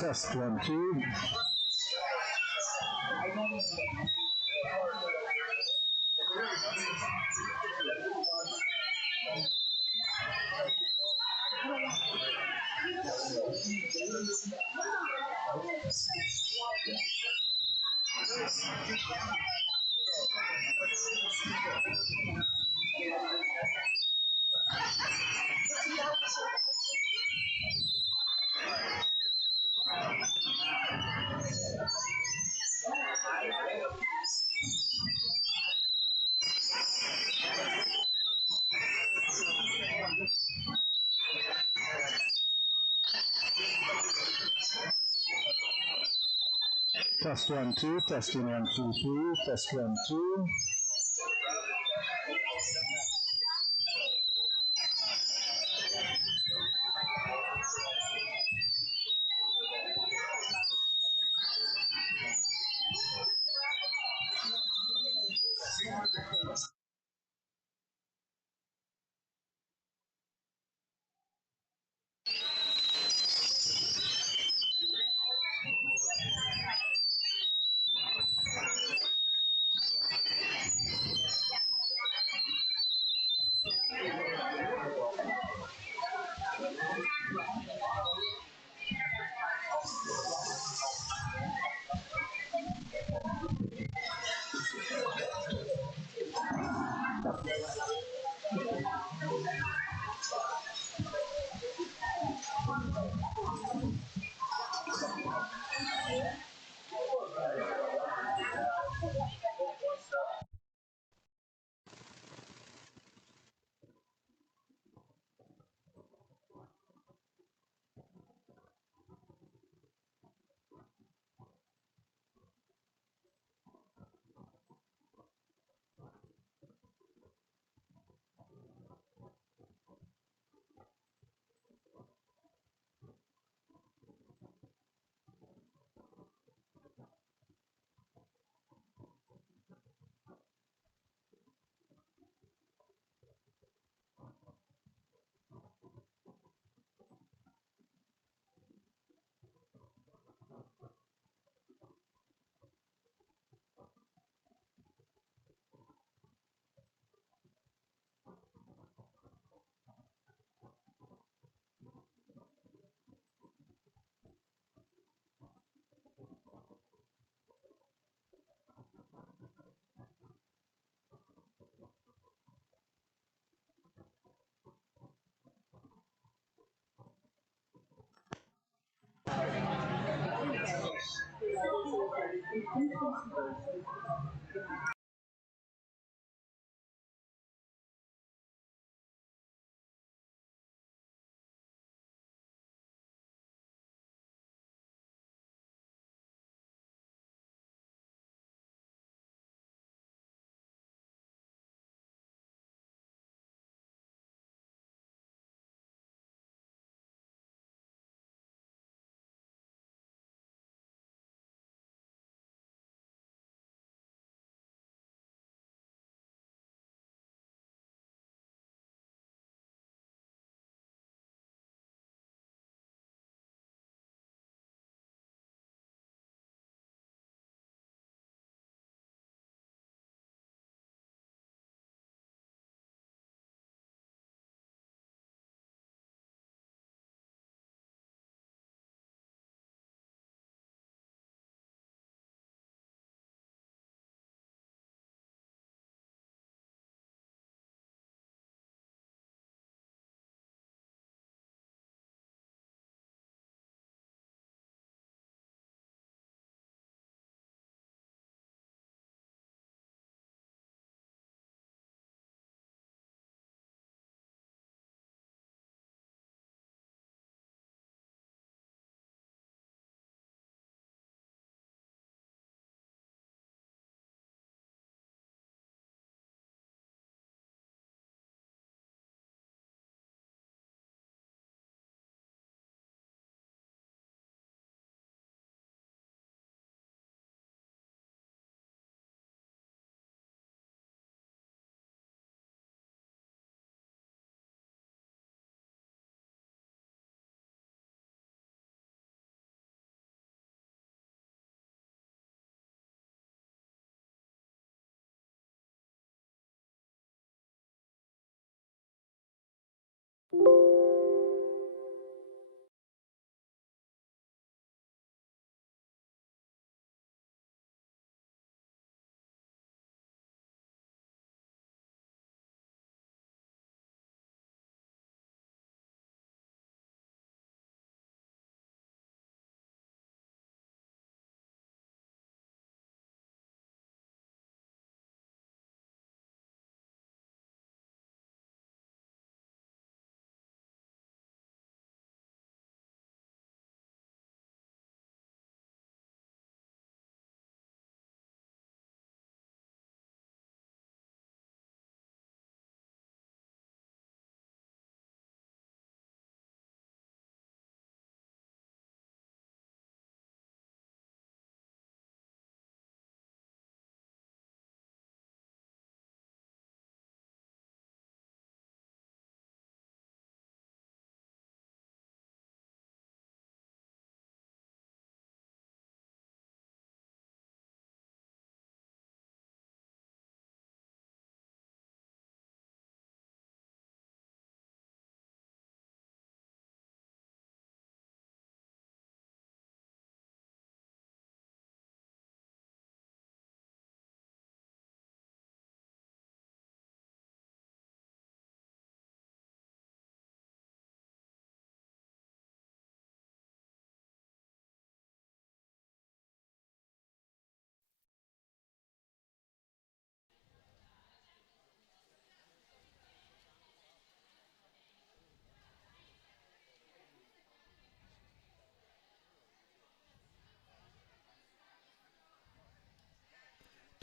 Test 1, 2. Test 1, 2, testing 1, 2, 3, test 1, 2.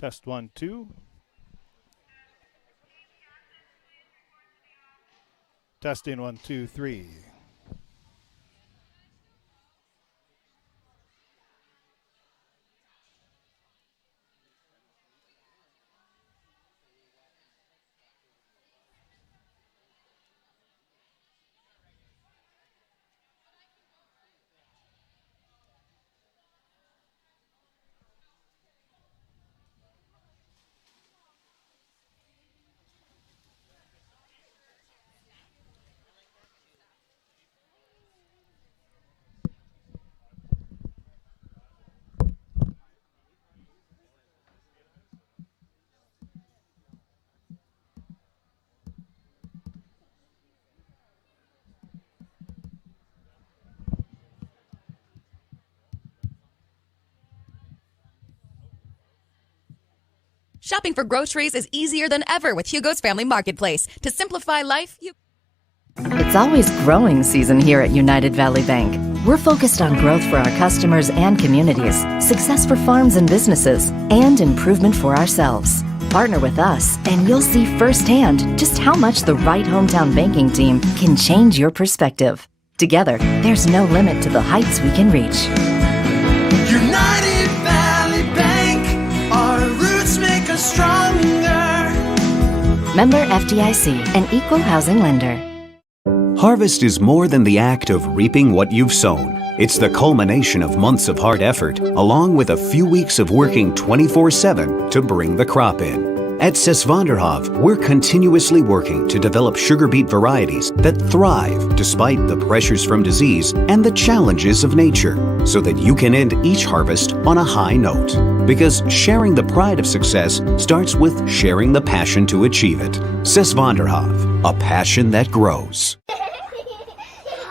Test 1, 2. Testing 1, 2, 3. Shopping for groceries is easier than ever with Hugo's Family Marketplace. To simplify life, It's always growing season here at United Valley Bank. We're focused on growth for our customers and communities, success for farms and businesses, and improvement for ourselves. Partner with us, and you'll see firsthand just how much the right hometown banking team can change your perspective. Together, there's no limit to the heights we can reach. United Valley Bank, our roots make us stronger. Member FDIC, an equal housing lender. Harvest is more than the act of reaping what you've sown. It's the culmination of months of hard effort, along with a few weeks of working 24/7 to bring the crop in. At Sesvanderhof, we're continuously working to develop sugar beet varieties that thrive despite the pressures from disease and the challenges of nature, so that you can end each harvest on a high note. Because sharing the pride of success starts with sharing the passion to achieve it. Sesvanderhof, a passion that grows.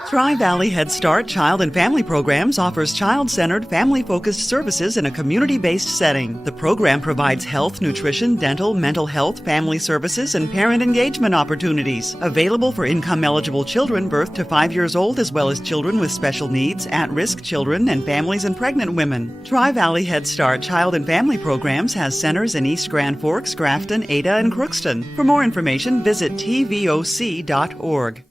Tri-Valley Head Start Child and Family Programs offers child-centered, family-focused services in a community-based setting. The program provides health, nutrition, dental, mental health, family services, and parent engagement opportunities. Available for income-eligible children birth to 5 years old, as well as children with special needs, at-risk children, and families and pregnant women. Tri-Valley Head Start Child and Family Programs has centers in East Grand Forks, Grafton, Ada, and Crookston. For more information, visit tvoc.org.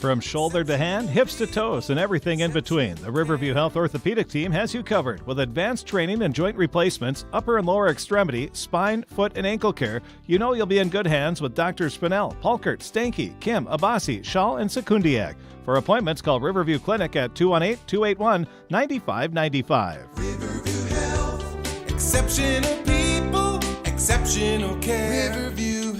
From shoulder to hand, hips to toes, and everything in between, the Riverview Health Orthopedic Team has you covered with advanced training and joint replacements, upper and lower extremity, spine, foot, and ankle care. You know you'll be in good hands with Drs. Spinell, Polkert, Stanky, Kim, Abasi, Shaw, and Sekundiak. For appointments, call Riverview Clinic at 218-281-9595. Riverview Health, exceptional people, exceptional care. Riverview Health.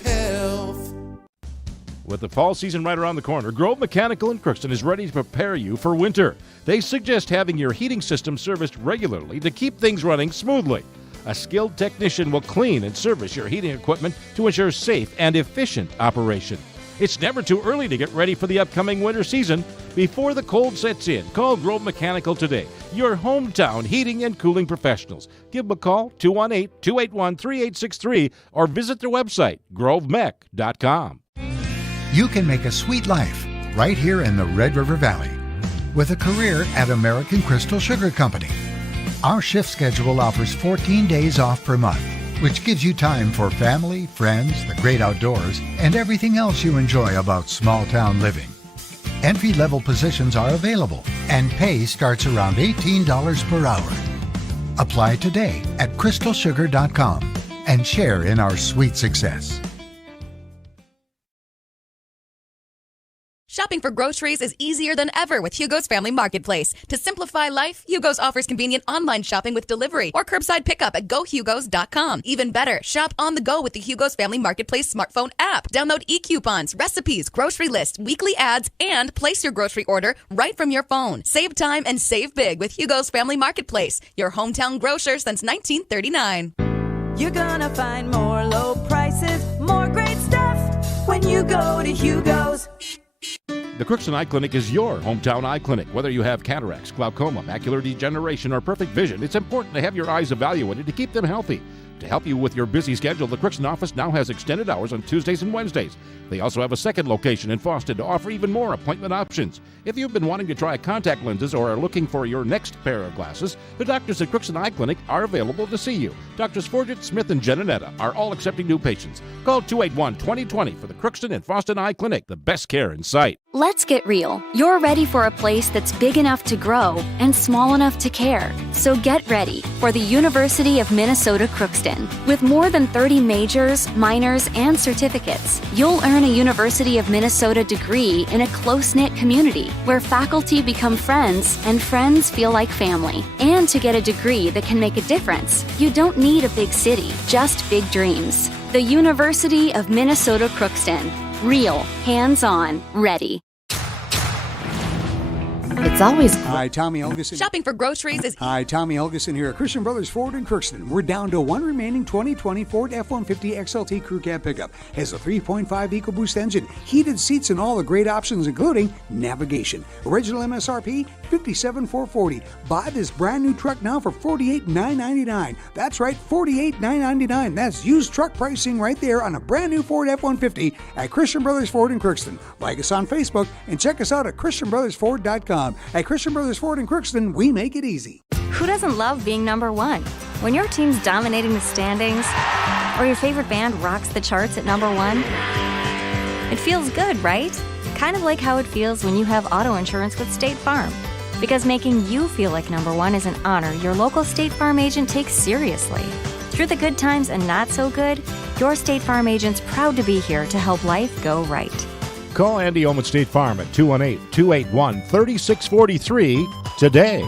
With the fall season right around the corner, Grove Mechanical in Crookston is ready to prepare you for winter. They suggest having your heating system serviced regularly to keep things running smoothly. A skilled technician will clean and service your heating equipment to ensure safe and efficient operation. It's never too early to get ready for the upcoming winter season. Before the cold sets in, call Grove Mechanical today, your hometown heating and cooling professionals. Give them a call, 218-281-3863, or visit their website, grovemech.com. You can make a sweet life right here in the Red River Valley with a career at American Crystal Sugar Company. Our shift schedule offers 14 days off per month, which gives you time for family, friends, the great outdoors, and everything else you enjoy about small town living. Entry-level positions are available, and pay starts around $18 per hour. Apply today at crystalsugar.com and share in our sweet success. shopping for groceries is easier than ever with Hugo's Family Marketplace. To simplify life, Hugo's offers convenient online shopping with delivery or curbside pickup at gohugos.com. Even better, shop on the go with the Hugo's Family Marketplace smartphone app. Download e-coupons, recipes, grocery lists, weekly ads, and place your grocery order right from your phone. Save time and save big with Hugo's Family Marketplace, your hometown grocer since 1939. You're gonna find more low prices, more great stuff when you go to Hugo's. The Crookston Eye Clinic is your hometown eye clinic. Whether you have cataracts, glaucoma, macular degeneration, or perfect vision, it's important to have your eyes evaluated to keep them healthy. To help you with your busy schedule, the Crookston office now has extended hours on Tuesdays and Wednesdays. They also have a second location in Boston to offer even more appointment options. If you've been wanting to try contact lenses or are looking for your next pair of glasses, the doctors at Crookston Eye Clinic are available to see you. Doctors Forget, Smith, and Janetta are all accepting new patients. Call 281-2020 for the Crookston and Boston Eye Clinic, the best care in sight. Let's get real. You're ready for a place that's big enough to grow and small enough to care. So get ready for the University of Minnesota Crookston. With more than 30 majors, minors, and certificates, you'll earn a University of Minnesota degree in a close-knit community where faculty become friends and friends feel like family. And to get a degree that can make a difference, you don't need a big city, just big dreams. The University of Minnesota Crookston. Real, hands-on, ready. It's always Hi, Tommy Elgison. Shopping for groceries is... Hi, Tommy Elgison here at Christian Brothers Ford in Crookston. We're down to one remaining 2020 Ford F-150 XLT Crew Cab pickup. Has a 3.5 EcoBoost engine, heated seats, and all the great options, including navigation. Original MSRP, $57,440. Buy this brand new truck now for $48,999. That's right, $48,999. That's used truck pricing right there on a brand new Ford F-150 at Christian Brothers Ford in Crookston. Like us on Facebook and check us out at ChristianBrothersFord.com. At Christian Brothers Ford in Crookston, we make it easy. Who doesn't love being number one? When your team's dominating the standings, or your favorite band rocks the charts at number one, it feels good, right? Kind of like how it feels when you have auto insurance with State Farm. Because making you feel like number one is an honor your local State Farm agent takes seriously. Through the good times and not so good, your State Farm agent's proud to be here to help life go right. Call Andy Omen State Farm at 218-281-3643 today.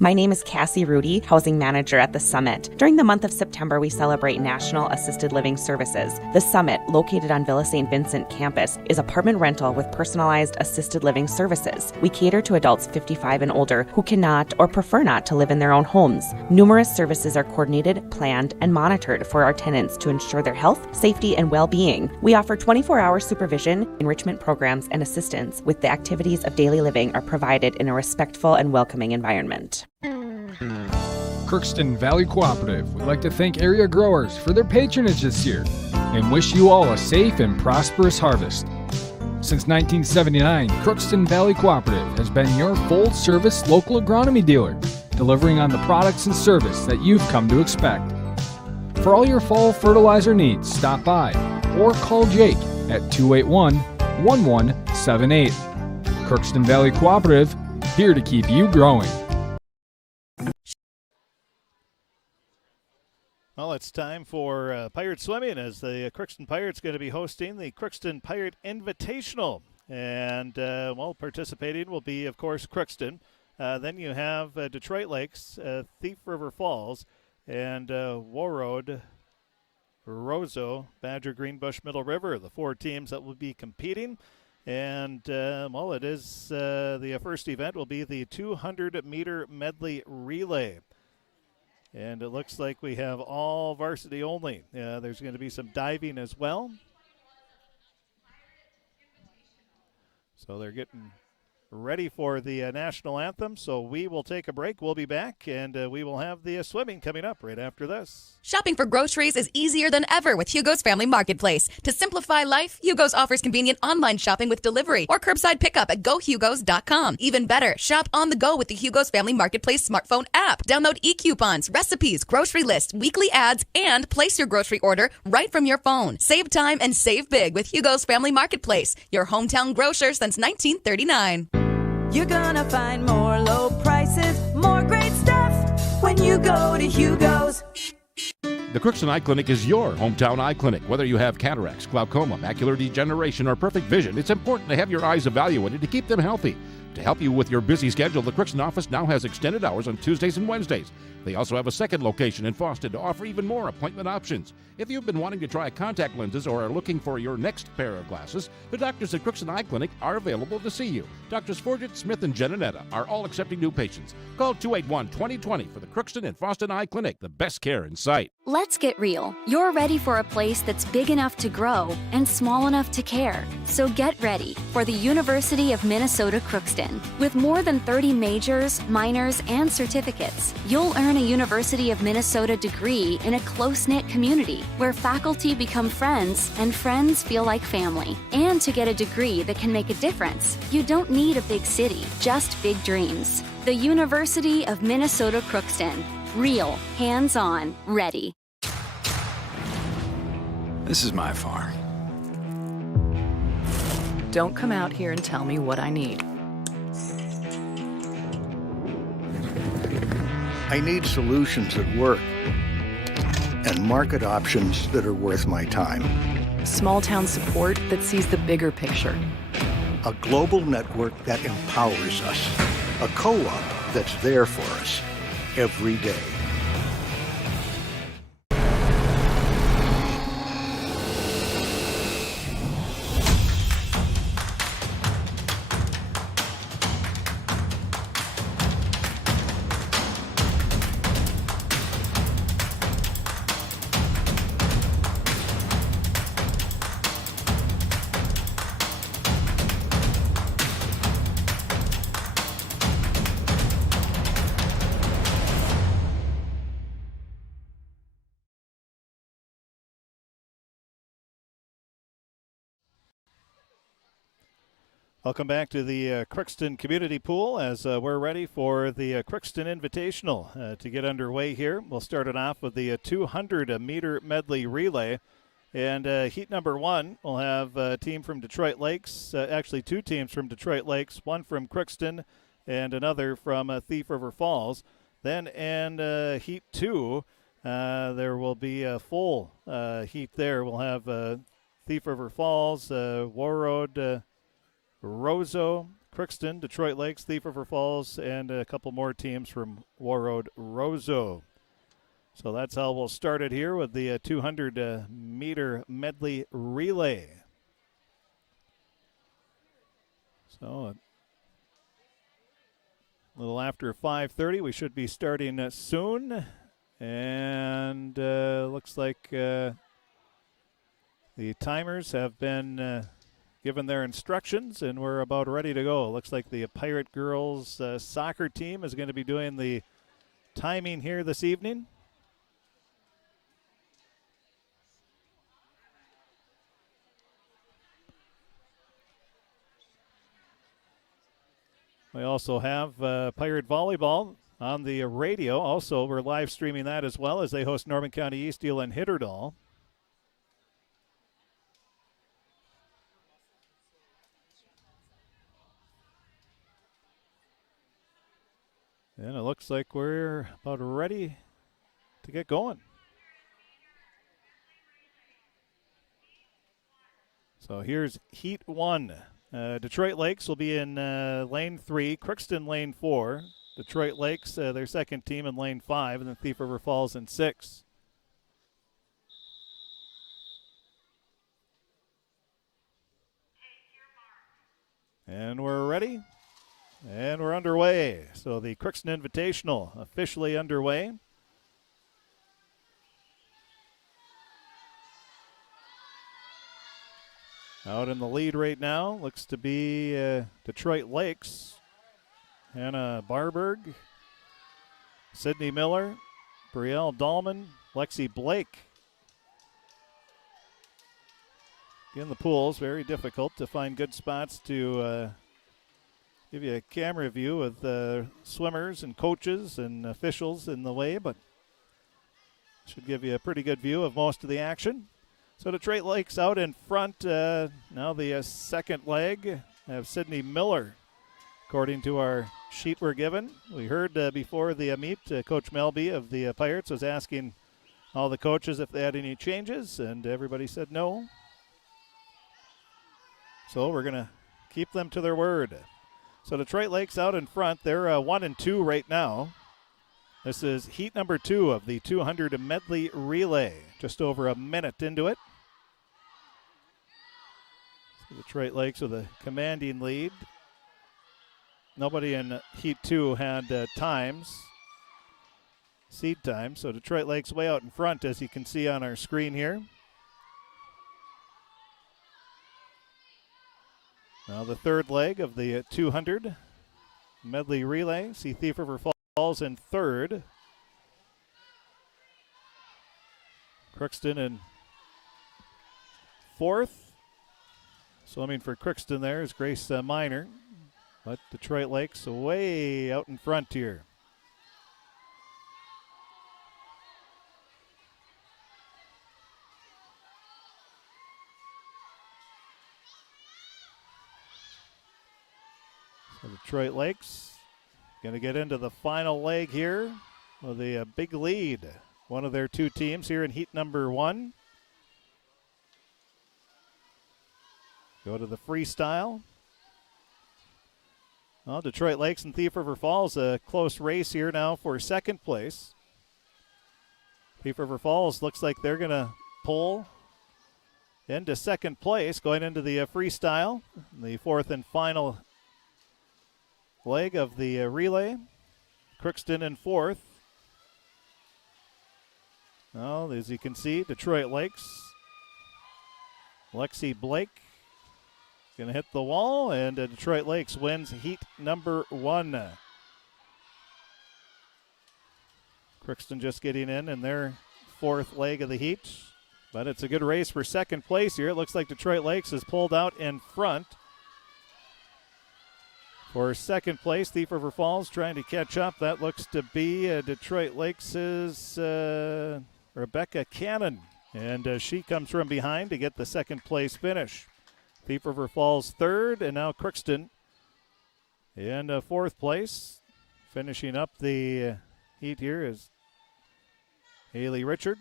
My name is Cassie Rudy, Housing Manager at The Summit. During the month of September, we celebrate National Assisted Living Services. The Summit, located on Villa St. Vincent campus, is apartment rental with personalized assisted living services. We cater to adults 55 and older who cannot or prefer not to live in their own homes. Numerous services are coordinated, planned, and monitored for our tenants to ensure their health, safety, and well-being. We offer 24-hour supervision, enrichment programs, and assistance with the activities of daily living are provided in a respectful and welcoming environment. Crookston Valley Cooperative would like to thank area growers for their patronage this year and wish you all a safe and prosperous harvest. Since 1979, Crookston Valley Cooperative has been your full-service local agronomy dealer, delivering on the products and service that you've come to expect. For all your fall fertilizer needs, stop by or call Jake at 281-1178. Crookston Valley Cooperative, here to keep you growing. Well, it's time for Pirate Swimming as the Crookston Pirates going to be hosting the Crookston Pirate Invitational. And, participating will be, of course, Crookston. Then you have Detroit Lakes, Thief River Falls, and Warroad, Roseau, Badger, Greenbush, Middle River, the four teams that will be competing. And, it is the first event will be the 200-meter medley relay. And it looks like we have all varsity only. There's going to be some diving as well. So they're getting ready for the national anthem. So we will take a break. We'll be back, and we will have the swimming coming up right after this. Shopping for groceries is easier than ever with Hugo's Family Marketplace. To simplify life, Hugo's offers convenient online shopping with delivery or curbside pickup at GoHugos.com. Even better, shop on the go with the Hugo's Family Marketplace smartphone app. Download e-coupons, recipes, grocery lists, weekly ads, and place your grocery order right from your phone. Save time and save big with Hugo's Family Marketplace, your hometown grocer since 1939. You're gonna find more low prices, more great stuff when you go to Hugo's. The Crookston Eye Clinic is your hometown eye clinic. Whether you have cataracts, glaucoma, macular degeneration, or perfect vision, it's important to have your eyes evaluated to keep them healthy. To help you with your busy schedule, the Crookston office now has extended hours on Tuesdays and Wednesdays. They also have a second location in Boston to offer even more appointment options. If you've been wanting to try contact lenses or are looking for your next pair of glasses, the doctors at Crookston Eye Clinic are available to see you. Doctors Forget, Smith, and Janetta are all accepting new patients. Call 281-2020 for the Crookston and Boston Eye Clinic, the best care in sight. Let's get real. You're ready for a place that's big enough to grow and small enough to care. So get ready for the University of Minnesota Crookston. With more than 30 majors, minors, and certificates, you'll earn a University of Minnesota degree in a close-knit community where faculty become friends and friends feel like family. And to get a degree that can make a difference, you don't need a big city, just big dreams. The University of Minnesota Crookston. Real, hands-on, ready. This is my farm. Don't come out here and tell me what I need. I need solutions that work and market options that are worth my time. Small town support that sees the bigger picture. A global network that empowers us. A co-op that's there for us every day. Welcome back to the Crookston Community Pool as we're ready for the Crookston Invitational to get underway here. We'll start it off with the 200-meter medley relay. And heat number one will have a team from Detroit Lakes, actually two teams from Detroit Lakes, one from Crookston and another from Thief River Falls. Then in heat two, there will be a full heat there. We'll have Thief River Falls, Warroad, Roseau, Crookston, Detroit Lakes, Thief River Falls, and a couple more teams from Warroad, Roseau. So that's how we'll start it here with the 200-meter medley relay. So a little after 5:30, we should be starting soon. And looks like the timers have been given their instructions, and we're about ready to go. Looks like the Pirate Girls soccer team is going to be doing the timing here this evening. We also have Pirate Volleyball on the radio. Also, we're live streaming that as well as they host Norman County Easteel and Hitterdal. And it looks like we're about ready to get going. So here's Heat 1. Detroit Lakes will be in Lane 3, Crookston Lane 4. Detroit Lakes, their second team, in Lane 5, and then Thief River Falls in 6. And we're ready. And we're underway. So the Crookston Invitational officially underway. Out in the lead right now looks to be Detroit Lakes. Hannah Barberg, Sydney Miller, Brielle Dahlman, Lexi Blake. Again, the pool's very difficult to find good spots to give you a camera view with swimmers and coaches and officials in the way, but should give you a pretty good view of most of the action. So Detroit Lakes out in front. Now the second leg have Sydney Miller, according to our sheet we're given. We heard before the meet, Coach Melby of the Pirates was asking all the coaches if they had any changes, and everybody said no. So we're going to keep them to their word. So Detroit Lakes out in front. They're 1 and 2 right now. This is heat number 2 of the 200 medley relay. Just over a minute into it. So Detroit Lakes with a commanding lead. Nobody in heat 2 had times. seed time. So Detroit Lakes way out in front, as you can see on our screen here. Now the third leg of the 200 medley relay. See Thief River Falls in third. Crookston in fourth. Swimming for Crookston there is Grace Minor. But Detroit Lakes way out in front here. So Detroit Lakes going to get into the final leg here with a big lead. One of their two teams here in heat number 1. Go to the freestyle. Well, Detroit Lakes and Thief River Falls, a close race here now for second place. Thief River Falls looks like they're going to pull into second place going into the freestyle, the fourth and final leg of the relay. Crookston in fourth. Well, as you can see, Detroit Lakes. Lexi Blake going to hit the wall, and Detroit Lakes wins heat number 1. Crookston just getting in their fourth leg of the heat. But it's a good race for second place here. It looks like Detroit Lakes is pulled out in front. For second place, Thief River Falls trying to catch up. That looks to be Detroit Lakes' Rebecca Cannon. And she comes from behind to get the second place finish. Thief River Falls third, and now Crookston in fourth place. Finishing up the heat here is Haley Richard.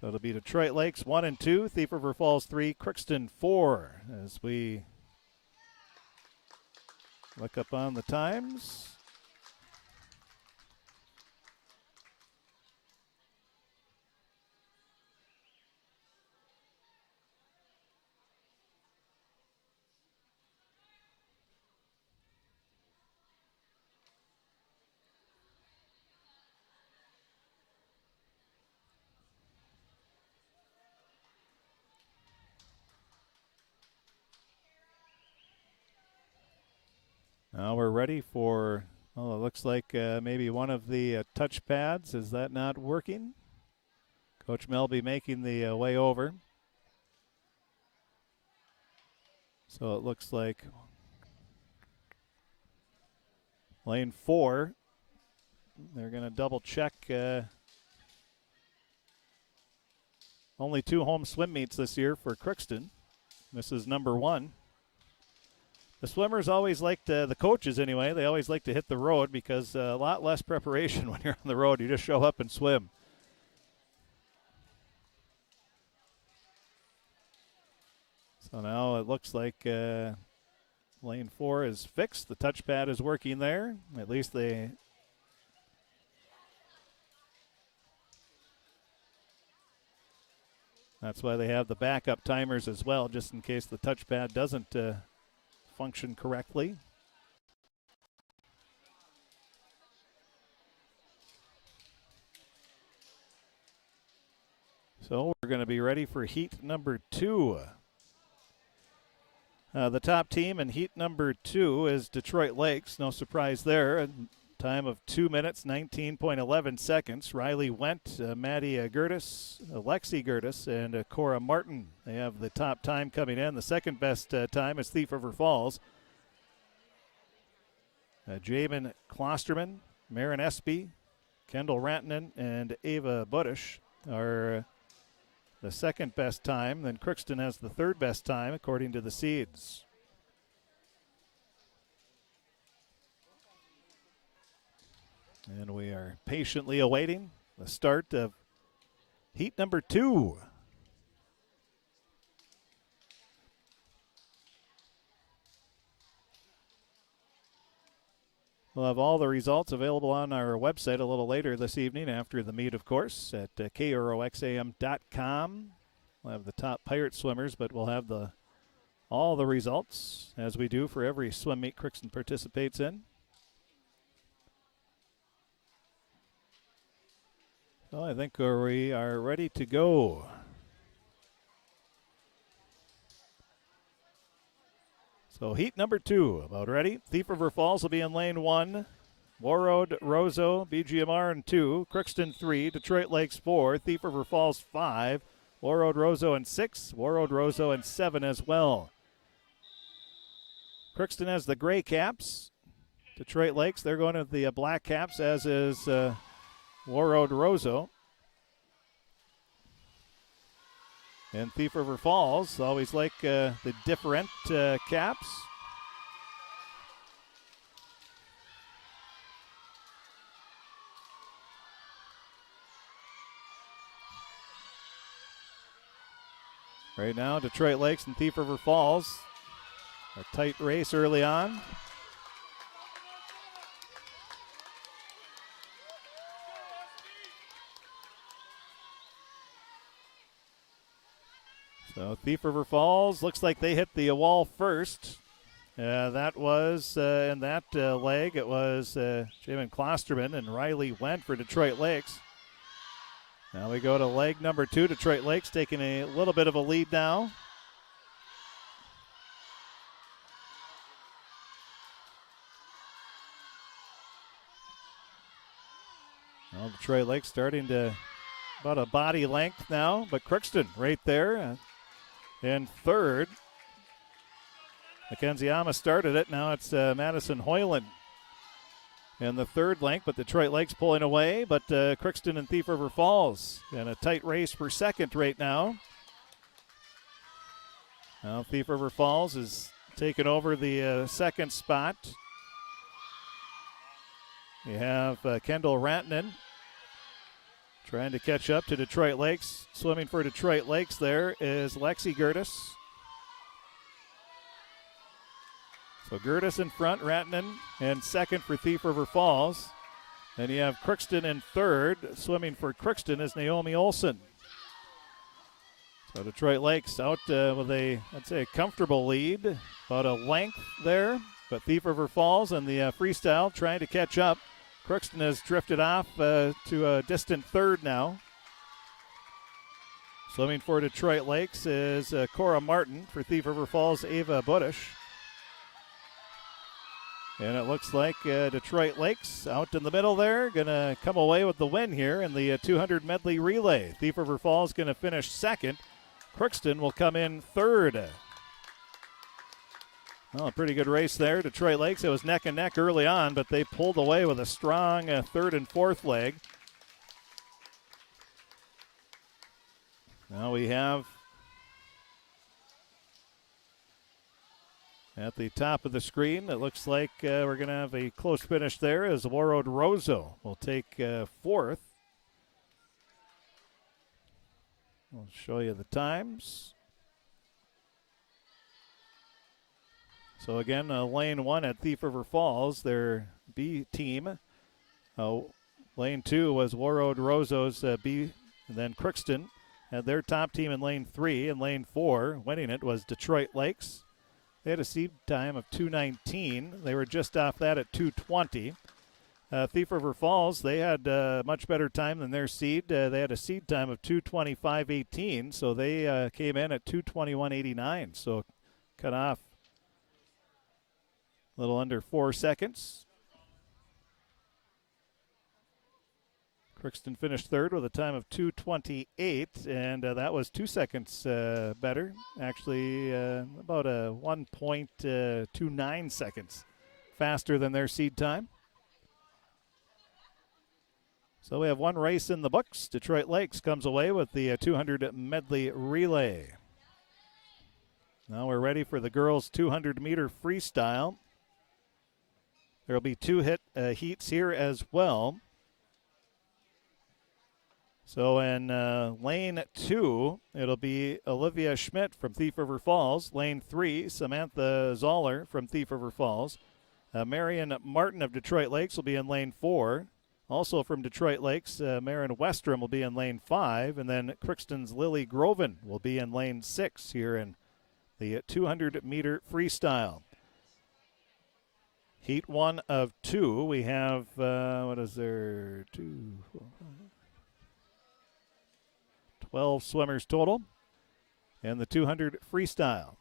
So it'll be Detroit Lakes 1 and 2, Thief River Falls 3, Crookston 4. As we look up on the times. Now we're ready for, well, it looks like maybe one of the touch pads. Is that not working? Coach Melby making the way over. So it looks like lane 4. They're going to double check. Only 2 home swim meets this year for Crookston. This is number 1. The swimmers always like to, the coaches anyway, they always like to hit the road because a lot less preparation when you're on the road. You just show up and swim. So now it looks like lane 4 is fixed. The touchpad is working there. At least they... That's why they have the backup timers as well, just in case the touchpad doesn't function correctly. So we're going to be ready for heat number 2. The top team in heat number 2 is Detroit Lakes. No surprise there. A time of 2 minutes, 19.11 seconds. Riley Wendt, Maddie Gertis, Alexi Gertis, and Cora Martin. They have the top time coming in. The second best time is Thief River Falls. Jamin Klosterman, Marin Espy, Kendall Rantanen, and Ava Budish are the second best time. Then Crookston has the third best time according to the seeds. And we are patiently awaiting the start of heat number 2. We'll have all the results available on our website a little later this evening after the meet, of course, at KROXAM.com. We'll have the top Pirate swimmers, but we'll have all the results, as we do for every swim meet Crookston participates in. Well, I think we are ready to go. So heat number 2, about ready. Thief River Falls will be in lane 1. Warroad, Roseau, BGMR in 2. Crookston 3. Detroit Lakes 4. Thief River Falls 5. Warroad, Roseau in 6. Warroad, Roseau in 7 as well. Crookston has the gray caps. Detroit Lakes, they're going with the black caps, as is Warroad, Roseau. And Thief River Falls always like the different caps. Right now, Detroit Lakes and Thief River Falls. A tight race early on. So Thief River Falls looks like they hit the wall first. That was in that leg. It was Jamin Klosterman and Riley Wendt for Detroit Lakes. Now we go to leg number 2. Detroit Lakes taking a little bit of a lead now. Well, Detroit Lakes starting to about a body length now, but Crookston right there in third. Mackenzie Ama started it. Now it's Madison Hoyland in the third length, but Detroit Lakes pulling away, but Crookston and Thief River Falls in a tight race for second right now. Now Thief River Falls is taking over the second spot. You have Kendall Rantanen trying to catch up to Detroit Lakes. Swimming for Detroit Lakes there is Lexi Gertis. So Gertis in front, Rantanen in second for Thief River Falls. Then you have Crookston in third. Swimming for Crookston is Naomi Olson. So Detroit Lakes out with a, I'd say, a comfortable lead. About a length there. But Thief River Falls and the freestyle trying to catch up. Crookston has drifted off to a distant third now. Swimming for Detroit Lakes is Cora Martin. For Thief River Falls, Ava Budish. And it looks like Detroit Lakes out in the middle there, going to come away with the win here in the 200 medley relay. Thief River Falls going to finish second. Crookston will come in third. Well, a pretty good race there. Detroit Lakes, it was neck and neck early on, but they pulled away with a strong third and fourth leg. Now we have at the top of the screen, it looks like we're going to have a close finish there as Warroad Roseau will take fourth. I'll show you the times. So again, lane 1 at Thief River Falls, their B team. Lane 2 was Warroad Roseau's B, and then Crookston had their top team in lane 3. And lane 4, winning it, was Detroit Lakes. They had a seed time of 2:19. They were just off that at 2:20. Thief River Falls, they had much better time than their seed. They had a seed time of 2:25.18, so they came in at 2:21.89. So cut off a little under 4 seconds. Crookston finished third with a time of 2:28, and that was 2 seconds better. Actually, about a 1.29 seconds faster than their seed time. So we have one race in the books. Detroit Lakes comes away with the 200 medley relay. Now we're ready for the girls' 200-meter freestyle. There will be 2 heats here as well. So in lane 2, it'll be Olivia Schmidt from Thief River Falls. Lane 3, Samantha Zoller from Thief River Falls. Marion Martin of Detroit Lakes will be in lane 4. Also from Detroit Lakes, Marin Westrom will be in lane 5. And then Crookston's Lily Groven will be in lane 6 here in the 200-meter freestyle. Heat 1 of 2. We have, what is there? 2, 4, 5. 12 swimmers total, and the 200 freestyle.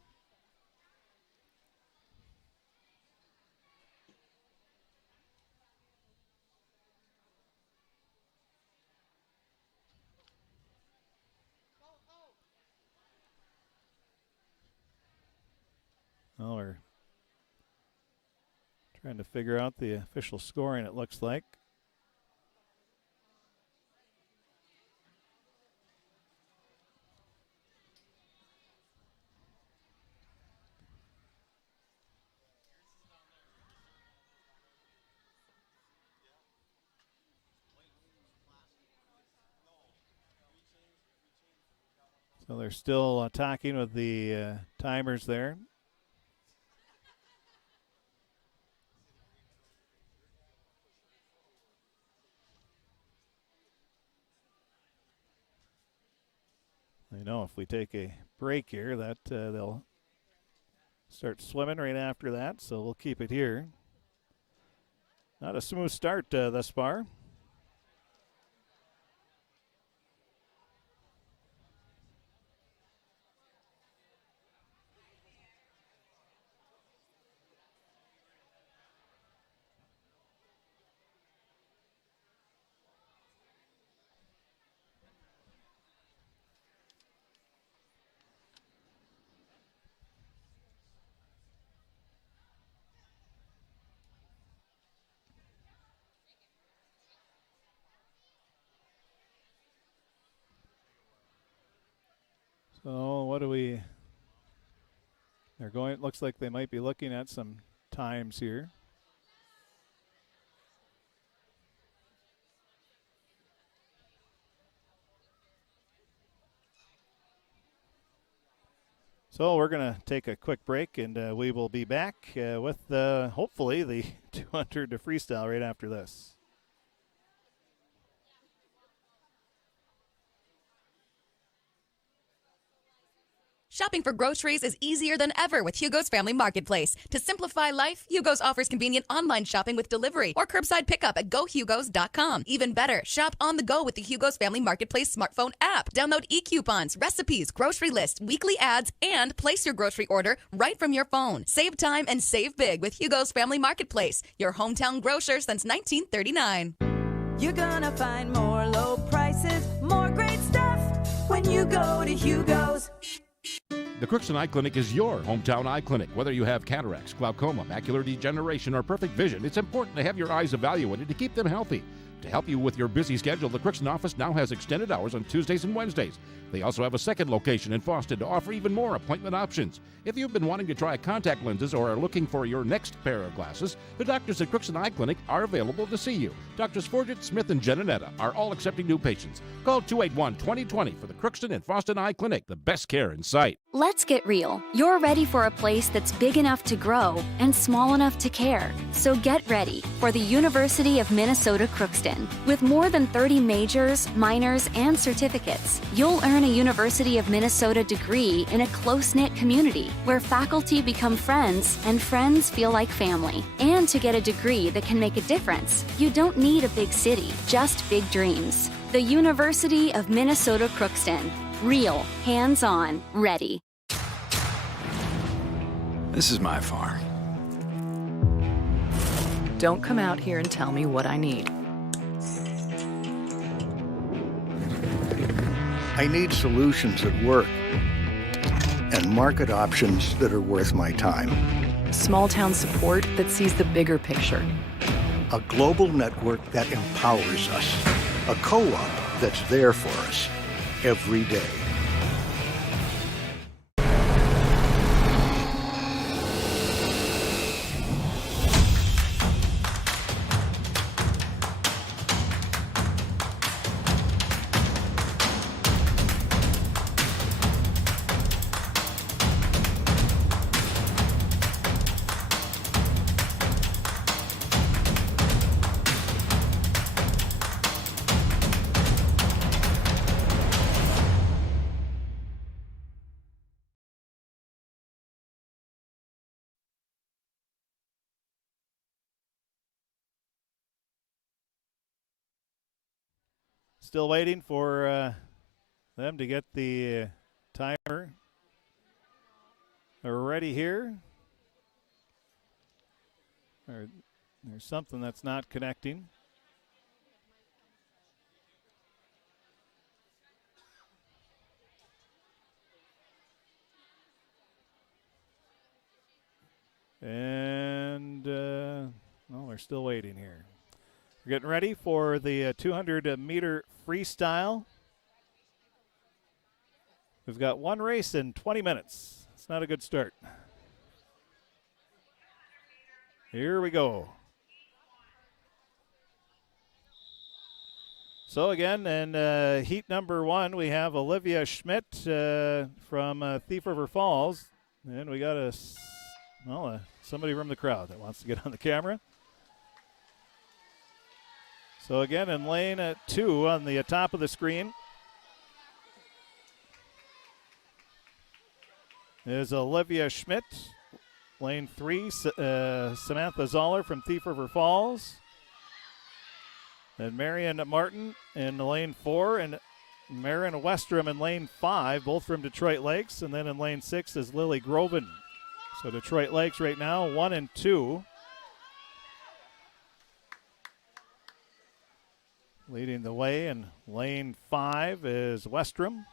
Well, we're trying to figure out the official scoring, it looks like. So they're still talking with the timers there. I know if we take a break here that they'll start swimming right after that, so we'll keep it here. Not a smooth start thus far. So what do we, they're going, it looks like they might be looking at some times here. So we're going to take a quick break, and we will be back with hopefully the 200 to freestyle right after this. Shopping for groceries is easier than ever with Hugo's Family Marketplace. To simplify life, Hugo's offers convenient online shopping with delivery or curbside pickup at gohugos.com. Even better, shop on the go with the Hugo's Family Marketplace smartphone app. Download e-coupons, recipes, grocery lists, weekly ads, and place your grocery order right from your phone. Save time and save big with Hugo's Family Marketplace, your hometown grocer since 1939. You're gonna find more low prices, more great stuff when you go to Hugo's. The Crookston Eye Clinic is your hometown eye clinic. Whether you have cataracts, glaucoma, macular degeneration, or perfect vision, it's important to have your eyes evaluated to keep them healthy. To help you with your busy schedule, the Crookston office now has extended hours on Tuesdays and Wednesdays. They also have a second location in Foston to offer even more appointment options. If you've been wanting to try contact lenses or are looking for your next pair of glasses, the doctors at Crookston Eye Clinic are available to see you. Doctors Forget, Smith, and Jananetta are all accepting new patients. Call 281-2020 for the Crookston and Foston Eye Clinic, the best care in sight. Let's get real. You're ready for a place that's big enough to grow and small enough to care. So get ready for the University of Minnesota Crookston. With more than 30 majors, minors, and certificates, you'll earn a University of Minnesota degree in a close-knit community where faculty become friends and friends feel like family. And to get a degree that can make a difference, you don't need a big city, just big dreams. The University of Minnesota Crookston. Real, hands-on, ready. This is my farm. Don't come out here and tell me what I need. I need solutions that work and market options that are worth my time. Small town support that sees the bigger picture. A global network that empowers us. A co-op that's there for us every day. Still waiting for them to get the timer ready here. There's something that's not connecting. And, well, we're still waiting here. We're getting ready for the 200-meter freestyle. We've got one race in 20 minutes. It's not a good start. Here we go. So again, in heat number 1, we have Olivia Schmidt from Thief River Falls. And we got somebody from the crowd that wants to get on the camera. So again, in lane 2 on the top of the screen is Olivia Schmidt. Lane 3, Samantha Zoller from Thief River Falls. And Marion Martin in lane 4, and Marin Westrom in lane 5, both from Detroit Lakes. And then in lane 6 is Lily Groven. So Detroit Lakes right now, 1 and 2. Leading the way in lane 5 is Westrom.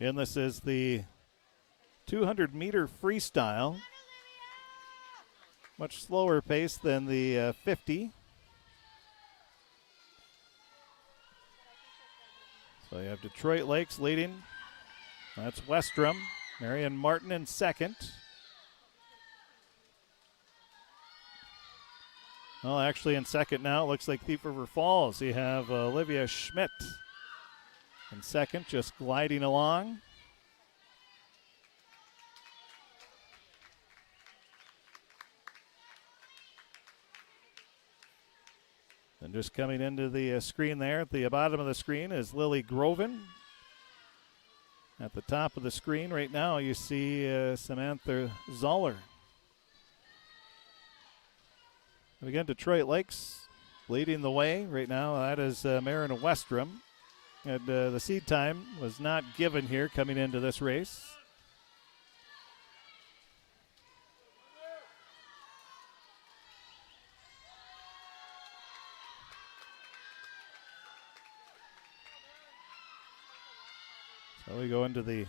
And this is the 200-meter freestyle. Much slower pace than the 50. So you have Detroit Lakes leading. That's Westrom. Marion Martin in second. Well, actually in second now, it looks like Thief River Falls. You have Olivia Schmidt in second, just gliding along. And just coming into the screen there, at the bottom of the screen is Lily Groven. At the top of the screen right now, you see Samantha Zoller. And again, Detroit Lakes leading the way right now. That is Marin Westrom. And the seed time was not given here coming into this race. So we go into the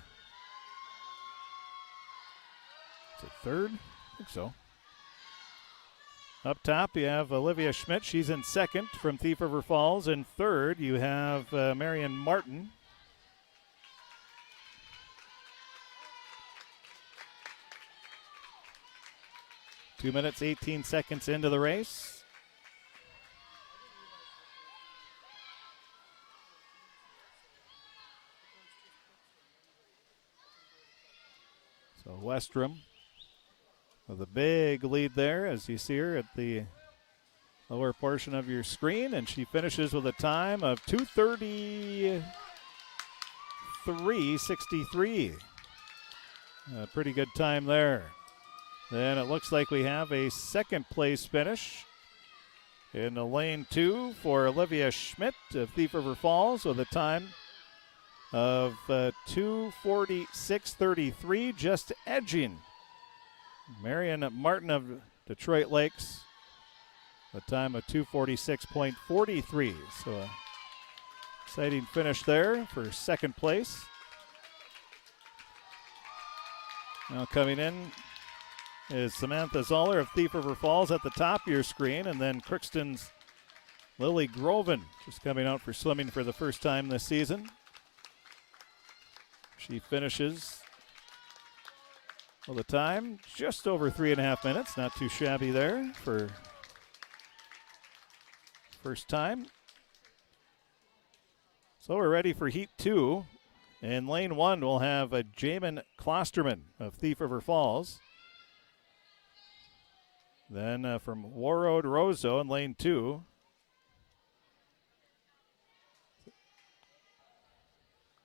third? I think so. Up top, you have Olivia Schmidt. She's in second from Thief River Falls. In third, you have Marion Martin. Two minutes, 18 seconds into the race. So Westrom with a big lead there, as you see her at the lower portion of your screen, and she finishes with a time of 2:33.63. A pretty good time there. Then it looks like we have a second place finish in the lane 2 for Olivia Schmidt of Thief River Falls with a time of 2:46.33, just edging Marion Martin of Detroit Lakes, a time of 2:46.43. So a exciting finish there for second place. Now coming in is Samantha Zoller of Thief River Falls at the top of your screen, and then Crookston's Lily Groven just coming out for swimming for the first time this season. She finishes with a time just over 3.5 minutes. Not too shabby there for first time. So we're ready for Heat 2. In lane 1, we'll have Jamin Klosterman of Thief River Falls. Then from Warroad Roseau in lane 2,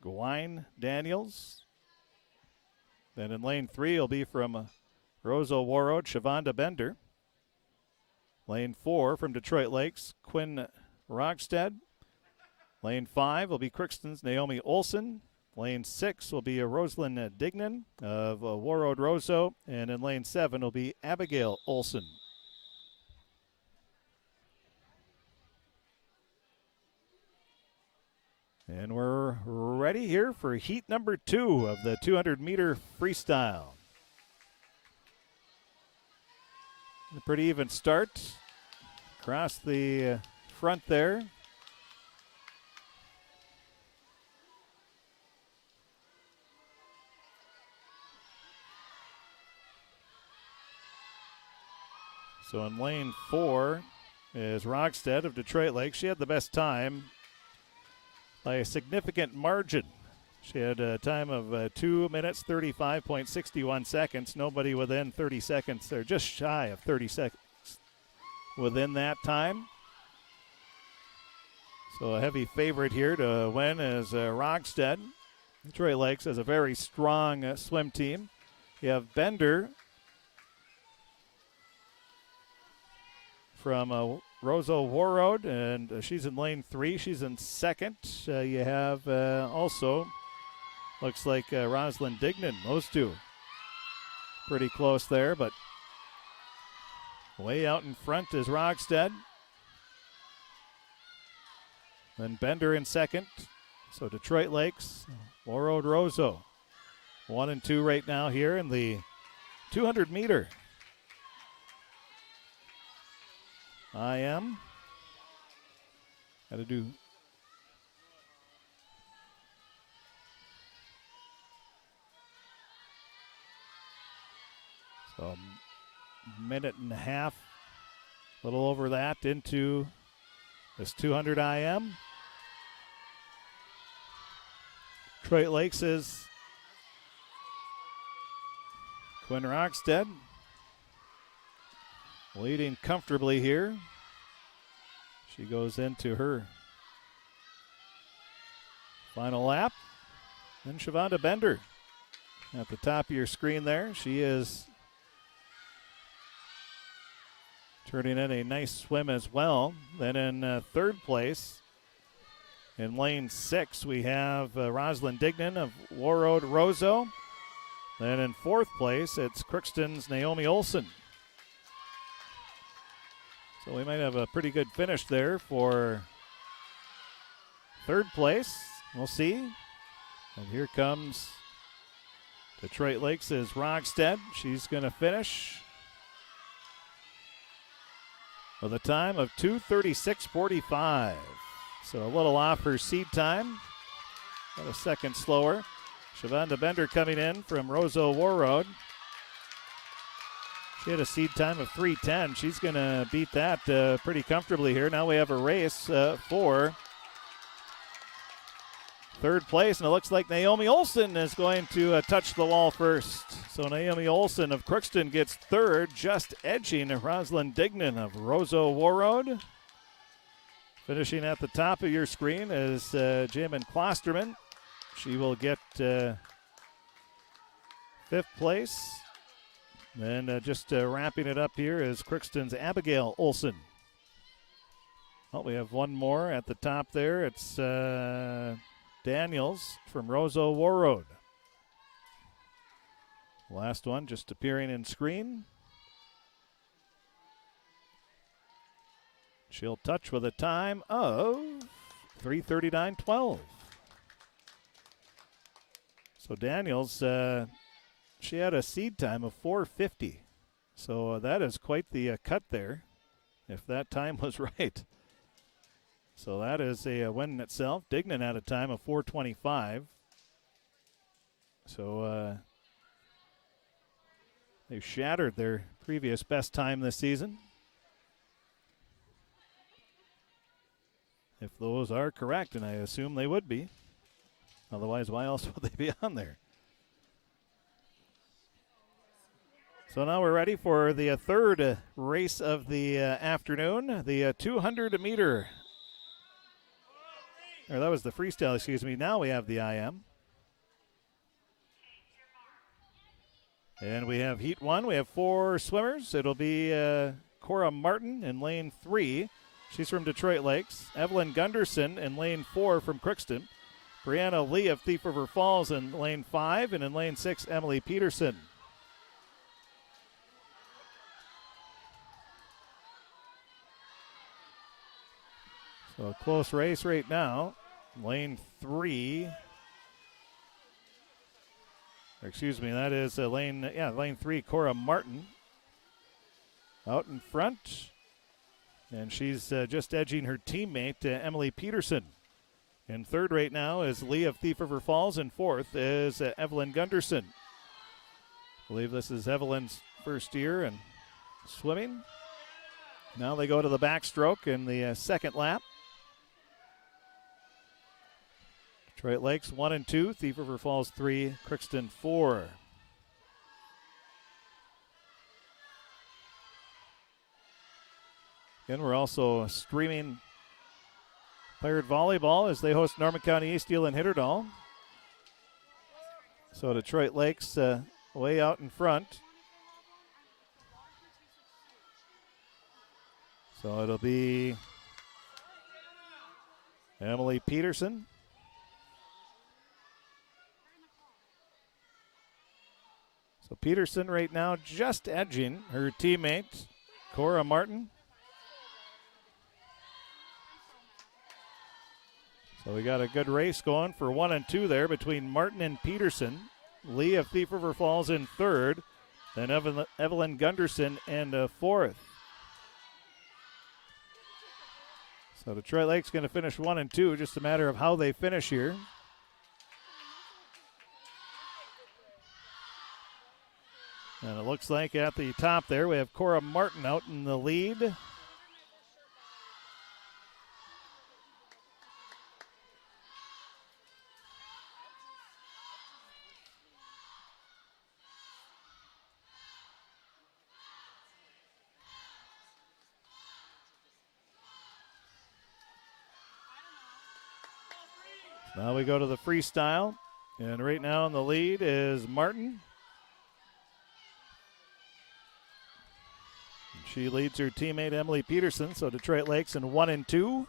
Gwine Daniels. Then in lane 3 will be from Roseau Warroad, Shavonda Bender. Lane 4 from Detroit Lakes, Quinn Rogstad. Lane 5 will be Crookston's Naomi Olson. Lane 6 will be Rosalind Dignan of Warroad Roseau. And in lane 7 will be Abigail Olson. And we're ready here for heat number 2 of the 200-meter freestyle. A pretty even start across the front there. So in lane 4 is Rogstead of Detroit Lake. She had the best time by a significant margin. She had a time of 2 minutes, 35.61 seconds. Nobody within 30 seconds, or just shy of 30 seconds within that time. So a heavy favorite here to win is Rogstead. Detroit Lakes has a very strong swim team. You have Bender from Roseau Warroad, and she's in lane 3. She's in second. You have also, looks like Rosalind Dignan. Those two pretty close there, but way out in front is Rogstead. Then Bender in second. So Detroit Lakes, Warroad Roseau. 1 and 2 right now here in the 200 meter. IM. Got to do. So a minute and a half, a little over that into this 200 IM. Detroit Lakes is Quinn Rogstead leading comfortably here. She goes into her final lap. Then Shavonda Bender at the top of your screen there. She is turning in a nice swim as well. Then in third place, in lane 6, we have Rosalind Dignan of Warroad Roseau. Then in fourth place, it's Crookston's Naomi Olson. So we might have a pretty good finish there for third place. We'll see. And here comes Detroit Lakes' Rogstead. She's going to finish with a time of 2:36.45. So a little off her seed time. About a second slower. Shavonda Bender coming in from Roseau Warroad. She had a seed time of 3:10. She's going to beat that pretty comfortably here. Now we have a race for third place, and it looks like Naomi Olson is going to touch the wall first. So Naomi Olson of Crookston gets third, just edging Rosalind Dignan of Roseau Warroad. Finishing at the top of your screen is Jamin Klosterman. She will get fifth place. Then just wrapping it up here is Crookston's Abigail Olson. Well, we have one more at the top there. It's Daniels from Roseau Warroad. Last one just appearing in screen. She'll touch with a time of 3:39.12. So Daniels, she had a seed time of 4:50. So that is quite the cut there, if that time was right. So that is a win in itself. Dignan had a time of 4:25. So they shattered their previous best time this season. If those are correct, and I assume they would be. Otherwise, why else would they be on there? So now we're ready for the third race of the afternoon, the 200 meter. Or that was the freestyle, excuse me. Now we have the IM. And we have heat 1. We have 4 swimmers. It'll be Cora Martin in lane 3. She's from Detroit Lakes. Evelyn Gunderson in lane 4 from Crookston. Brianna Lee of Thief River Falls in lane 5. And in lane 6, Emily Peterson. So a close race right now. Lane 3. Excuse me, that is lane 3, Cora Martin. Out in front. And she's just edging her teammate, Emily Peterson. In third right now is Lee of Thief River Falls. And fourth is Evelyn Gunderson. I believe this is Evelyn's first year in swimming. Now they go to the backstroke in the second lap. Detroit Lakes 1 and 2, Thief River Falls 3, Crookston 4. Again, we're also streaming Pirate Volleyball as they host Norman County Easteel and Hitterdal. So Detroit Lakes way out in front. So it'll be Emily Peterson. So Peterson right now just edging her teammate, Cora Martin. So we got a good race going for 1 and 2 there between Martin and Peterson. Lee of Thief River Falls in third. Then Evelyn Gunderson in fourth. So Detroit Lake's going to finish 1 and 2. Just a matter of how they finish here. And it looks like at the top there we have Cora Martin out in the lead. Now we go to the freestyle. And right now in the lead is Martin. She leads her teammate Emily Peterson, so Detroit Lakes in 1 and 2.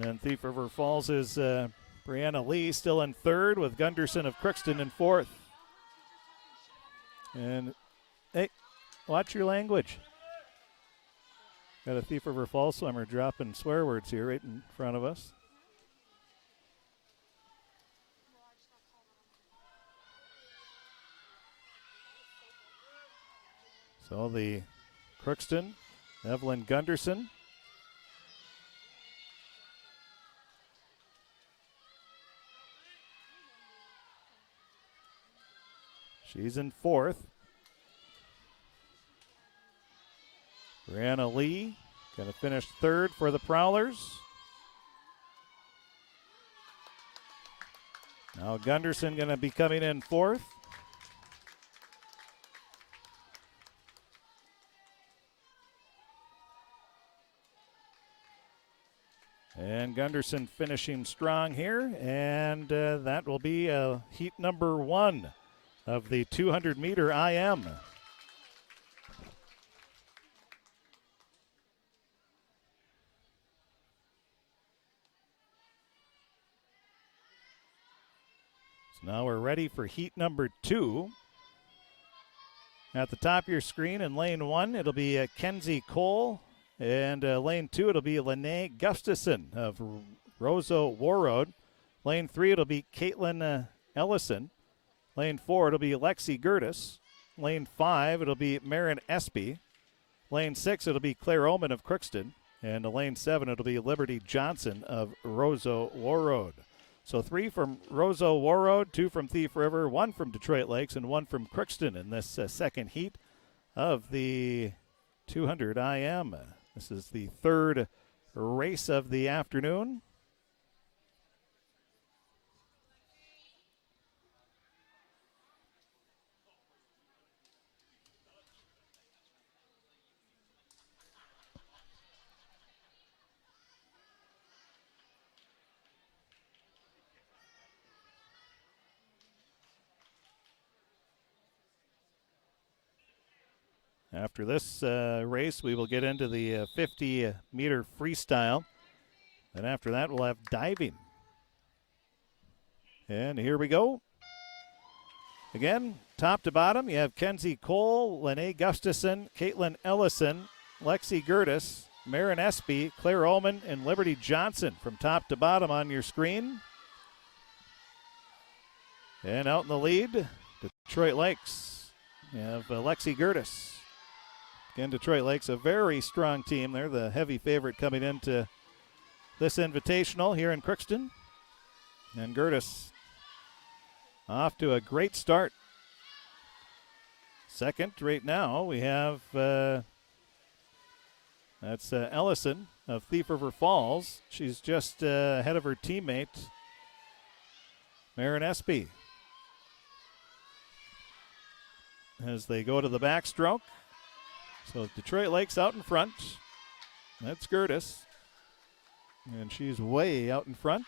And Thief River Falls is Brianna Lee still in third with Gunderson of Crookston in fourth. And, hey, watch your language. Got a Thief River Falls swimmer dropping swear words here right in front of us. So the Crookston, Evelyn Gunderson. She's in fourth. Brianna Lee going to finish third for the Prowlers. Now Gunderson going to be coming in fourth. And Gunderson finishing strong here, and that will be heat number 1 of the 200-meter IM. So now we're ready for heat number 2. At the top of your screen in lane 1, it'll be Kenzie Cole. And lane 2, it'll be Lene Gustafson of Roseau Warroad. Lane 3, it'll be Caitlin Ellison. Lane 4, it'll be Lexi Gertis. Lane 5, it'll be Marin Espy. Lane 6, it'll be Claire Oman of Crookston. And lane 7, it'll be Liberty Johnson of Roseau Warroad. So 3 from Roseau Warroad, 2 from Thief River, 1 from Detroit Lakes, and 1 from Crookston in this second heat of the 200 IM. This is the third race of the afternoon. After this race, we will get into the 50-meter freestyle. And after that, we'll have diving. And here we go. Again, top to bottom, you have Kenzie Cole, Lene Gustafson, Caitlin Ellison, Lexi Gertis, Marin Espy, Claire Ullman, and Liberty Johnson from top to bottom on your screen. And out in the lead, Detroit Lakes. You have Lexi Gertis. Again, Detroit Lakes, a very strong team. They're the heavy favorite coming into this invitational here in Crookston. And Gertis off to a great start. Second right now we have that's Ellison of Thief River Falls. She's just ahead of her teammate Marin Espy as they go to the backstroke. So Detroit Lakes out in front. That's Gertis. And she's way out in front.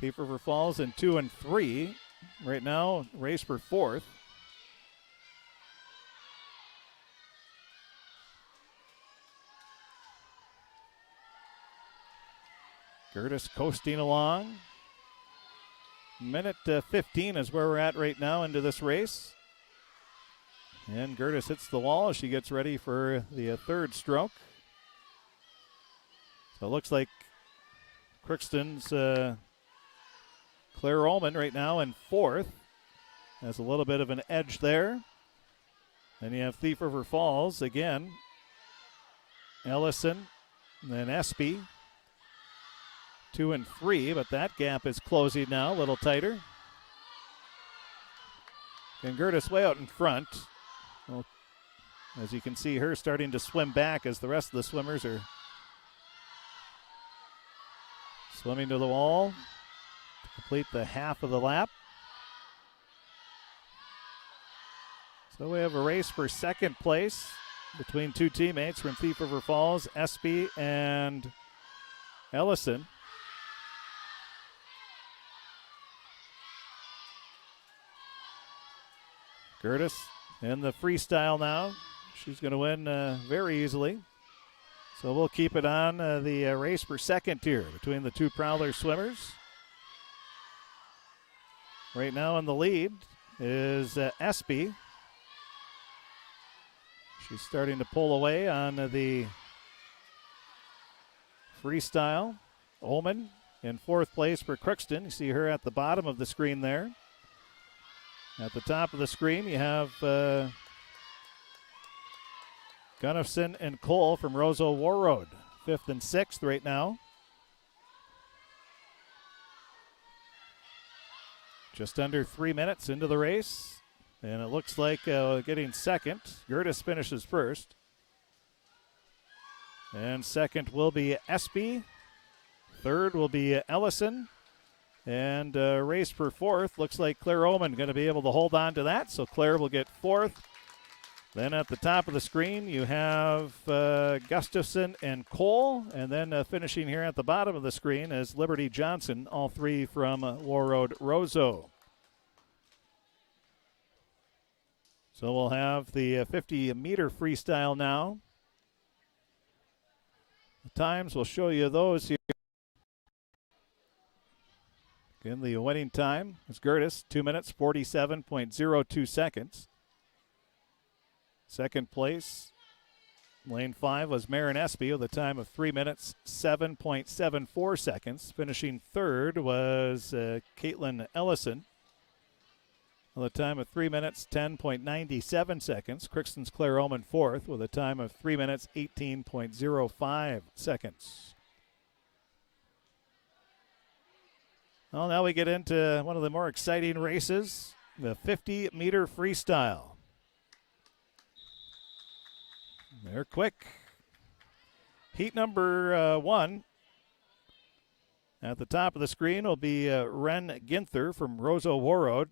Thief River Falls in 2 and 3. Right now, race for 4th. Gertis coasting along. Minute 15 is where we're at right now into this race. And Gertis hits the wall as she gets ready for the third stroke. So it looks like Crookston's Claire Ullman right now in 4th. Has a little bit of an edge there. Then you have Thief River Falls again. Ellison, and then Espy. 2 and 3, but that gap is closing now, a little tighter. And Gertis way out in front. Well, as you can see, her starting to swim back as the rest of the swimmers are swimming to the wall to complete the half of the lap. So we have a race for second place between two teammates from Thief River Falls, Espy and Ellison. Gertis in the freestyle now. She's going to win very easily. So we'll keep it on the race for second here between the two Prowler swimmers. Right now in the lead is Espy. She's starting to pull away on the freestyle. Ullman in 4th place for Crookston. You see her at the bottom of the screen there. At the top of the screen, you have Gunnifson and Cole from Roseau Warroad, 5th and 6th right now. Just under 3 minutes into the race, and it looks like getting second. Gertis finishes first. And second will be Espy. Third will be Ellison. And race for 4th. Looks like Claire Ullman going to be able to hold on to that. So Claire will get 4th. Then at the top of the screen, you have Gustafson and Cole. And then finishing here at the bottom of the screen is Liberty Johnson, all three from Warroad Roseau. So we'll have the 50-meter freestyle now. The times, we'll show you those here. Again, the winning time is Gertis, 2 minutes, 47.02 seconds. Second place, lane 5, was Marin Espy with a time of 3 minutes, 7.74 seconds. Finishing third was Caitlin Ellison with a time of 3 minutes, 10.97 seconds. Crookston's Claire Ullman 4th with a time of 3 minutes, 18.05 seconds. Well, now we get into one of the more exciting races, the 50-meter freestyle. They're quick. Heat number 1. At the top of the screen will be Ren Ginther from Roseau Warroad.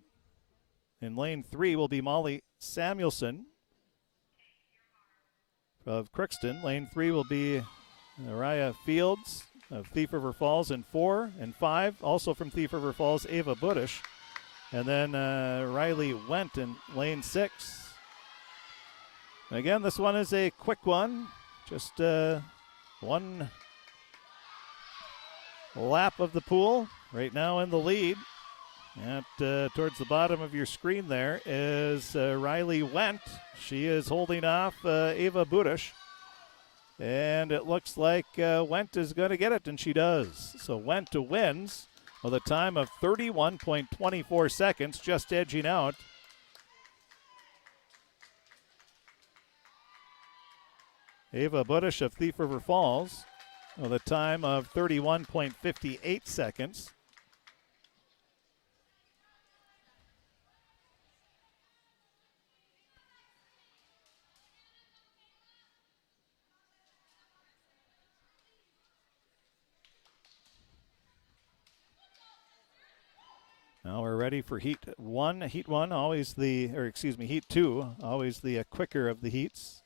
In lane 3 will be Molly Samuelson of Crookston. Lane 3 will be Araya Fields of Thief River Falls in 4 and 5. Also from Thief River Falls, Ava Budish. And then Riley Went in lane 6. Again, this one is a quick one. Just one lap of the pool. Right now in the lead. Towards the bottom of your screen there is Riley Wendt. She is holding off Ava Budish. And it looks like Wendt is going to get it, and she does. So Wendt wins with a time of 31.24 seconds, just edging out Ava Budish of Thief River Falls with a time of 31.58 seconds. Now we're ready for heat one. Heat 2, always the quicker of the heats.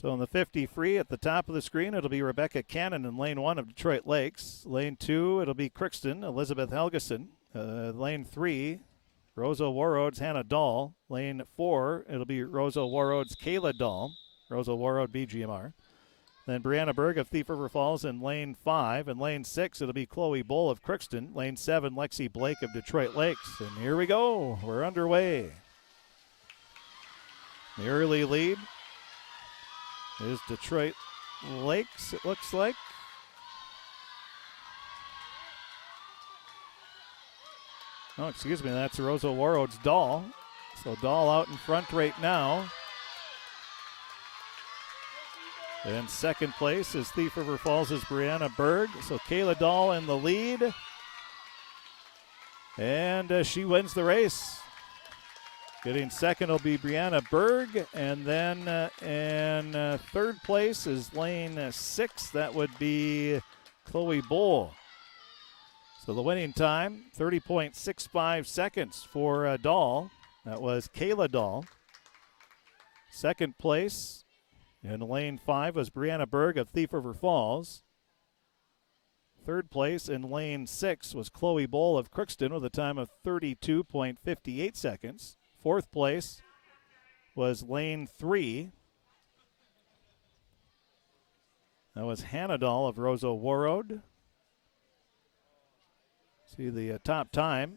So in the 50 free at the top of the screen, it'll be Rebecca Cannon in lane 1 of Detroit Lakes. Lane 2, it'll be Crookston, Elizabeth Helgeson. Lane 3, Rosa Warroad's Hannah Dahl. Lane 4, it'll be Rosa Warroad's Kayla Dahl. Rosa Warroad BGMR. Then Brianna Berg of Thief River Falls in lane 5. In lane 6, it'll be Chloe Bull of Crookston. Lane 7, Lexi Blake of Detroit Lakes. And here we go. We're underway. The early lead is Detroit Lakes, it looks like. Oh, excuse me, that's Rosa Warroad's Dahl. So Dahl out in front right now. In second place is Thief River Falls' Brianna Berg. So Kayla Dahl in the lead. And she wins the race. Getting second will be Brianna Berg. And then in third place is lane 6. That would be Chloe Bull. So the winning time, 30.65 seconds for Dahl. That was Kayla Dahl. Second place in lane 5 was Brianna Berg of Thief River Falls. Third place in lane 6 was Chloe Bull of Crookston with a time of 32.58 seconds. Fourth place was lane 3. That was Hannah Dahl of Rosa Warroad. See the top time.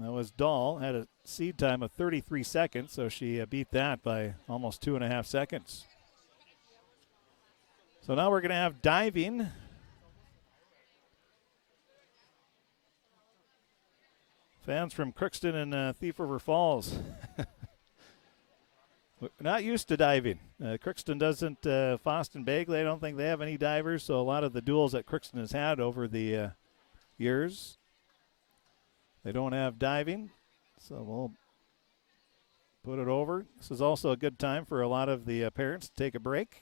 That was Dahl, had a seed time of 33 seconds, so she beat that by almost 2.5 seconds. So now we're going to have diving. Fans from Crookston and Thief River Falls. We're not used to diving. Crookston doesn't, Foston Bagley, I don't think they have any divers, so a lot of the duels that Crookston has had over the years, they don't have diving, so we'll put it over. This is also a good time for a lot of the parents to take a break.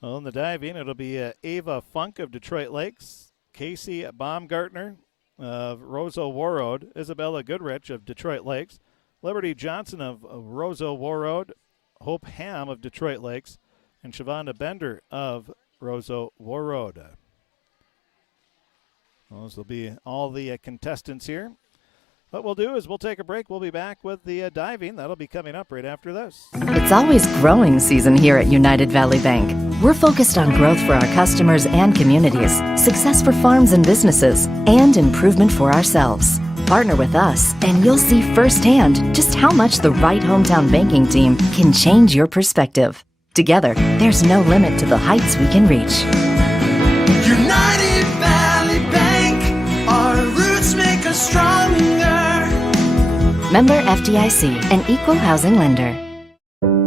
Well, in the diving, it'll be Ava Funk of Detroit Lakes, Casey Baumgartner of Rosa Warroad, Isabella Goodrich of Detroit Lakes, Liberty Johnson of Rosa Warroad, Hope Ham of Detroit Lakes, and Shavonda Bender of Rosa Warroad. Those will be all the contestants here. What we'll do is we'll take a break. We'll be back with the diving. That'll be coming up right after this. It's always growing season here at United Valley Bank. We're focused on growth for our customers and communities, success for farms and businesses, and improvement for ourselves. Partner with us, and you'll see firsthand just how much the right hometown banking team can change your perspective. Together, there's no limit to the heights we can reach. United Valley Bank, our roots make us stronger. Member FDIC, an equal housing lender.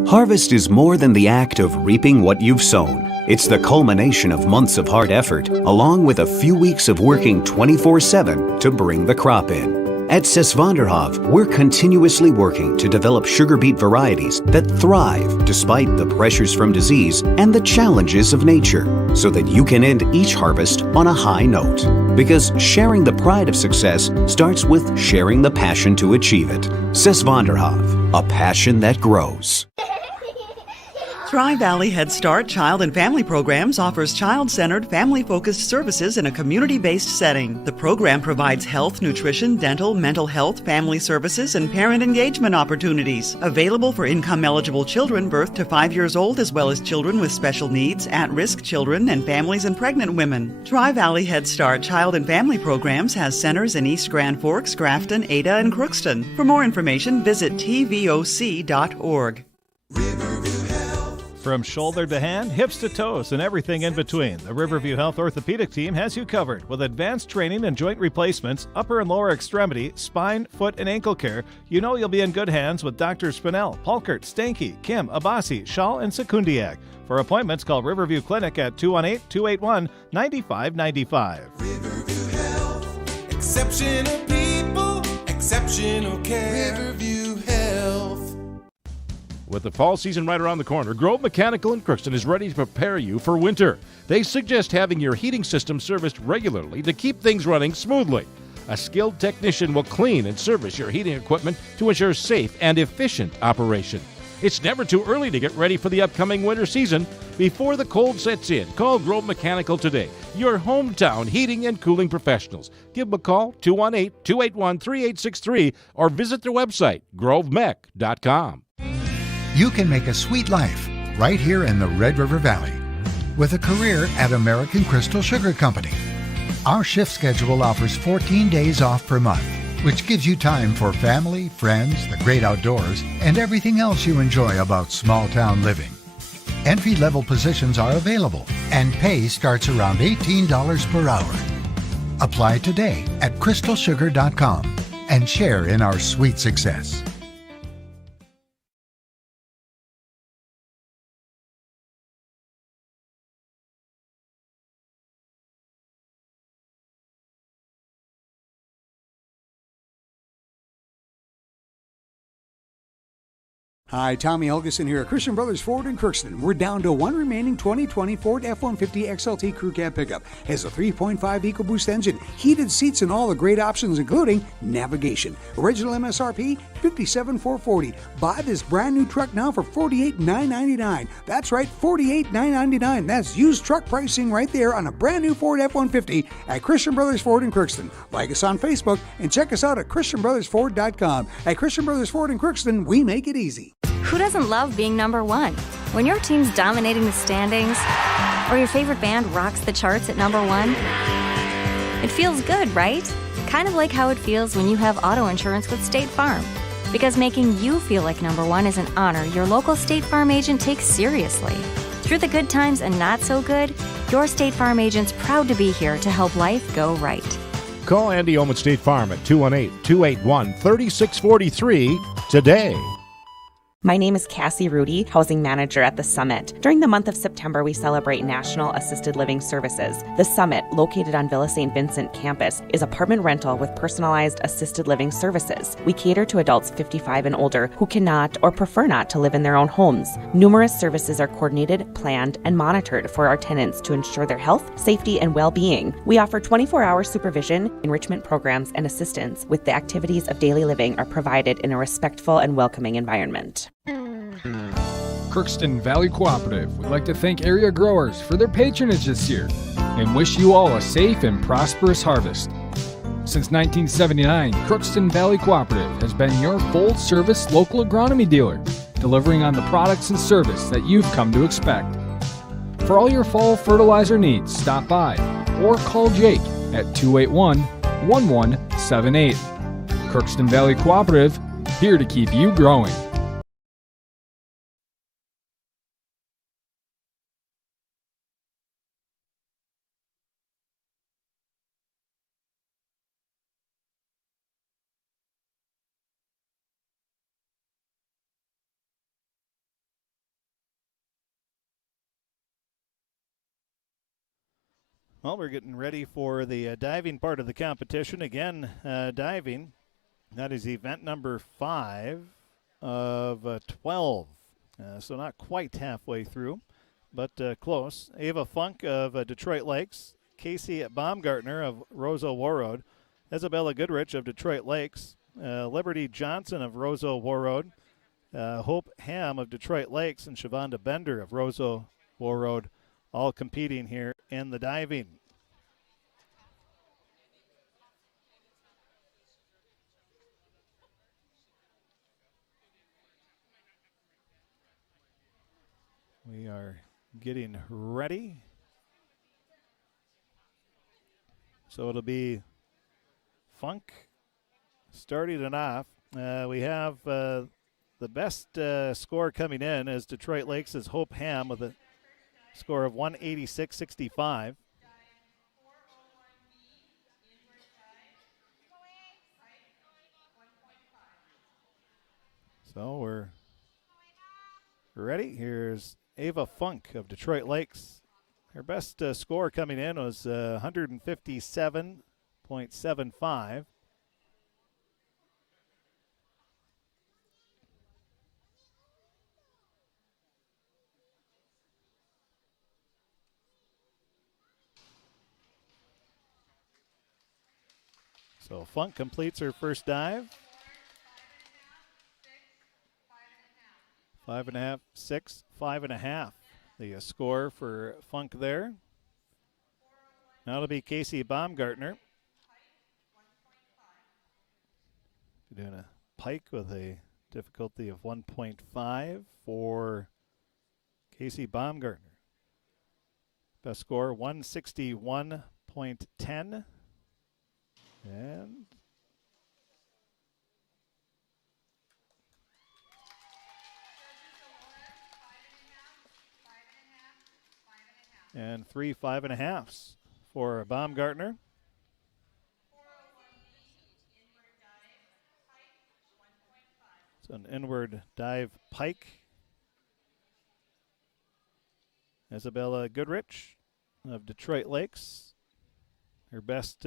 Harvest is more than the act of reaping what you've sown. It's the culmination of months of hard effort, along with a few weeks of working 24/7 to bring the crop in. At Sesvanderhof, we're continuously working to develop sugar beet varieties that thrive despite the pressures from disease and the challenges of nature, so that you can end each harvest on a high note. Because sharing the pride of success starts with sharing the passion to achieve it. Sesvanderhof, a passion that grows. Tri-Valley Head Start Child and Family Programs offers child-centered, family-focused services in a community-based setting. The program provides health, nutrition, dental, mental health, family services, and parent engagement opportunities. Available for income-eligible children birth to 5 years old, as well as children with special needs, at-risk children, and families and pregnant women. Tri-Valley Head Start Child and Family Programs has centers in East Grand Forks, Grafton, Ada, and Crookston. For more information, visit tvoc.org. From shoulder to hand, hips to toes, and everything in between, the Riverview Health Orthopedic Team has you covered with advanced training and joint replacements, upper and lower extremity, spine, foot, and ankle care. You know you'll be in good hands with Drs. Spinell, Palkert, Stanky, Kim, Abasi, Schall, and Sekundiak. For appointments, call Riverview Clinic at 218-281-9595. Riverview Health. Exceptional people, exceptional care. Riverview Health. With the fall season right around the corner, Grove Mechanical in Crookston is ready to prepare you for winter. They suggest having your heating system serviced regularly to keep things running smoothly. A skilled technician will clean and service your heating equipment to ensure safe and efficient operation. It's never too early to get ready for the upcoming winter season. Before the cold sets in, call Grove Mechanical today, your hometown heating and cooling professionals. Give them a call, 218-281-3863, or visit their website, grovemech.com. You can make a sweet life right here in the Red River Valley with a career at American Crystal Sugar Company. Our shift schedule offers 14 days off per month, which gives you time for family, friends, the great outdoors, and everything else you enjoy about small town living. Entry-level positions are available, and pay starts around $18 per hour. Apply today at crystalsugar.com and share in our sweet success. Hi, Tommy Helgeson here at Christian Brothers Ford in Crookston. We're down to one remaining 2020 Ford F-150 XLT Crew Cab pickup. Has a 3.5 EcoBoost engine, heated seats, and all the great options, including navigation. Original MSRP $57,440. Buy this brand new truck now for $48,999. That's right, $48,999. That's used truck pricing right there on a brand new Ford F-150 at Christian Brothers Ford in Crookston. Like us on Facebook and check us out at ChristianBrothersFord.com. At Christian Brothers Ford in Crookston, we make it easy. Who doesn't love being number one? When your team's dominating the standings, or your favorite band rocks the charts at number one, it feels good, right? Kind of like how it feels when you have auto insurance with State Farm. Because making you feel like number one is an honor your local State Farm agent takes seriously. Through the good times and not so good, your State Farm agent's proud to be here to help life go right. Call Andy Omen State Farm at 218-281-3643 today. My name is Cassie Rudy, Housing Manager at The Summit. During the month of September, we celebrate National Assisted Living Services. The Summit, located on Villa St. Vincent campus, is apartment rental with personalized assisted living services. We cater to adults 55 and older who cannot or prefer not to live in their own homes. Numerous services are coordinated, planned, and monitored for our tenants to ensure their health, safety, and well-being. We offer 24-hour supervision, enrichment programs, and assistance with the activities of daily living are provided in a respectful and welcoming environment. Crookston Valley Cooperative would like to thank area growers for their patronage this year and wish you all a safe and prosperous harvest. Since 1979, Crookston Valley Cooperative has been your full-service local agronomy dealer, delivering on the products and service that you've come to expect. For all your fall fertilizer needs, stop by or call Jake at 281-1178. Crookston Valley Cooperative, here to keep you growing. Well, we're getting ready for the diving part of the competition. Again, diving That is event number 5 of 12. So not quite halfway through, but close. Ava Funk of Detroit Lakes, Casey Baumgartner of Roseau Warroad, Isabella Goodrich of Detroit Lakes, Liberty Johnson of Roseau Warroad, Hope Ham of Detroit Lakes, and Shavonda Bender of Roseau Warroad, all competing here in the diving. We are getting ready. So it'll be Funk starting it off. We have the best score coming in as Detroit Lakes is Hope Ham with a score of 186.65. So we're ready. Here's Ava Funk of Detroit Lakes. Her best score coming in was 157.75. So Funk completes her first dive. 5.5, 6, 5.5. The score for Funk there. Now it'll be Casey Baumgartner. Doing a pike with a difficulty of 1.5 for Casey Baumgartner. Best score 161.10. And 3 5.5s for Baumgartner. It's an inward dive pike. Isabella Goodrich of Detroit Lakes. Her best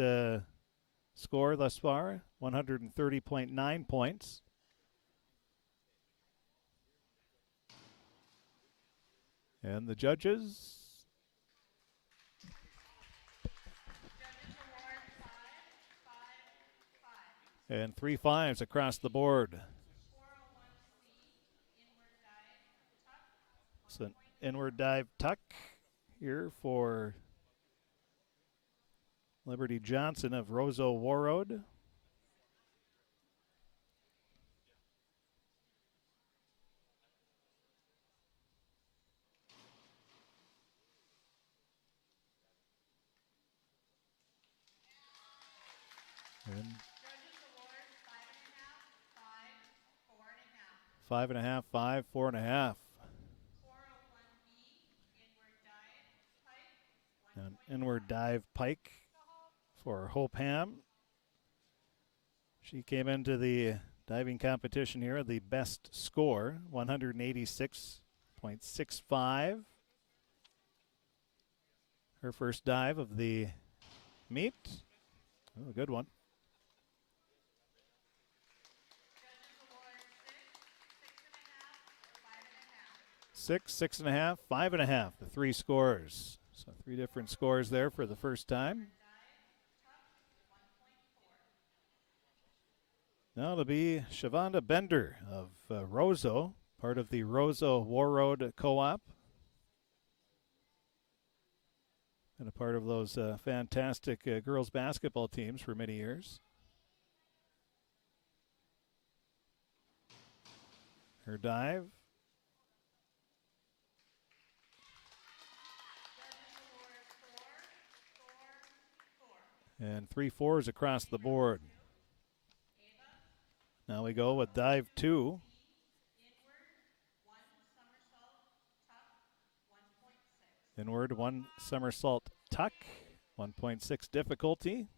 score thus far, 130.9 points. And the judges. And 3 5s across the board. It's an inward dive tuck here for Liberty Johnson of Roseau Warroad. And 5.5, 5, 4.5. An inward dive pike for Hope Ham. She came into the diving competition here the best score, 186.65. Her first dive of the meet. Oh, a good one. 6, 6.5, 5.5, the 3 scores. So 3 different scores there for the first time. Now it'll be Shavonda Bender of Roseau, part of the Roseau Warroad Co-op. And a part of those fantastic girls basketball teams for many years. Her dive. And 3 4s across the board. Now we go with dive 2. Inward 1 somersault tuck, 1.6 difficulty.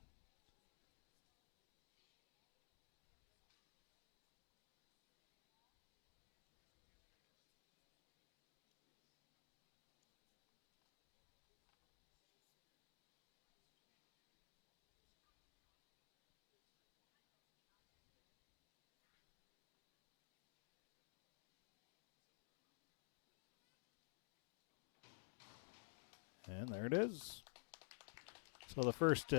There it is. So the first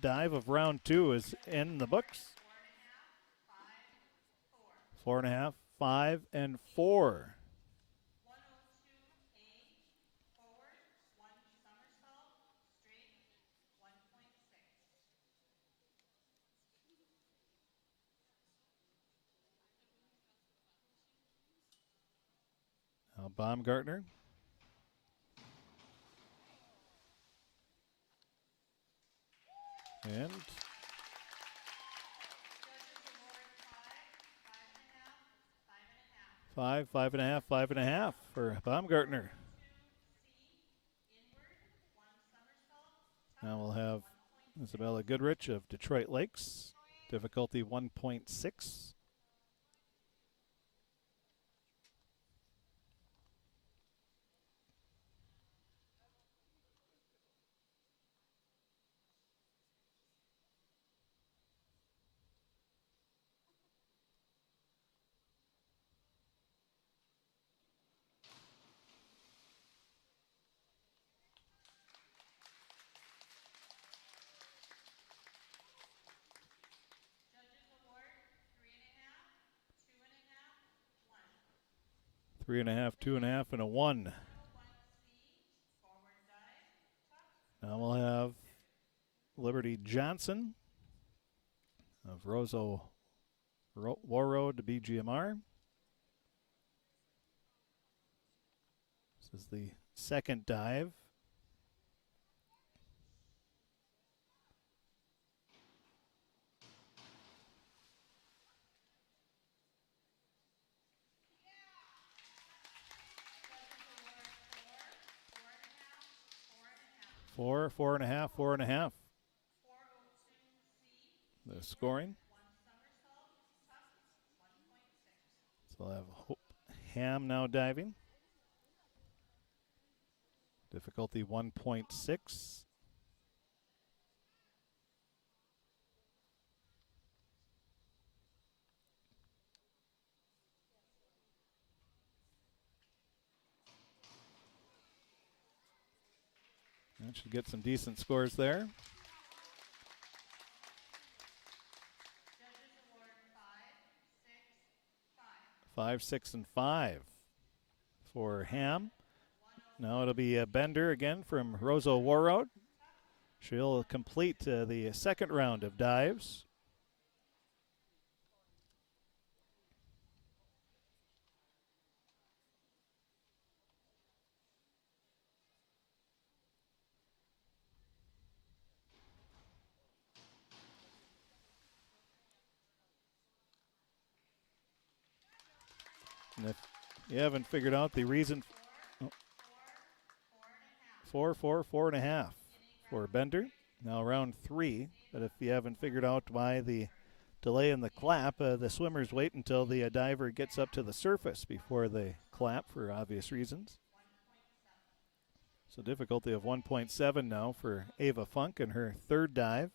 dive of round 2 is in the books. 4.5, 5, and 4. Now Baumgartner. And 5, 5.5, 5.5 for Baumgartner. Now we'll have Isabella Goodrich of Detroit Lakes. Difficulty 1.6. Three and a half, 2.5, and a 1. Now we'll have Liberty Johnson of Roseau Warroad to BGMR. This is the second dive. Four, 4.5, 4.5. The scoring. So I'll have Hope Ham now diving. Difficulty 1.6. That should get some decent scores there. Five, 6, and 5 for Ham. Now it'll be a Bender again from Roseau Warroad. She'll complete the second round of dives. And if you haven't figured out the reason, 4.5 for Bender. Now round 3. But if you haven't figured out why the delay in the clap, the swimmers wait until the diver gets up to the surface before they clap for obvious reasons. So difficulty of 1.7 now for Ava Funk in her third dive.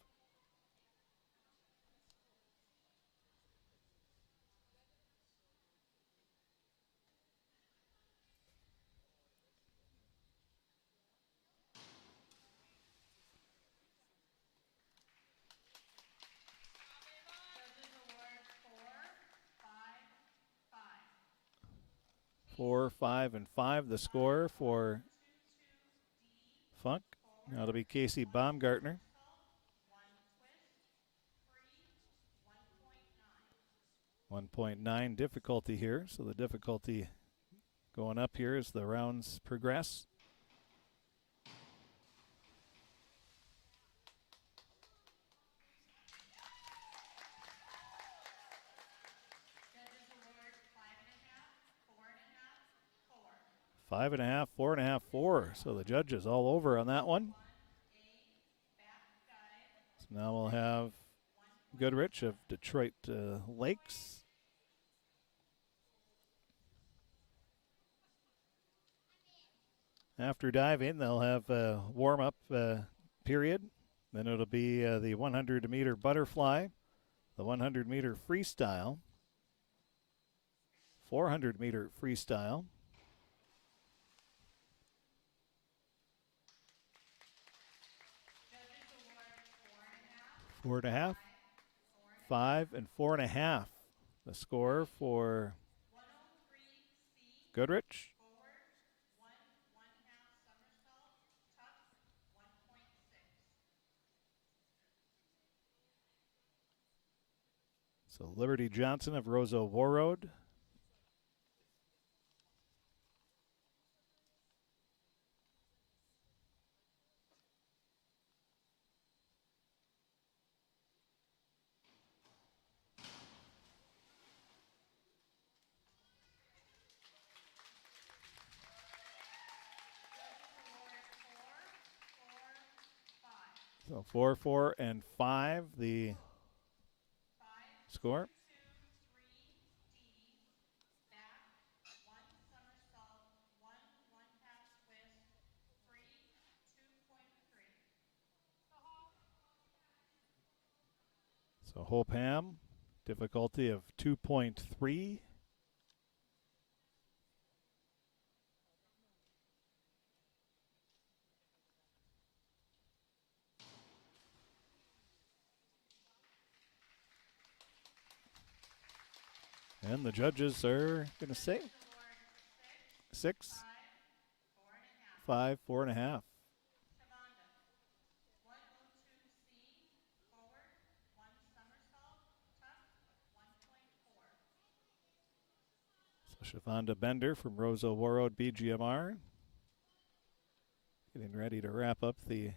Four, 5, and 5 the score for Funk. Now it'll be Casey Baumgartner. 1.9 difficulty here, so the difficulty going up here as the rounds progress. Five and a half, 4.5, 4. So the judges all over on that one. So now we'll have Goodrich of Detroit Lakes. After diving, they'll have a warm-up period. Then it'll be the 100-meter butterfly, the 100-meter freestyle, 400-meter freestyle, 4.5, 5, and 4.5. The score for Goodrich. So Liberty Johnson of Roseau Warroad. So 4, 4, and 5, the score. So Hope Ham, difficulty of 2.3. And the judges are going to say 6, 5, 4.5. So Shavonda Bender from Roseau Warroad BGMR getting ready to wrap up the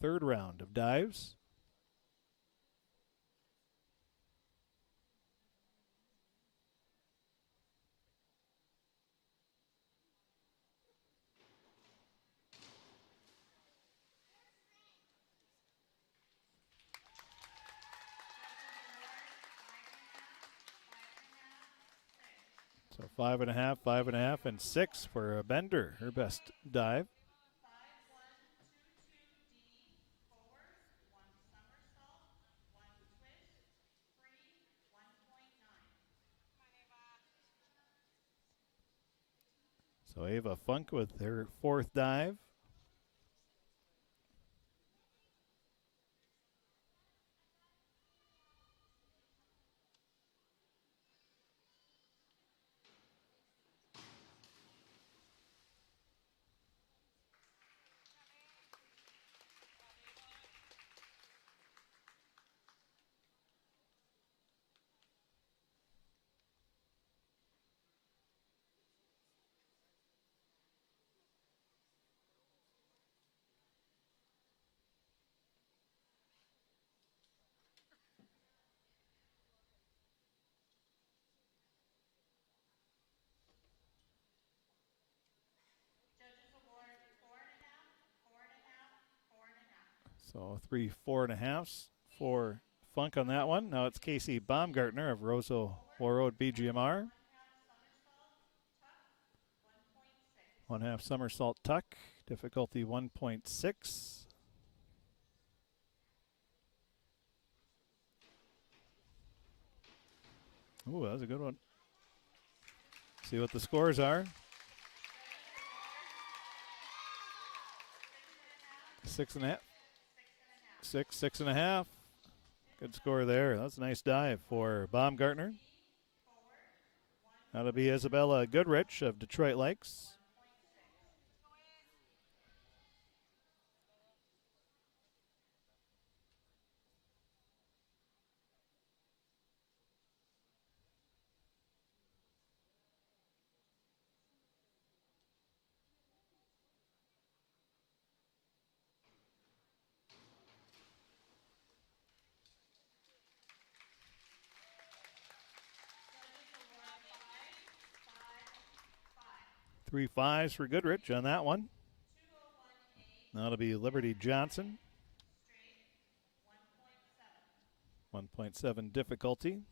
third round of dives. So 5.5, 5.5, and 6 for Bender, her best dive. So Ava Funk with her fourth dive. So 3 4.5s for Funk on that one. Now it's Casey Baumgartner of Roseau Warroad BGMR. 1/2 somersault tuck, difficulty 1.6. Ooh, that was a good one. See what the scores are. 6.5. 6.5. Good score there. That's a nice dive for Baumgartner. That'll be Isabella Goodrich of Detroit Lakes. Three fives for Goodrich on that one. That'll be Liberty Johnson. 1.7 difficulty.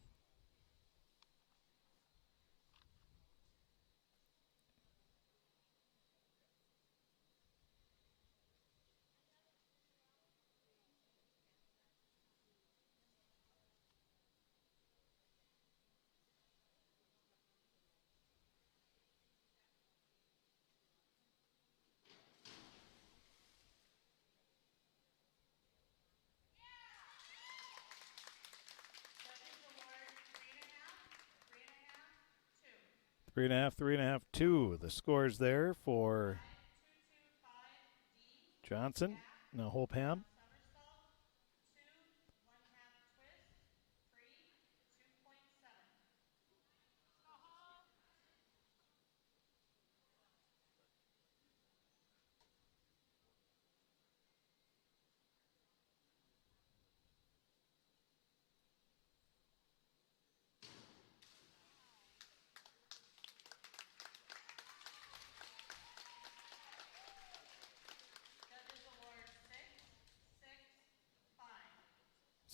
3.5, 3.5, 2. The scores there for Johnson. Now Holpham.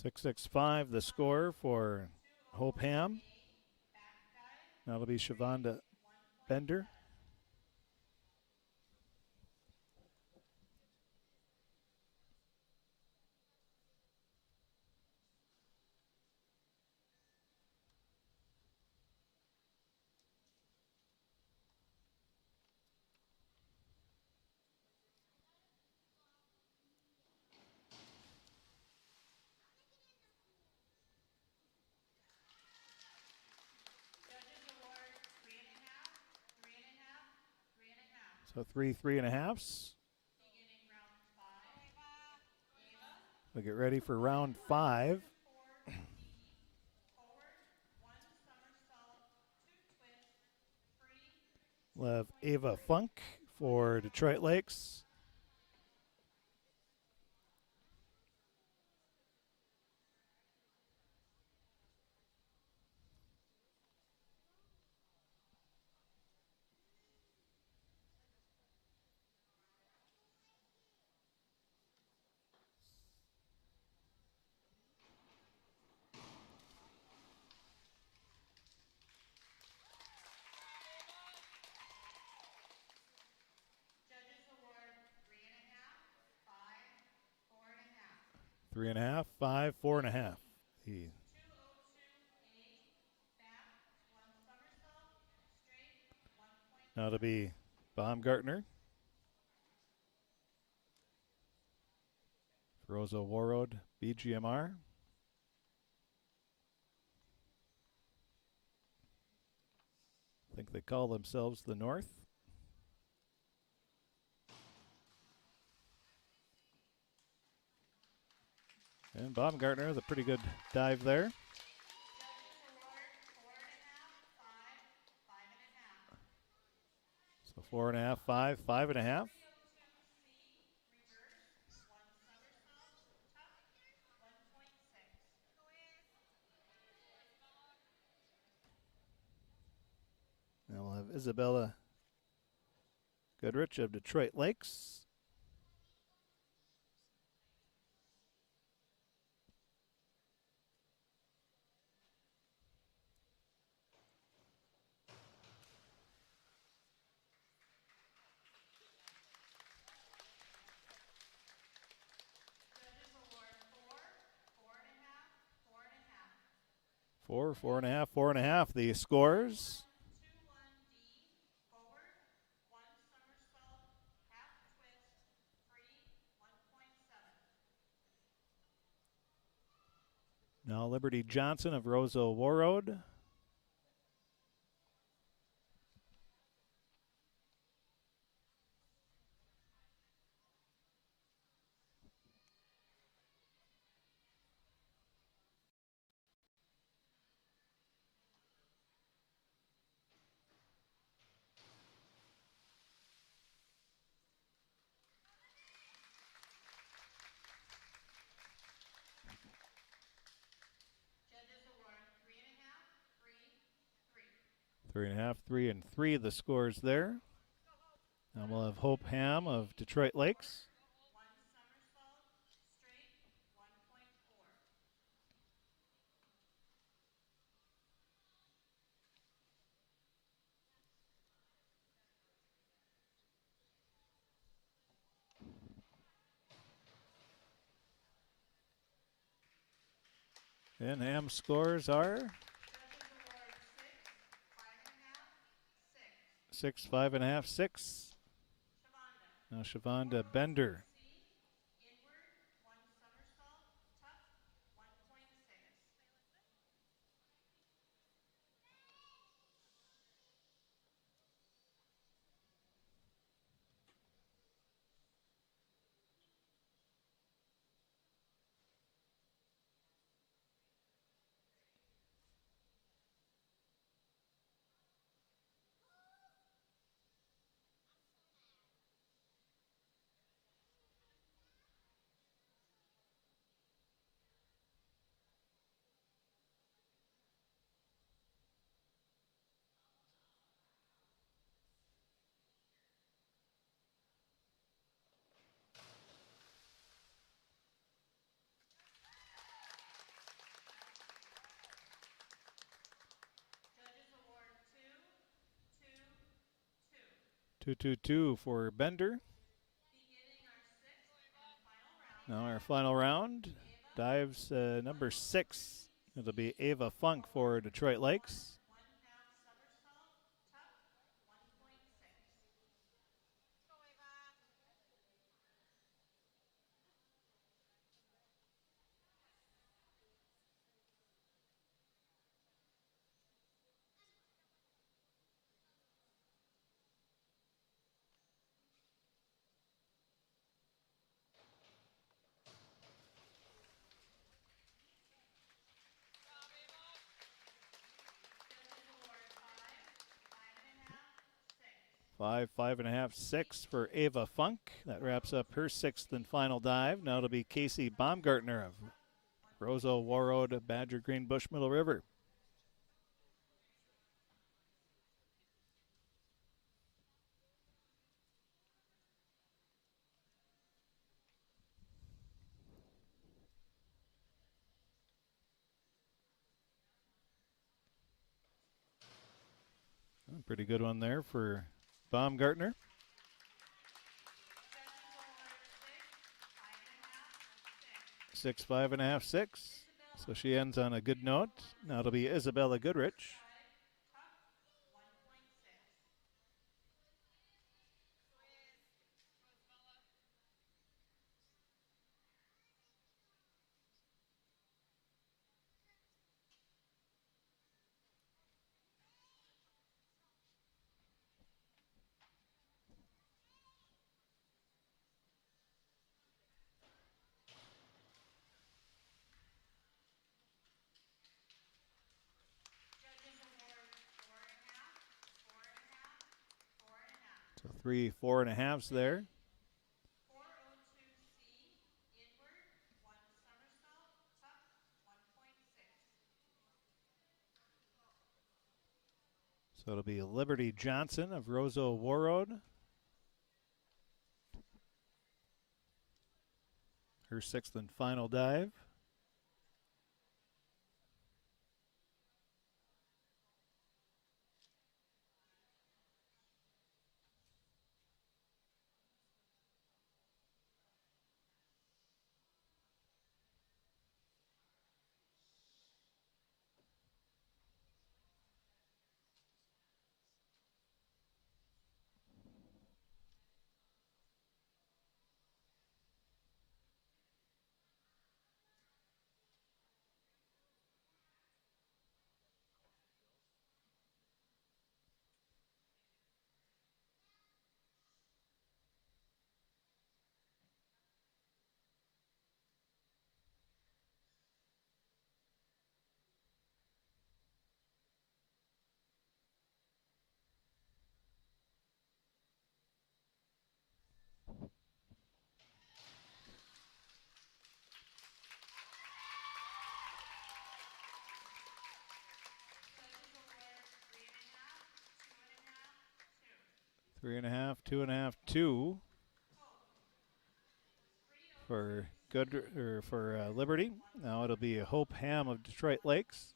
Six, 6-5, the score for Holpham. Now it'll be Shavonda Bender. So 3, 3.5s. We'll get ready for round 5. We'll have Ava Funk for Detroit Lakes. Three and a half, 5, 4.5. Now it'll be Baumgartner. Rosa Warroad, BGMR. I think they call themselves the North. And Baumgartner with a pretty good dive there. So 4.5, 5, 5.5. Now we'll have Isabella Goodrich of Detroit Lakes. Four, 4.5, 4.5. The scores. Now Liberty Johnson of Rosa Warroad. Three and a half, 3 and 3. The scores there. Now we'll have Hope Ham of Detroit Lakes. And Ham's scores are 6, 5.5, 6. Now Shavonda Bender. 2-2-2 for Bender. Now our final round. Dives number 6. It'll be Ava Funk for Detroit Lakes. Five and a half, 6 for Ava Funk. That wraps up her 6th and final dive. Now it'll be Casey Baumgartner of Roseau, Warroad, Badger Green, Bush, Middle River. A pretty good one there for Baumgartner. Six, 5.5, 6. So she ends on a good note. Now it'll be Isabella Goodrich. So 3 4.5s there. So it'll be Liberty Johnson of Roseau Warroad. Her 6th and final dive. Three and a half, 2.5, 2 for Liberty. Now it'll be Hope Ham of Detroit Lakes.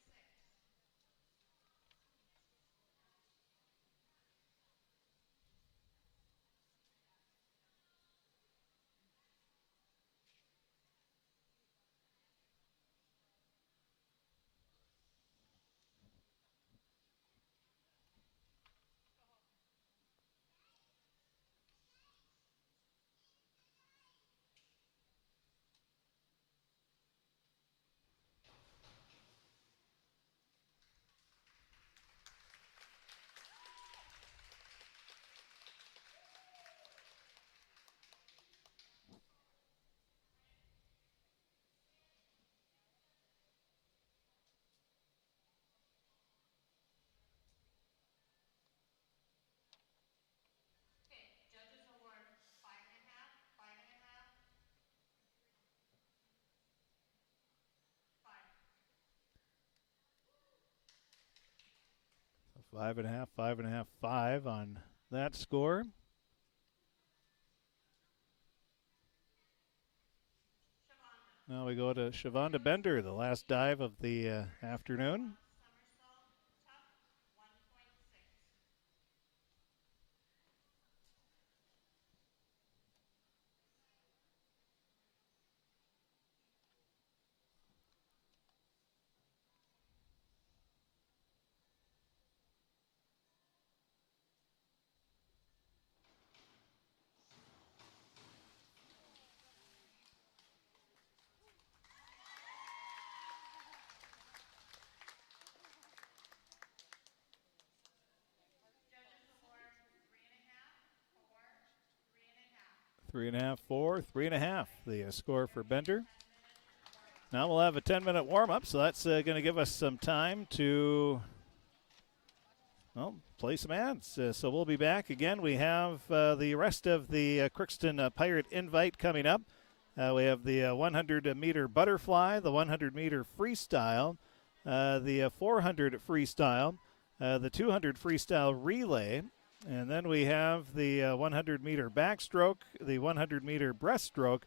So 5.5, 5.5, 5 on that score. Now we go to Shavonda Bender, the last dive of the afternoon. 3.5, 4, 3.5. The score for Bender. Now we'll have a 10-minute warm-up, so that's going to give us some time to, play some ads. So we'll be back again. We have the rest of the Crookston Pirate Invite coming up. We have the 100-meter butterfly, the 100-meter freestyle, the 400 freestyle, the 200 freestyle relay, and then we have the 100-meter backstroke, the 100-meter breaststroke,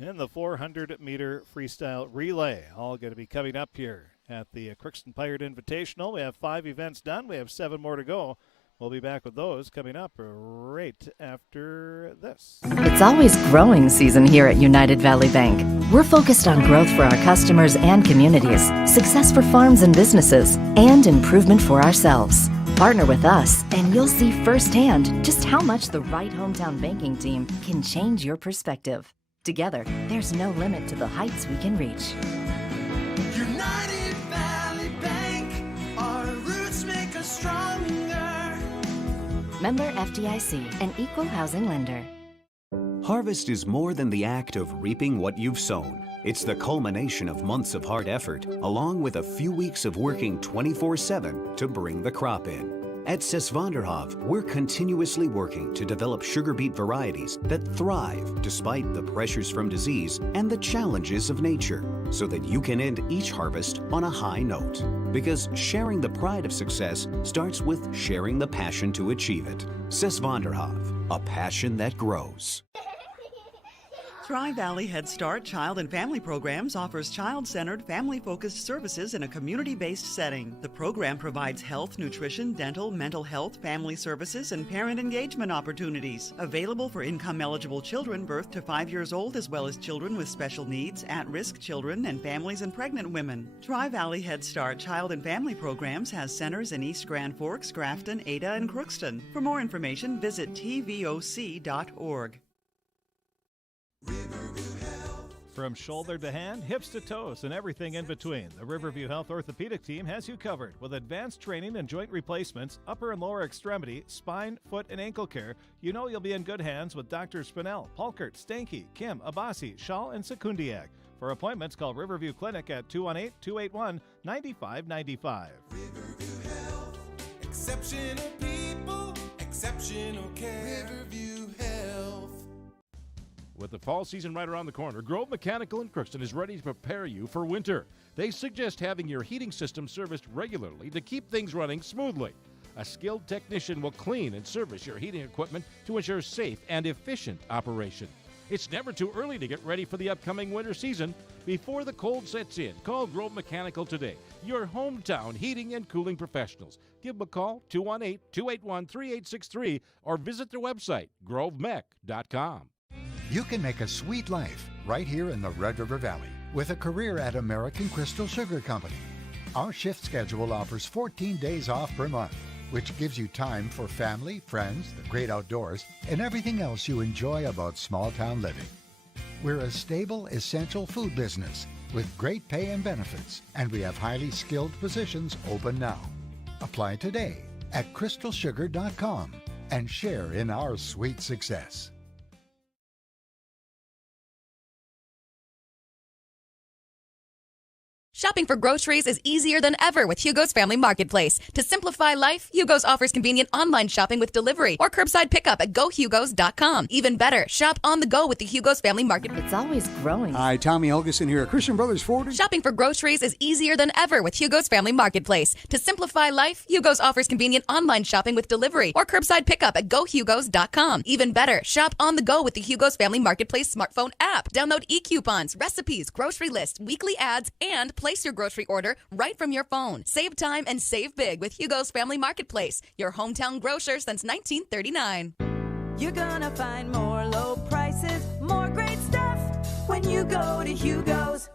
and the 400-meter freestyle relay. All going to be coming up here at the Crookston Pirate Invitational. We have 5 events done. We have 7 more to go. We'll be back with those coming up right after this. It's always growing season here at United Valley Bank. We're focused on growth for our customers and communities, success for farms and businesses, and improvement for ourselves. Partner with us, and you'll see firsthand just how much the right hometown banking team can change your perspective. Together, there's no limit to the heights we can reach. United Valley Bank, our roots make us stronger. Member FDIC, an equal housing lender. Harvest is more than the act of reaping what you've sown. It's the culmination of months of hard effort, along with a few weeks of working 24/7 to bring the crop in. At Sesvanderhof, we're continuously working to develop sugar beet varieties that thrive despite the pressures from disease and the challenges of nature, so that you can end each harvest on a high note. Because sharing the pride of success starts with sharing the passion to achieve it. Sesvanderhof, a passion that grows. Tri-Valley Head Start Child and Family Programs offers child-centered, family-focused services in a community-based setting. The program provides health, nutrition, dental, mental health, family services, and parent engagement opportunities. Available for income-eligible children birth to 5 years old, as well as children with special needs, at-risk children, and families and pregnant women. Tri-Valley Head Start Child and Family Programs has centers in East Grand Forks, Grafton, Ada, and Crookston. For more information, visit tvoc.org. From shoulder to hand, hips to toes, and everything in between, the Riverview Health Orthopedic Team has you covered with advanced training and joint replacements, upper and lower extremity, spine, foot, and ankle care. You know you'll be in good hands with Drs. Spinell, Polkert, Stanky, Kim, Abasi, Shaw, and Sekundiak. For appointments, call Riverview Clinic at 218-281-9595. Riverview Health, exceptional people, exceptional care. Riverview Health. With the fall season right around the corner, Grove Mechanical in Crookston is ready to prepare you for winter. They suggest having your heating system serviced regularly to keep things running smoothly. A skilled technician will clean and service your heating equipment to ensure safe and efficient operation. It's never too early to get ready for the upcoming winter season. Before the cold sets in, call Grove Mechanical today, your hometown heating and cooling professionals. Give them a call, 218-281-3863, or visit their website, grovemech.com. You can make a sweet life right here in the Red River Valley with a career at American Crystal Sugar Company. Our shift schedule offers 14 days off per month, which gives you time for family, friends, the great outdoors, and everything else you enjoy about small-town living. We're a stable, essential food business with great pay and benefits, and we have highly skilled positions open now. Apply today at crystalsugar.com and share in our sweet success. Shopping for groceries is easier than ever with Hugo's Family Marketplace. To simplify life, Hugo's offers convenient online shopping with delivery or curbside pickup at gohugos.com. Even better, shop on the go with the Hugo's Family Marketplace. It's always growing. Hi, Tommy Helgeson here at Christian Brothers Ford. Shopping for groceries is easier than ever with Hugo's Family Marketplace. To simplify life, Hugo's offers convenient online shopping with delivery or curbside pickup at gohugos.com. Even better, shop on the go with the Hugo's Family Marketplace smartphone app. Download e-coupons, recipes, grocery lists, weekly ads, and place your grocery order right from your phone. Save time and save big with Hugo's Family Marketplace, your hometown grocer since 1939. You're gonna find more low prices, more great stuff when you go to Hugo's.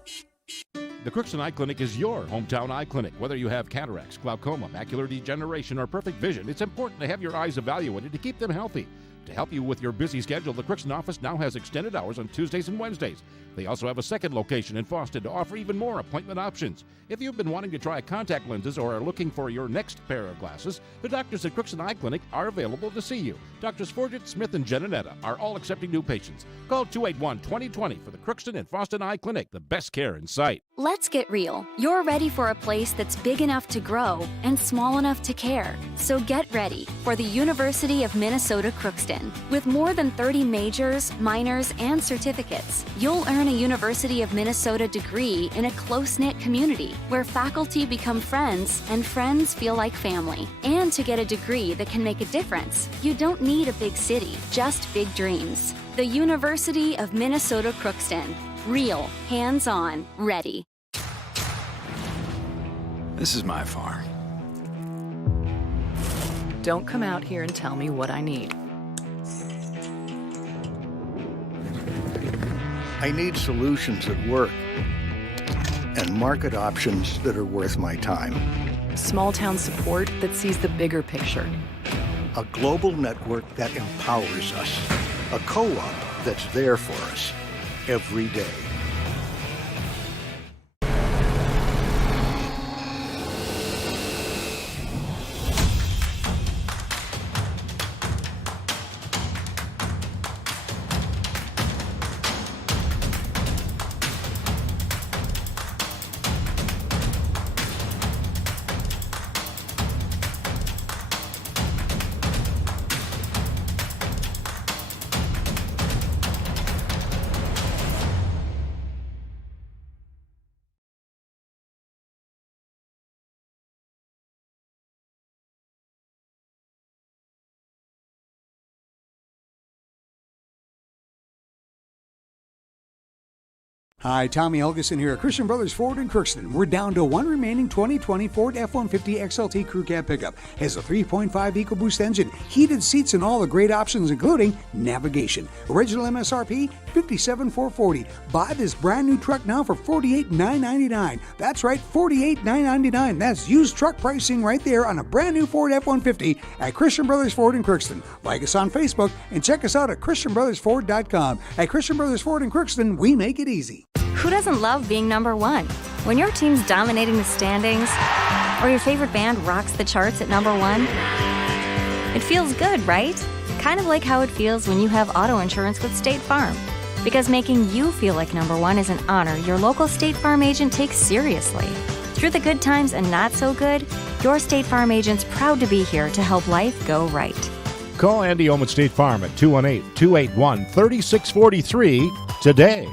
The Crookston Eye Clinic is your hometown eye clinic. Whether you have cataracts, glaucoma, macular degeneration, or perfect vision, it's important to have your eyes evaluated to keep them healthy. To help you with your busy schedule, the Crookston office now has extended hours on Tuesdays and Wednesdays. They also have a second location in Boston to offer even more appointment options. If you've been wanting to try contact lenses or are looking for your next pair of glasses, the doctors at Crookston Eye Clinic are available to see you. Doctors Forget, Smith, and Jananetta are all accepting new patients. Call 281-2020 for the Crookston and Boston Eye Clinic, the best care in sight. Let's get real. You're ready for a place that's big enough to grow and small enough to care. So get ready for the University of Minnesota Crookston. With more than 30 majors, minors, and certificates, you'll earn a University of Minnesota degree in a close-knit community where faculty become friends and friends feel like family. And to get a degree that can make a difference, you don't need a big city, just big dreams. The University of Minnesota Crookston. Real, hands-on, ready. This is my farm. Don't come out here and tell me what I need. I need solutions that work and market options that are worth my time. Small town support that sees the bigger picture. A global network that empowers us. A co-op that's there for us every day. Hi, Tommy Helgeson here at Christian Brothers Ford in Crookston. We're down to one remaining 2020 Ford F-150 XLT Crew Cab pickup. Has a 3.5 EcoBoost engine, heated seats, and all the great options including navigation. Original MSRP $57,440. Buy this brand new truck now for $48,999. That's right, $48,999. That's used truck pricing right there on a brand new Ford F-150 at Christian Brothers Ford in Crookston. Like us on Facebook and check us out at ChristianBrothersFord.com. At Christian Brothers Ford in Crookston, we make it easy. Who doesn't love being number one? When your team's dominating the standings, or your favorite band rocks the charts at number one, it feels good, right? Kind of like how it feels when you have auto insurance with State Farm. Because making you feel like number one is an honor your local State Farm agent takes seriously. Through the good times and not so good, your State Farm agent's proud to be here to help life go right. Call Andy Ohm at State Farm at 218-281-3643 today.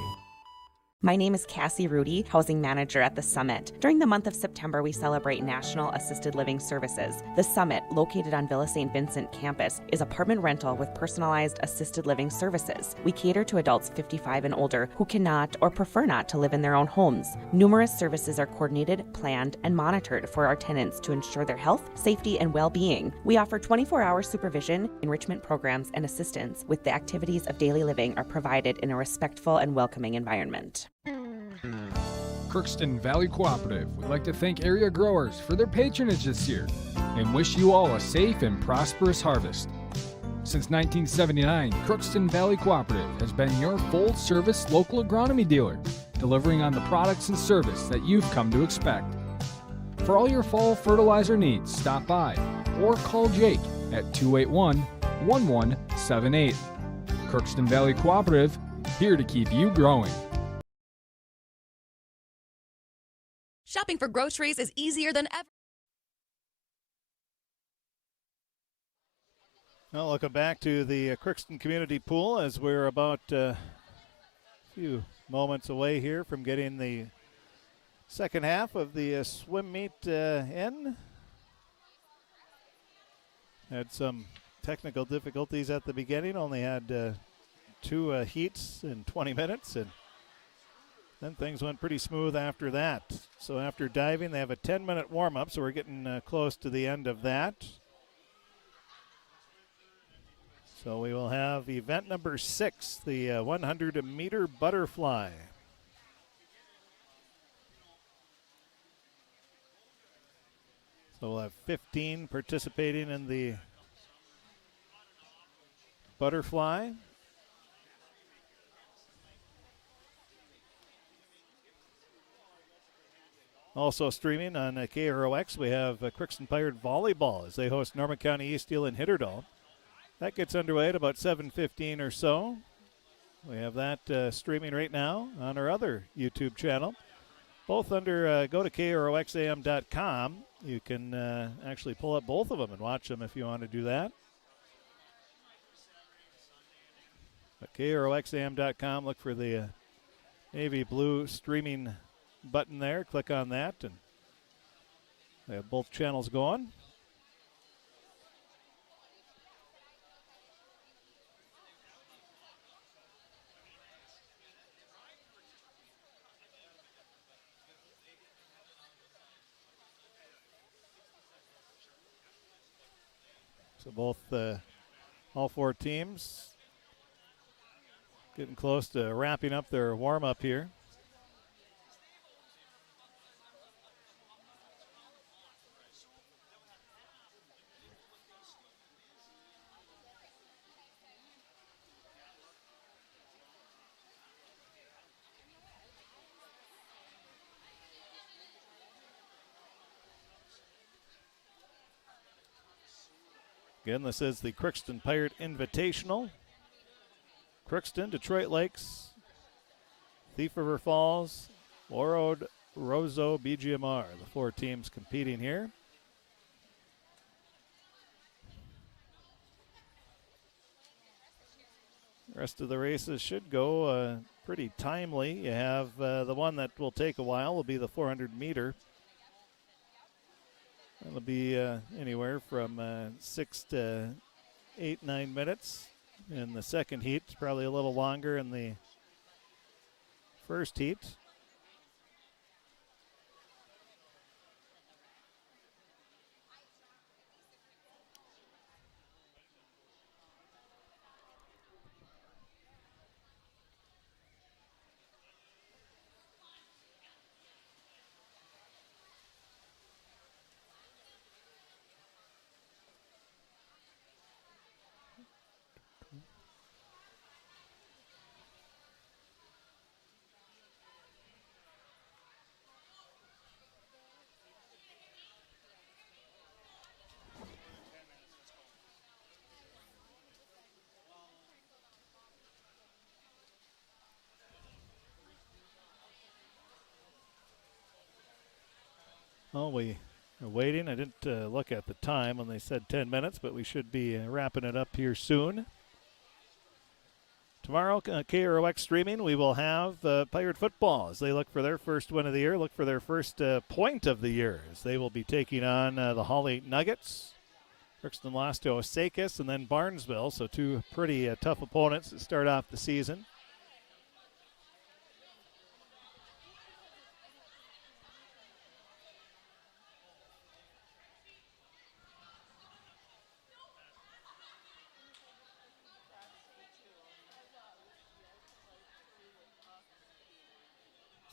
My name is Cassie Rudy, Housing Manager at The Summit. During the month of September, we celebrate National Assisted Living Services. The Summit, located on Villa St. Vincent campus, is apartment rental with personalized assisted living services. We cater to adults 55 and older who cannot or prefer not to live in their own homes. Numerous services are coordinated, planned, and monitored for our tenants to ensure their health, safety, and well-being. We offer 24-hour supervision, enrichment programs, and assistance with the activities of daily living are provided in a respectful and welcoming environment. Crookston Valley Cooperative would like to thank area growers for their patronage this year and wish you all a safe and prosperous harvest. Since 1979, Crookston Valley Cooperative has been your full-service local agronomy dealer, delivering on the products and service that you've come to expect. For all your fall fertilizer needs, stop by or call Jake at 281-1178. Crookston Valley Cooperative, here to keep you growing. Shopping for groceries is easier than ever. Well, welcome back to the Crookston Community Pool as we're about a few moments away here from getting the second half of the swim meet in. Had some technical difficulties at the beginning, only had two heats in 20 minutes, and then things went pretty smooth after that. So after diving, they have a 10-minute warm-up, so we're getting close to the end of that. So we will have event number 6, the 100-meter butterfly. So we'll have 15 participating in the Butterfly. Also streaming on KROX, we have Crookston Pirate Volleyball as they host Norman County Easteel and Hitterdal. That gets underway at about 7:15 or so. We have that streaming right now on our other YouTube channel. Both under, go to KROXAM.com. You can actually pull up both of them and watch them if you want to do that. At KROXAM.com, look for the navy blue streaming button there. Click on that, and they have both channels going. So both, all four teams getting close to wrapping up their warm-up here. Again, this is the Crookston Pirate Invitational. Crookston, Detroit Lakes, Thief River Falls, Warroad, Roseau, BGMR, the four teams competing here. The rest of the races should go pretty timely. You have the one that will take a while will be the 400 meter. That'll be anywhere from 6 to 8-9 minutes in the second heat. It's probably a little longer in the first heat. Well, we are waiting. I didn't look at the time when they said 10 minutes, but we should be wrapping it up here soon. Tomorrow, KROX streaming, we will have Pirate football as they look for their first win of the year, look for their first point of the year as they will be taking on the Holly Nuggets. Crookston lost to Osakis and then Barnesville, so two pretty tough opponents to start off the season.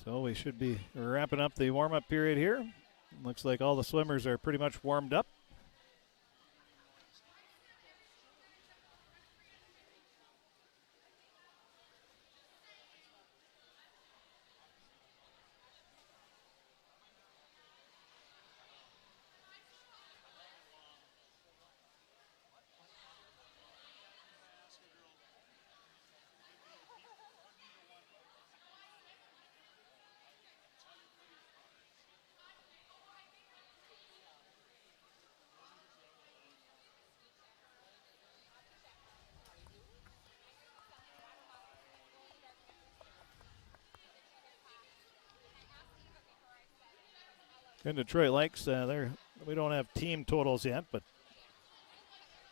So we should be wrapping up the warm-up period here. Looks like all the swimmers are pretty much warmed up. In Detroit Lakes, we don't have team totals yet, but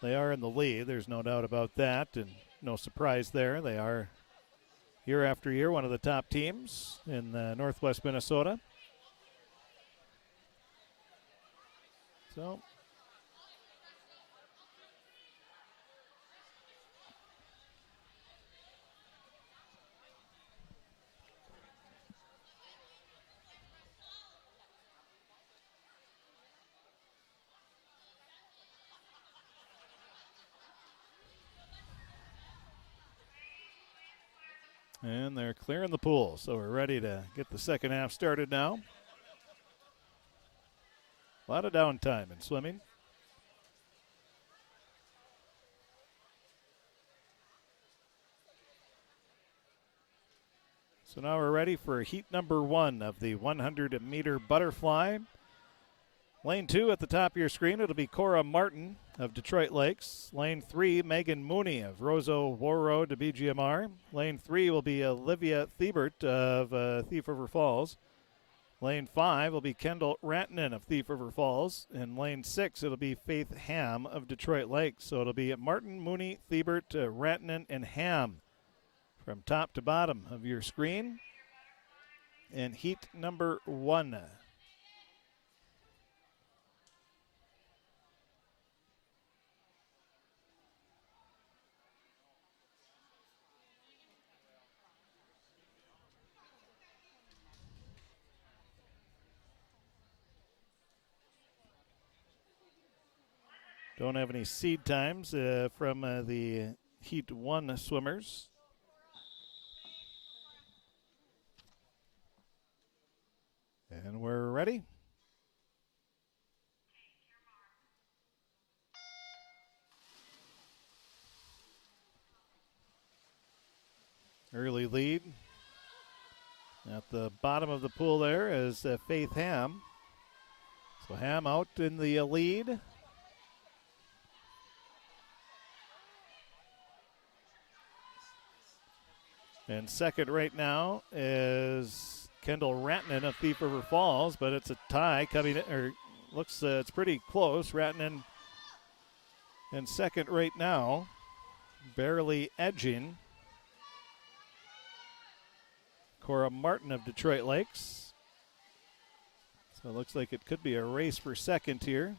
they are in the lead. There's no doubt about that, and no surprise there. They are, year after year, one of the top teams in Northwest Minnesota. So And they're clearing the pool, so we're ready to get the second half started now. A lot of downtime in swimming. So now we're ready for heat number 1 of the 100-meter butterfly. Lane 2 at the top of your screen, it'll be Cora Martin of Detroit Lakes. Lane 3, Megan Mooney of Roseau Warroad to BGMR. Lane 3 will be Olivia Thiebert of Thief River Falls. Lane 5 will be Kendall Rantanen of Thief River Falls. In lane 6, it'll be Faith Ham of Detroit Lakes. So it'll be Martin, Mooney, Thiebert, Rantanen, and Ham from top to bottom of your screen. In heat number 1. Don't have any seed times from the Heat 1 swimmers. And we're ready. Early lead. At the bottom of the pool there is Faith Ham. So Ham out in the lead. And second right now is Kendall Rantanen of Thief River Falls, but it's a tie coming in, or looks it's pretty close. Rantanen in second right now, barely edging Cora Martin of Detroit Lakes. So it looks like it could be a race for second here.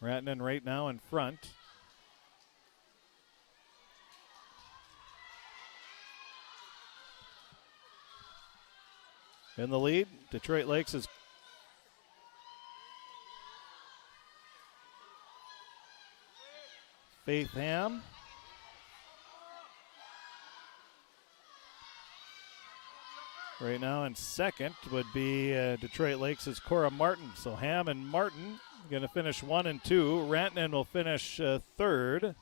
Rantanen right now in front. In the lead, Detroit Lakes is Faith Ham. Right now in second would be Detroit Lakes' Cora Martin. So Ham and Martin going to finish 1 and 2. Rantanen will finish third.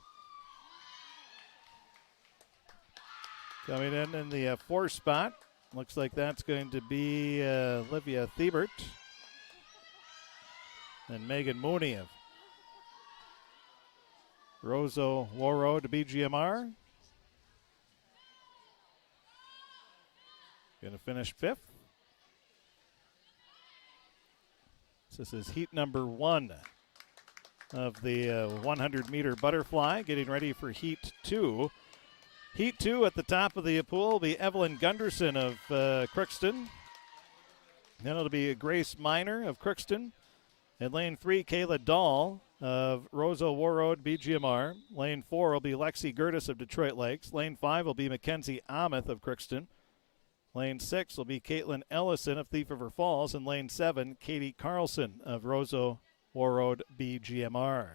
Coming in the 4th spot. Looks like that's going to be Olivia Thiebert and Megan Mooney of Roseau Warroad to BGMR. Going to finish 5th. This is heat number 1 of the 100-meter butterfly, getting ready for heat 2. Heat 2 at the top of the pool will be Evelyn Gunderson of Crookston. Then it'll be Grace Miner of Crookston. In lane 3, Kayla Dahl of Roseau Warroad BGMR. Lane 4 will be Lexi Gertis of Detroit Lakes. Lane 5 will be Mackenzie Ameth of Crookston. Lane 6 will be Caitlin Ellison of Thief River Falls. And lane 7, Katie Carlson of Roseau Warroad BGMR.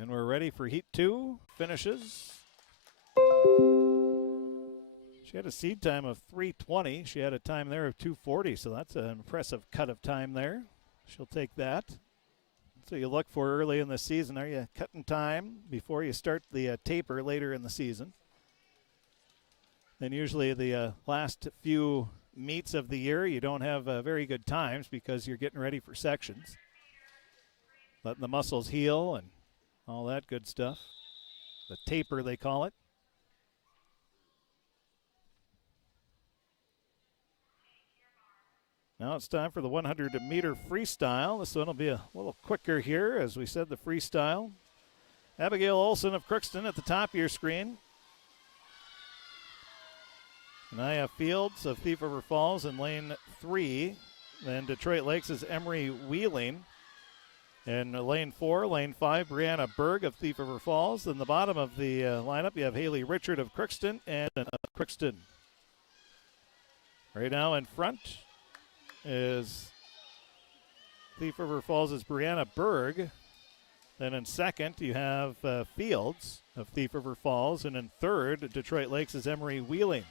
And we're ready for heat 2 finishes. She had a seed time of 3:20. She had a time there of 2:40, so that's an impressive cut of time there. She'll take that. That's what you look for early in the season. Are you cutting time before you start the taper later in the season? Then usually the last few meets of the year, you don't have very good times because you're getting ready for sections. Letting the muscles heal and all that good stuff. The taper, they call it. Now it's time for the 100-meter freestyle. This one will be a little quicker here, as we said, the freestyle. Abigail Olson of Crookston at the top of your screen. Naya Fields of Thief River Falls in lane 3. Then Detroit Lakes is Emery Wheeling. In lane 4, lane 5, Brianna Berg of Thief River Falls. In the bottom of the lineup, you have Haley Richard of Crookston and Crookston. Right now in front is Thief River Falls' Brianna Berg. Then in second, you have Fields of Thief River Falls. And in third, Detroit Lakes is Emery Wheeling.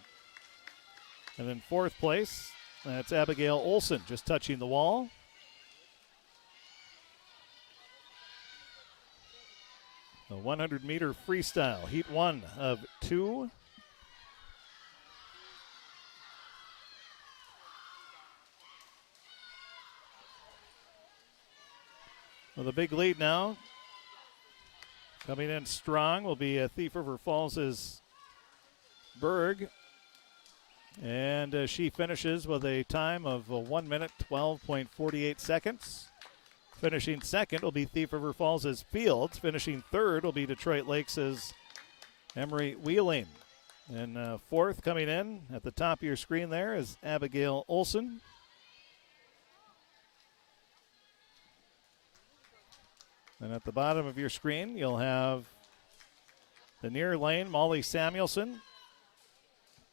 And in fourth place, that's Abigail Olson, just touching the wall. The 100-meter freestyle, heat 1 of 2. Well, the big lead now, coming in strong, will be Thief River Falls' Berg. And she finishes with a time of 1 minute, 12.48 seconds. Finishing second will be Thief River Falls' Fields. Finishing third will be Detroit Lakes' Emery Wheeling. And fourth coming in at the top of your screen there is Abigail Olson. And at the bottom of your screen, you'll have the near lane, Molly Samuelson.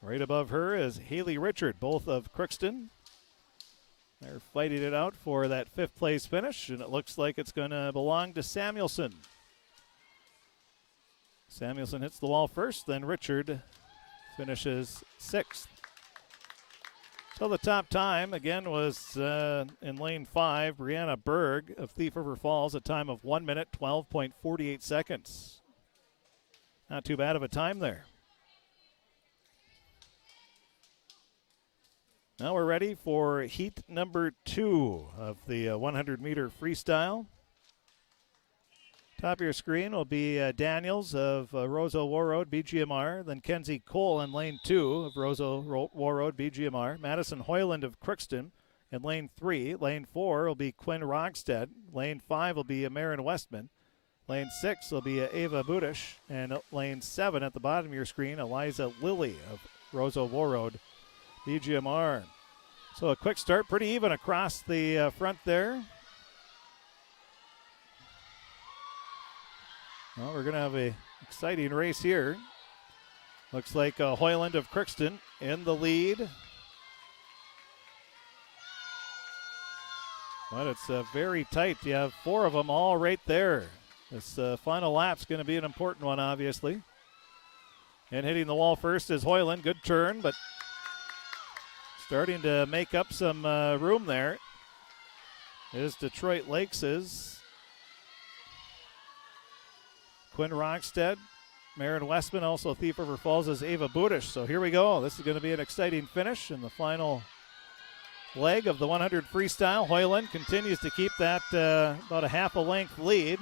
Right above her is Haley Richard, both of Crookston. They're fighting it out for that fifth place finish, and it looks like it's going to belong to Samuelson. Samuelson hits the wall first, then Richard finishes sixth. So the top time, again, was in lane 5, Brianna Berg of Thief River Falls, a time of 1 minute, 12.48 seconds. Not too bad of a time there. Now we're ready for heat number 2 of the 100-meter freestyle. Top of your screen will be Daniels of Roseau Warroad BGMR, then Kenzie Cole in lane 2 of Roseau Warroad BGMR, Madison Hoyland of Crookston in lane 3. Lane 4 will be Quinn Rogstead. Lane 5 will be Marin Westman. Lane 6 will be Ava Budish. And lane 7 at the bottom of your screen, Eliza Lilly of Roseau Warroad BGMR. So a quick start, pretty even across the front there. Well, we're going to have an exciting race here. Looks like Hoyland of Crookston in the lead. But it's very tight. You have 4 of them all right there. This final lap's going to be an important one, obviously. And hitting the wall first is Hoyland. Good turn, but starting to make up some room there is Detroit Lakes' Quinn Rogstead, Marin Westman, also Thief River Falls' Ava Budish. So here we go. This is going to be an exciting finish in the final leg of the 100 freestyle. Hoyland continues to keep that about a half a length lead.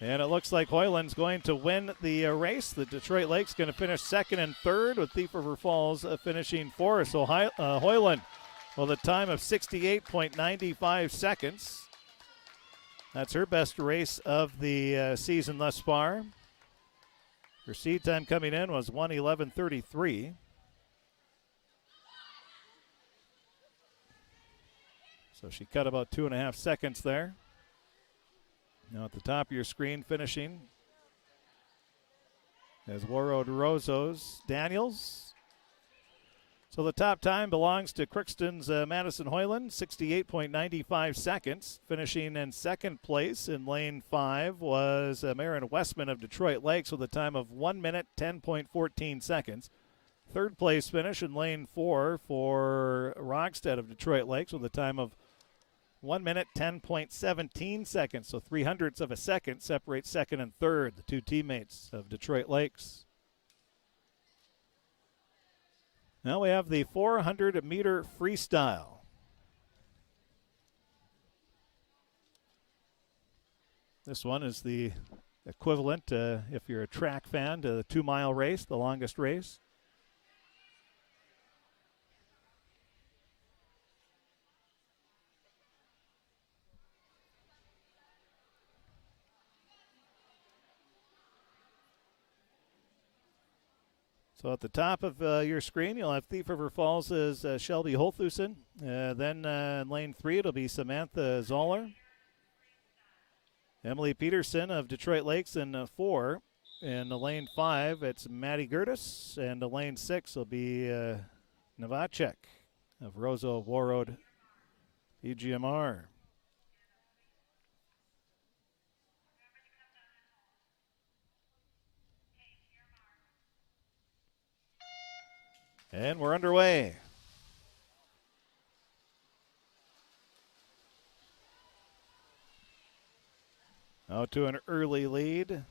And it looks like Hoyland's going to win the race. The Detroit Lakes going to finish second and third, with Thief River Falls finishing fourth. So Hoyland with a time of 68.95 seconds. That's her best race of the season thus far. Her seed time coming in was 1:11:33. So she cut about 2.5 seconds there. Now at the top of your screen, finishing as Warroad Roseau's Daniels. So the top time belongs to Crookston's Madison Hoyland, 68.95 seconds. Finishing in second place in lane 5 was Marin Westman of Detroit Lakes with a time of 1 minute, 10.14 seconds. Third place finish in lane 4 for Rogstead of Detroit Lakes with a time of 1 minute, 10.17 seconds. So 0.03 of a second separates second and third, the two teammates of Detroit Lakes. Now we have the 400-meter freestyle. This one is the equivalent, if you're a track fan, to the 2-mile race, the longest race. So at the top of your screen, you'll have Thief River Falls as Shelby Holthusen. Then in lane 3, it'll be Samantha Zoller. Emily Peterson of Detroit Lakes in 4. In the lane 5, it's Maddie Gertis. And the lane 6 will be Novacek of Rosa Warroad EGMR. And we're underway. Out to an early lead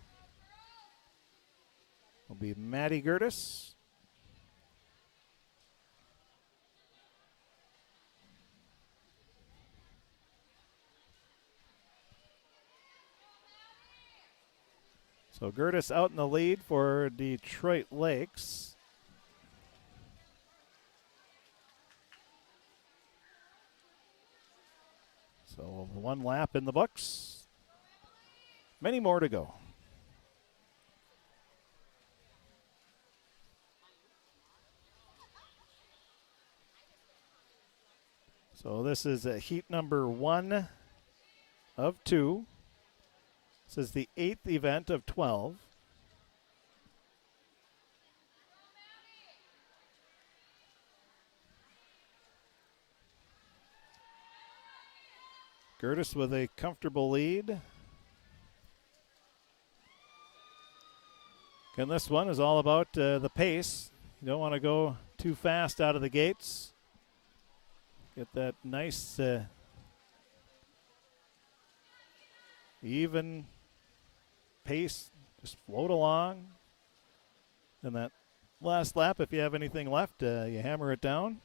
will be Maddie Gertis. So Gertis out in the lead for Detroit Lakes. So 1 lap in the books. Many more to go. So this is heat number 1 of 2. This is the 8th event of 12. Gertis with a comfortable lead. And this one is all about the pace. You don't want to go too fast out of the gates. Get that nice even pace. Just float along. And that last lap, if you have anything left, you hammer it down.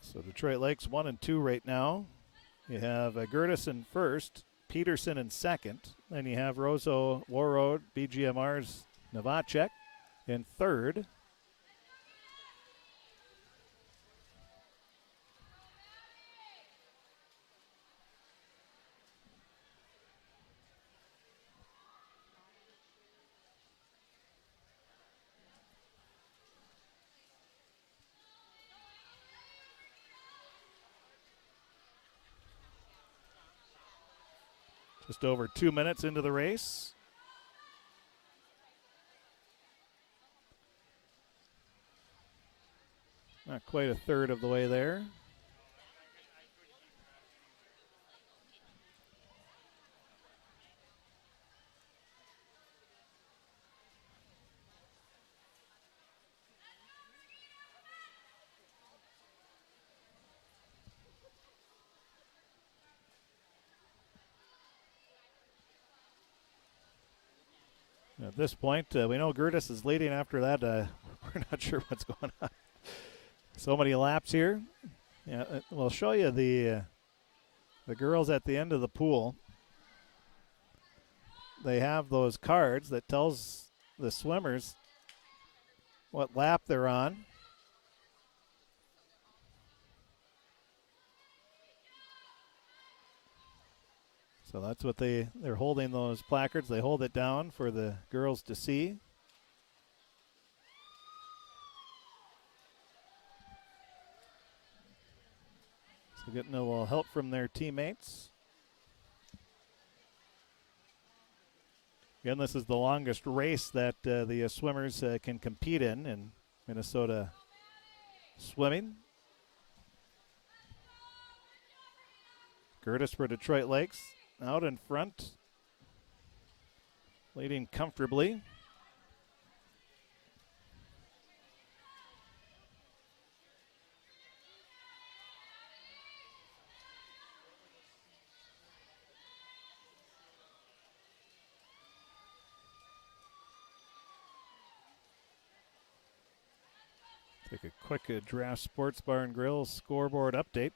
So Detroit Lakes 1 and 2 right now. You have Gertis in first, Peterson in second. Then you have Rosa Warroad, BGMR's Novacek in third. Just over 2 minutes into the race. Not quite a third of the way there. At this point, we know Gertis is leading. After that, we're not sure what's going on. So many laps here. Yeah, we'll show you the girls at the end of the pool. They have those cards that tells the swimmers what lap they're on. So that's what they're holding, those placards. They hold it down for the girls to see. So getting a little help from their teammates. Again, this is the longest race that the swimmers can compete in Minnesota swimming. Gertis for Detroit Lakes. Out in front, leading comfortably. Take a quick Draft Sports Bar and Grill scoreboard update.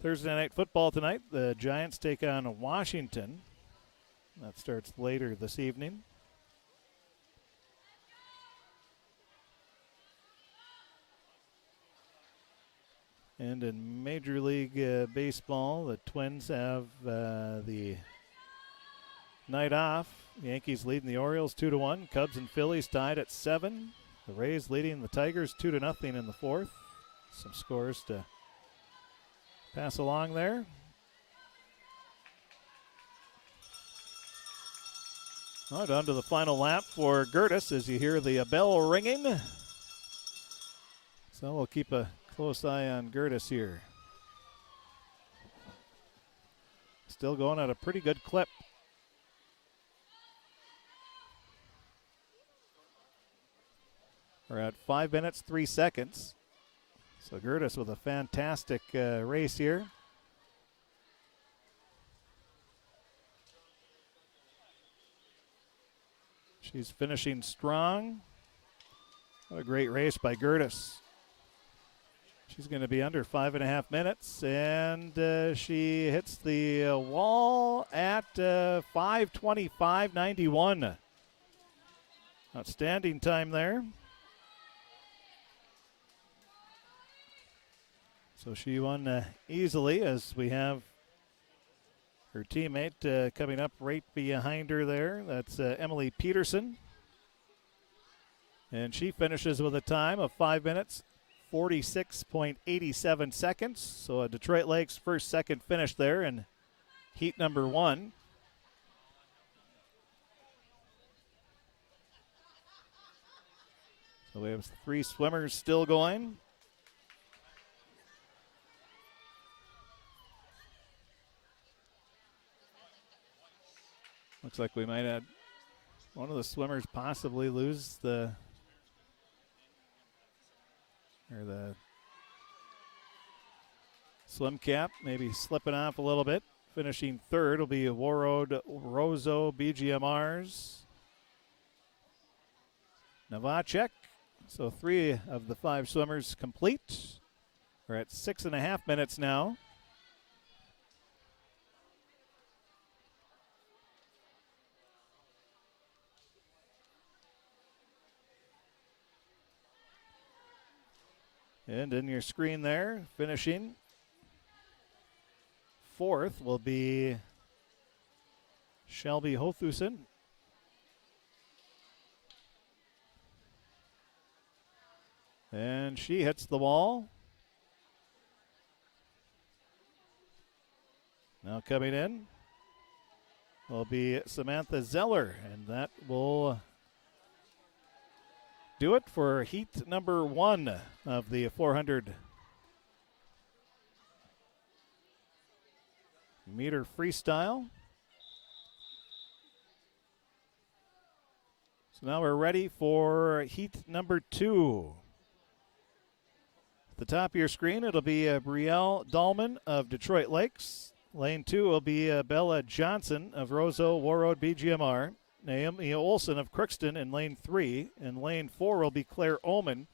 Thursday night football tonight. The Giants take on Washington. That starts later this evening. And in Major League Baseball, the Twins have the night off Yankees leading the Orioles 2-1. Cubs and Phillies tied at 7. The Rays leading the Tigers 2-0 in the fourth. Some scores to pass along there. Oh, down to the final lap for Gertis as you hear the bell ringing. So we'll keep a close eye on Gertis here. Still going at a pretty good clip. We're at 5 minutes, 3 seconds. So Gertis with a fantastic race here. She's finishing strong. What a great race by Gertis. She's going to be under 5.5 minutes, and she hits the wall at 5:25.91. Outstanding time there. So she won easily, as we have her teammate coming up right behind her there. That's Emily Peterson. And she finishes with a time of 5 minutes, 46.87 seconds. So a Detroit Lakes second finish there in heat number 1. So we have 3 swimmers still going. Looks like we might have one of the swimmers possibly lose the swim cap, maybe slipping off a little bit. Finishing third will be Warroad Rozo BGMRs. Novacek. So 3 of the 5 swimmers complete. We're at 6.5 minutes now. And in your screen there, finishing fourth will be Shelby Hothusen. And she hits the wall. Now coming in will be Samantha Zeller, and that will do it for heat number 1 of the 400 meter freestyle. So now we're ready for heat number 2. At the top of your screen, it'll be Brielle Dahlman of Detroit Lakes. Lane 2 will be Bella Johnson of Roseau Warroad BGMR. Naomi Olson of Crookston in lane 3. And lane 4 will be Claire Ullman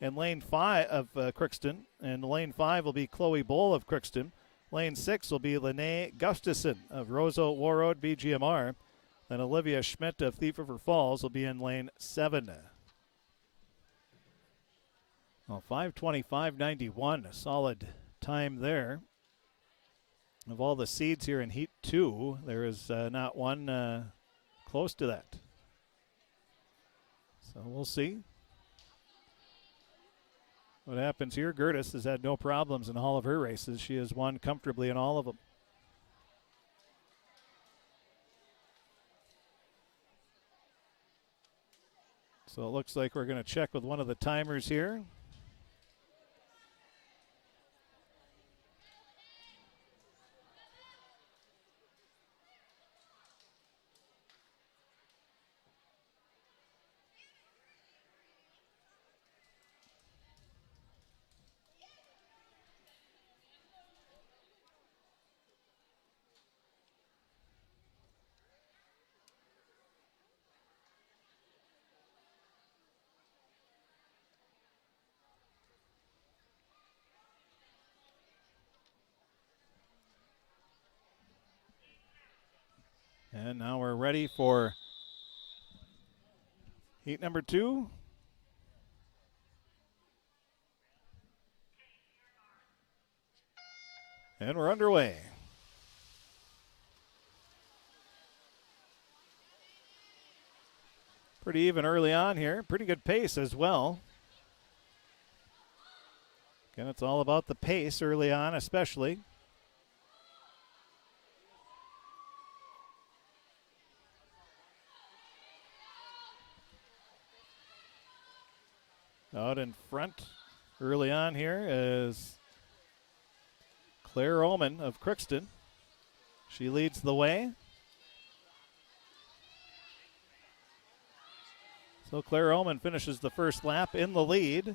in lane 5 of Crookston. And lane 5 will be Chloe Bowl of Crookston. Lane 6 will be Lene Gustafson of Roseau Warroad BGMR. Then Olivia Schmidt of Thief River Falls will be in lane 7. Well, 5:25.91, a solid time there. Of all the seeds here in Heat 2, there is not one close to that. So we'll see what happens here. Gertis has had no problems in all of her races. She has won comfortably in all of them. So it looks like we're going to check with one of the timers here. And now we're ready for heat number 2. And we're underway. pretty even early on here. Pretty good pace as well. Again, it's all about the pace early on, especially. Out in front early on here is Claire Ullman of Crookston. She leads the way. So Claire Ullman finishes the first lap in the lead.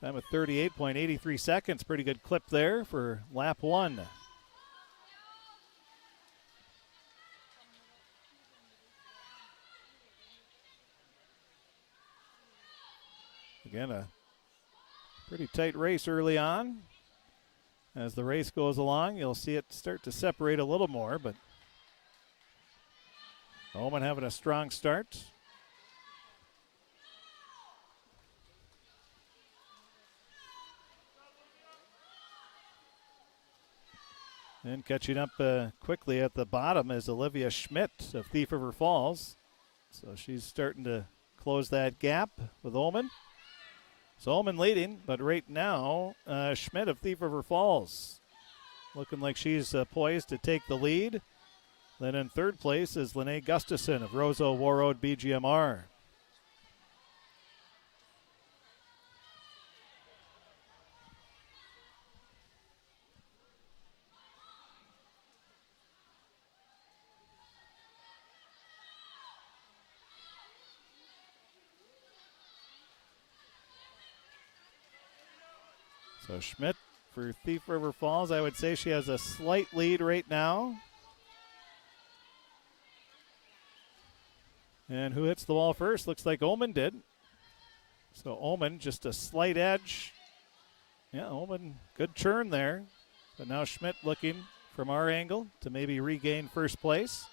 Time of 38.83 seconds. Pretty good clip there for lap 1. Again, a pretty tight race early on. As the race goes along, you'll see it start to separate a little more, but Ullman having a strong start. And catching up quickly at the bottom is Olivia Schmidt of Thief River Falls. So she's starting to close that gap with Ullman. So Ullman leading, but right now, Schmidt of Thief River Falls looking like she's poised to take the lead. Then in third place is Lene Gustafson of Roseau Warroad BGMR. So Schmidt for Thief River Falls, I would say she has a slight lead right now. And who hits the wall first? Looks like Ullman did. So Ullman just a slight edge. Yeah, Ullman, good turn there. But now Schmidt looking from our angle to maybe regain first place.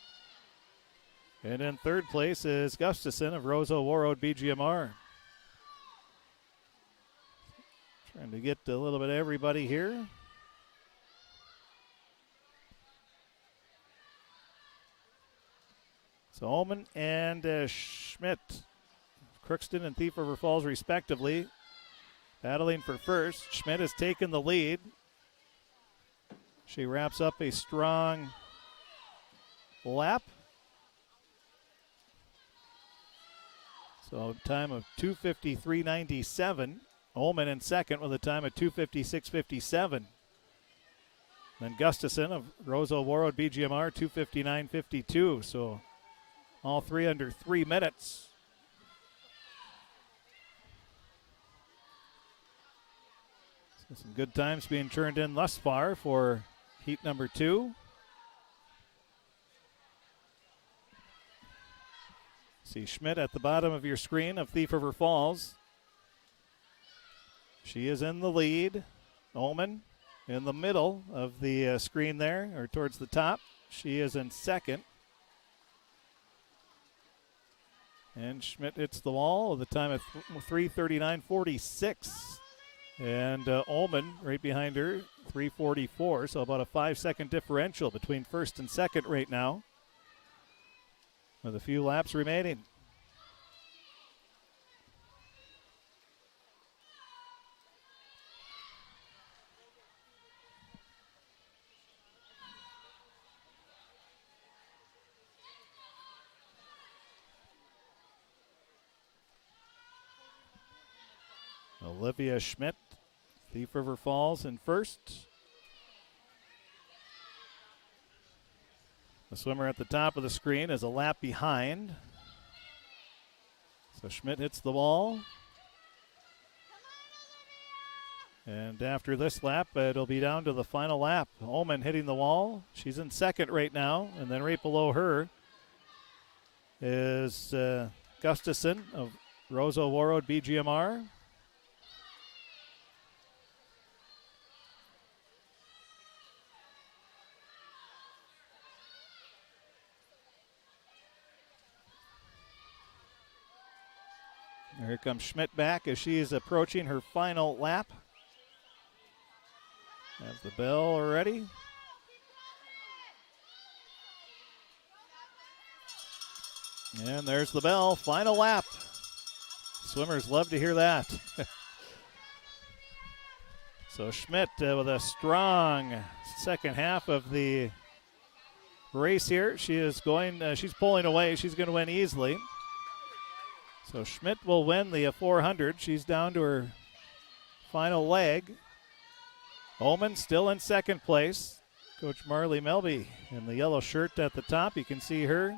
And in third place is Gustafson of Roseau Warroad BGMR. Trying to get a little bit of everybody here. So Ullman and Schmidt, Crookston and Thief River Falls respectively, battling for first. Schmidt has taken the lead. She wraps up a strong lap. So time of 2:53.97. Ullman in second with a time of 2:56.57. Then Gustafson of Roseau Warroad BGMR 2:59.52. So all three under 3 minutes. So some good times being turned in thus far for heat number 2. See Schmidt at the bottom of your screen of Thief River Falls. She is in the lead. Ullman in the middle of the screen there, or towards the top. She is in second. And Schmidt hits the wall with a time of 3:39.46. And Ullman right behind her, 3:44. So about a 5-second differential between first and second right now, with a few laps remaining. Olivia Schmidt, Thief River Falls in first. The swimmer at the top of the screen is a lap behind. So Schmidt hits the wall. And after this lap, it'll be down to the final lap. Ullman hitting the wall. She's in second right now. And then right below her is Gustafson of Roseau Warroad BGMR. Here comes Schmidt back as she is approaching her final lap. Have the bell already. And there's the bell. Final lap. Swimmers love to hear that. So Schmidt with a strong second half of the race here. She is going, she's pulling away. She's going to win easily. So Schmidt will win the 400. She's down to her final leg. Oman still in second place. Coach Marley Melby in the yellow shirt at the top. You can see her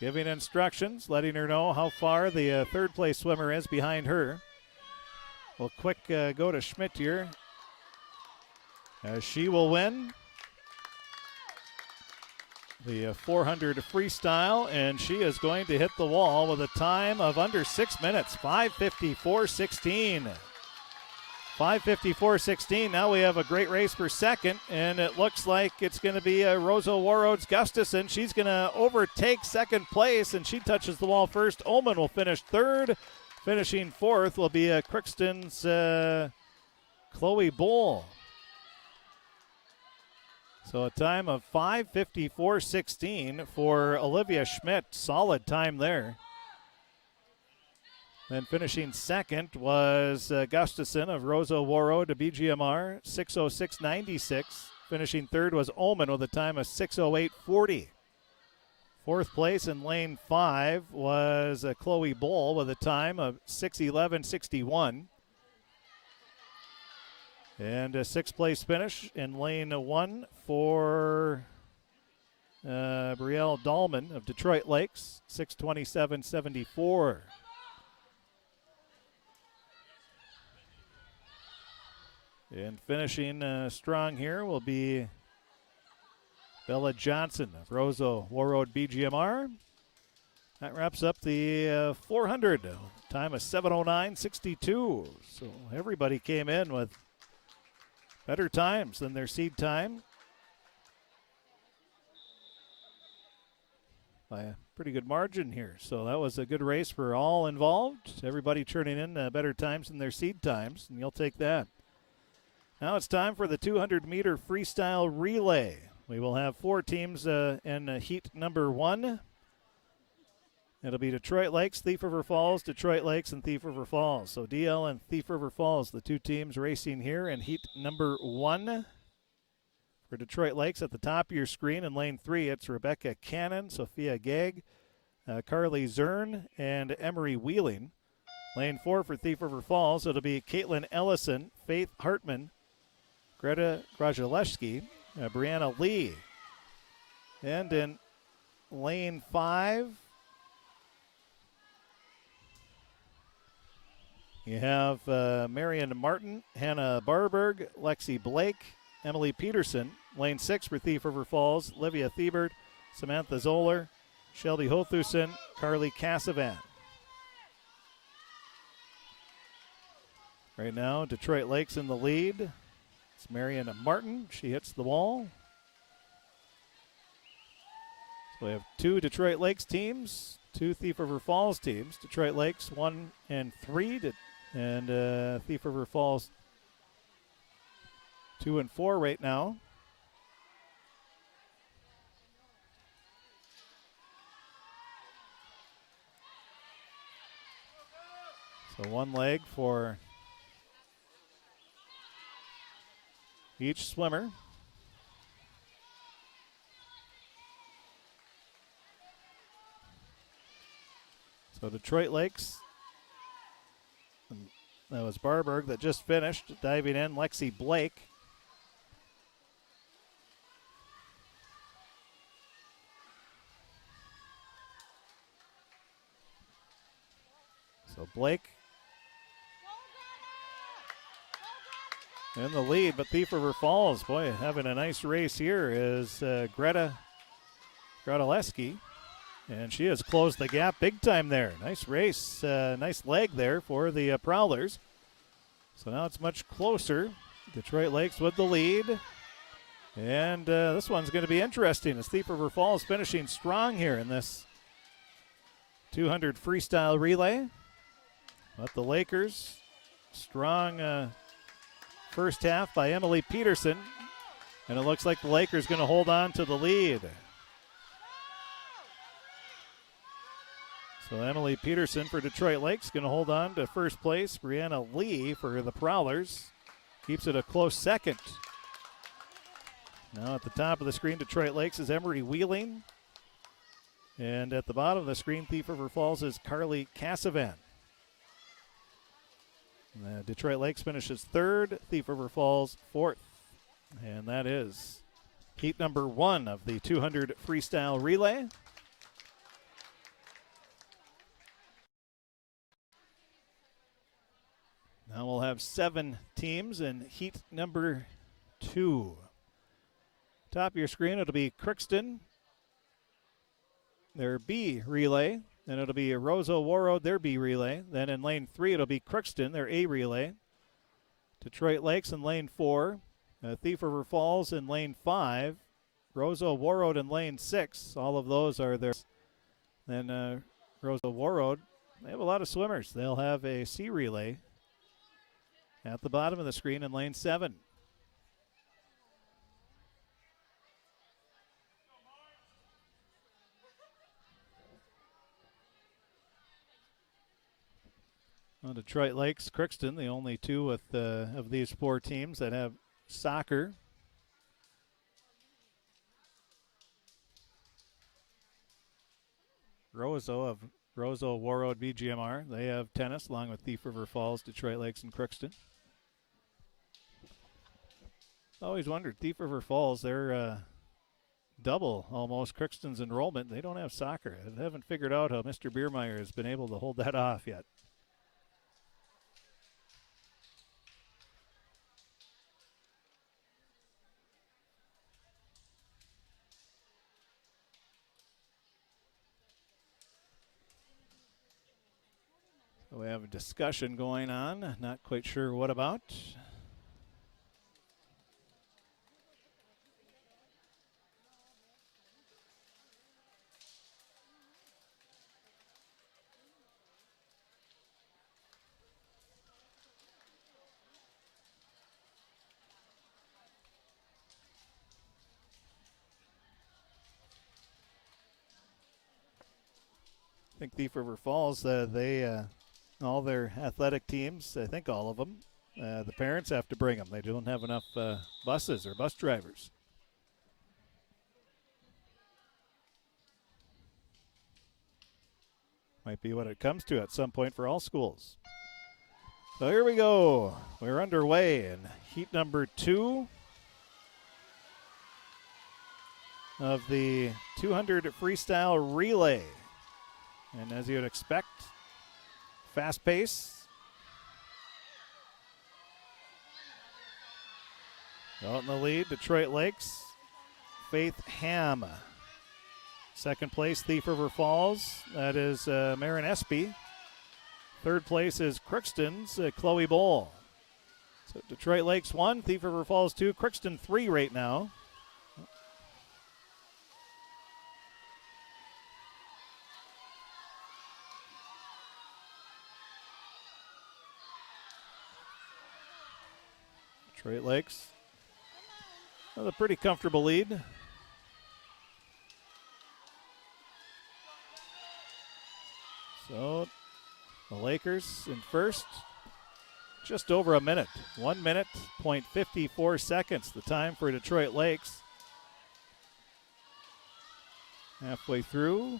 giving instructions, letting her know how far the third place swimmer is behind her. We'll quick go to Schmidt here, as she will win the 400 freestyle, and she is going to hit the wall with a time of under 6 minutes, 5:54.16. 5:54.16. Now we have a great race for second, and it looks like it's going to be Rosa Warroads Gustafson. She's going to overtake second place, and she touches the wall first. Ullman will finish third. Finishing fourth will be Crookston's Chloe Bull. So a time of 5:54.16 for Olivia Schmidt. Solid time there. Then finishing second was Gustafson of Rosa Warroad to BGMR, 6:06.96. Finishing third was Ullman with a time of 6:08.40. Fourth place in lane 5 was Chloe Bull with a time of 6:11.61. And a sixth place finish in lane 1 for Brielle Dahlman of Detroit Lakes, 6:27.74. And finishing strong here will be Bella Johnson of Rosa Warroad BGMR. That wraps up the 400. Time of 7:09.62. So everybody came in with better times than their seed time by a pretty good margin here. So that was a good race for all involved. Everybody turning in better times than their seed times, and you'll take that. Now it's time for the 200-meter freestyle relay. We will have 4 teams in heat number 1. It'll be Detroit Lakes, Thief River Falls, Detroit Lakes, and Thief River Falls. So DL and Thief River Falls, the 2 teams racing here in heat number 1. For Detroit Lakes, at the top of your screen in lane 3, it's Rebecca Cannon, Sophia Gegg, Carly Zern, and Emery Wheeling. Lane 4 for Thief River Falls, it'll be Caitlin Ellison, Faith Hartman, Greta Grajaleski, Brianna Lee. And in lane 5, you have Marion Martin, Hannah Barberg, Lexi Blake, Emily Peterson. Lane 6 for Thief River Falls, Livia Thiebert, Samantha Zoller, Shelby Hothusen, Carly Cassavan. Right now, Detroit Lakes in the lead. It's Marion Martin. She hits the wall. So we have 2 Detroit Lakes teams, 2 Thief River Falls teams. Detroit Lakes 1 and 3, and Thief River Falls 2 and 4 right now. So 1 leg for each swimmer. So Detroit Lakes, that was Barberg that just finished. Diving in, Lexi Blake. So Blake in the lead, but Thief River Falls, boy, having a nice race here is Greta Grotaleski, and she has closed the gap big time there. Nice race, nice leg there for the Prowlers. So now it's much closer. Detroit Lakes with the lead, and this one's going to be interesting as Thief River Falls finishing strong here in this 200 freestyle relay. But the Lakers, strong first half by Emily Peterson, and it looks like the Lakers going to hold on to the lead. So Emily Peterson for Detroit Lakes going to hold on to first place. Brianna Lee for the Prowlers keeps it a close second. Now at the top of the screen, Detroit Lakes is Emery Wheeling. And at the bottom of the screen, Thief River Falls is Carly Cassavan. Detroit Lakes finishes third, Thief River Falls fourth. And that is heat number 1 of the 200 freestyle relay. Now we'll have 7 teams in heat number 2. Top of your screen, it'll be Crookston, their B relay. Then it'll be Roseau Warroad, their B relay. Then in lane 3, it'll be Crookston, their A relay. Detroit Lakes in lane 4. Thief River Falls in lane 5. Roseau Warroad in lane 6. All of those are there. Then Roseau Warroad, they have a lot of swimmers. They'll have a C relay at the bottom of the screen in lane 7. Well, Detroit Lakes, Crookston, the only two with of these 4 teams that have soccer. Roseau Warroad BGMR, they have tennis along with Thief River Falls, Detroit Lakes, and Crookston. Always wondered, Thief River Falls, they're double almost Crookston's enrollment. They don't have soccer. I haven't figured out how Mr. Biermeyer has been able to hold that off yet. So we have a discussion going on, not quite sure what about. I think Thief River Falls, all their athletic teams, I think all of them, the parents have to bring them. They don't have enough buses or bus drivers. Might be what it comes to at some point for all schools. So here we go. We're underway in heat number 2 of the 200 freestyle relay. And as you'd expect, fast pace. Out in the lead, Detroit Lakes, Faith Ham. Second place, Thief River Falls. That is Marin Espy. Third place is Crookston's Chloe Bowl. So Detroit Lakes 1, Thief River Falls 2, Crookston 3 right now. Detroit Lakes with a pretty comfortable lead. So the Lakers in first, just over a minute. 1 minute, 0.54 seconds, the time for Detroit Lakes. Halfway through.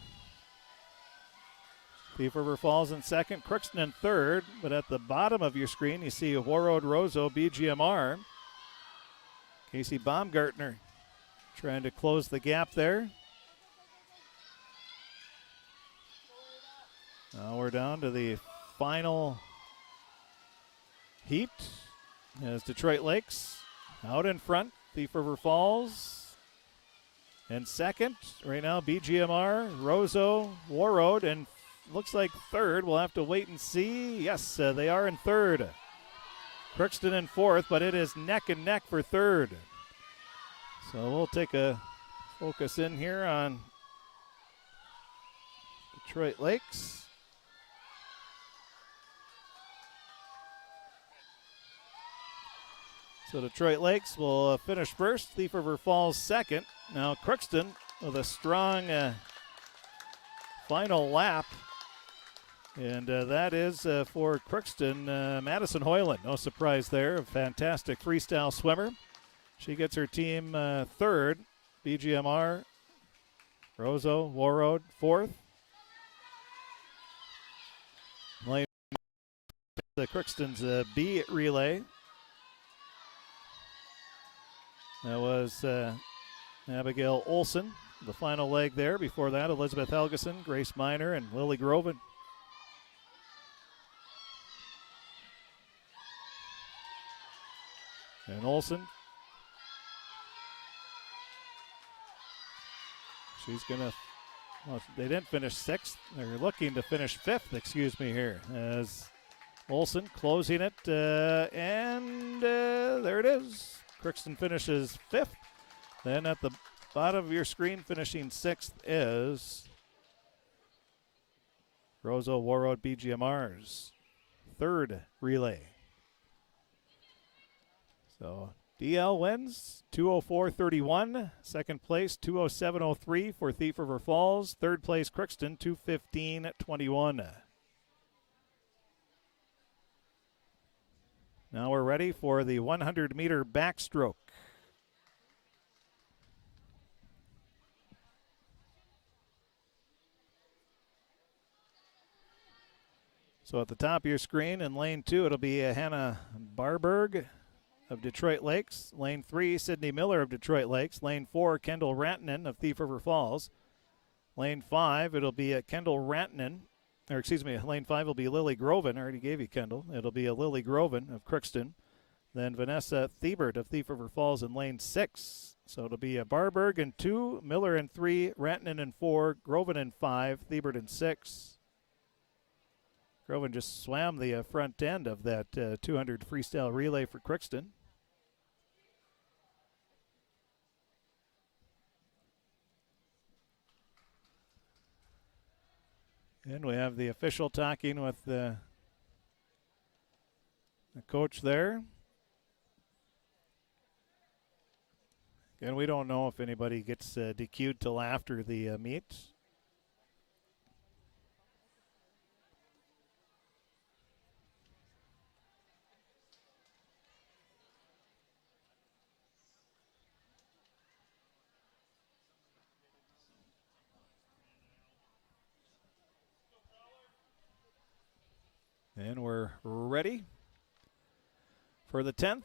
Thief River Falls in second, Crookston in third, but at the bottom of your screen you see Warroad Roseau BGMR. Casey Baumgartner trying to close the gap there. Now we're down to the final heat as Detroit Lakes out in front, Thief River Falls in second. Right now BGMR, Roseau, Warroad, and looks like third. We'll have to wait and see. Yes, they are in third. Crookston in fourth, but it is neck and neck for third. So we'll take a focus in here on Detroit Lakes. So Detroit Lakes will finish first. Thief River Falls second. Now Crookston with a strong final lap And that is for Crookston, Madison Hoyland. No surprise there. A fantastic freestyle swimmer. She gets her team third. BGMR, Roseau, Warroad, fourth. Lane, the Crookston's B relay. That was Abigail Olson, the final leg there. Before that, Elizabeth Helgeson, Grace Miner, and Lily Groven. And Olson, she's going to, well, they didn't finish sixth. They're looking to finish fifth, excuse me, here. As Olson closing it, and there it is. Crookston finishes fifth. Then at the bottom of your screen, finishing sixth is Roseau Warroad BGMR's third relay. So DL wins 204.31. Second place 207.03 for Thief River Falls. Third place Crookston 215.21. Now we're ready for the 100-meter backstroke. So at the top of your screen in lane 2, it'll be Hannah Barberg of Detroit Lakes. Lane 3, Sydney Miller of Detroit Lakes. Lane 4, Kendall Rantanen of Thief River Falls. Lane 5, it'll be Kendall Rantanen. Or excuse me, lane 5 will be Lily Groven. I already gave you Kendall. It'll be a Lily Groven of Crookston. Then Vanessa Thiebert of Thief River Falls in lane 6. So it'll be Barberg in 2, Miller in 3, Rantanen in 4, Groven in 5, Thiebert in 6. Groven just swam the front end of that 200 freestyle relay for Crookston. And we have the official talking with the coach there. And we don't know if anybody gets DQ'd till after the meet. And we're ready for the 10th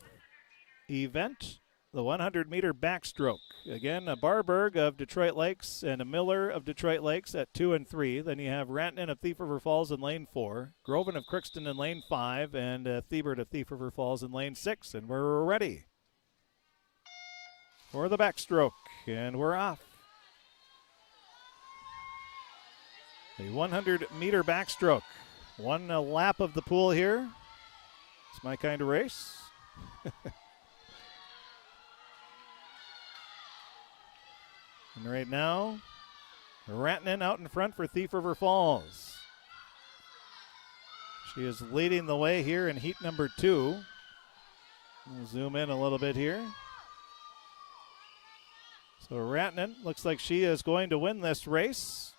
event, the 100-meter backstroke. Again, a Barberg of Detroit Lakes and a Miller of Detroit Lakes at 2 and 3. Then you have Rantanen of Thief River Falls in lane 4, Groven of Crookston in lane 5, and Thiebert of Thief River Falls in lane 6. And we're ready for the backstroke, and we're off. The 100-meter backstroke. One lap of the pool here. It's my kind of race. And right now, Rantanen out in front for Thief River Falls. She is leading the way here in heat number 2. We'll zoom in a little bit here. So Rantanen looks like she is going to win this race.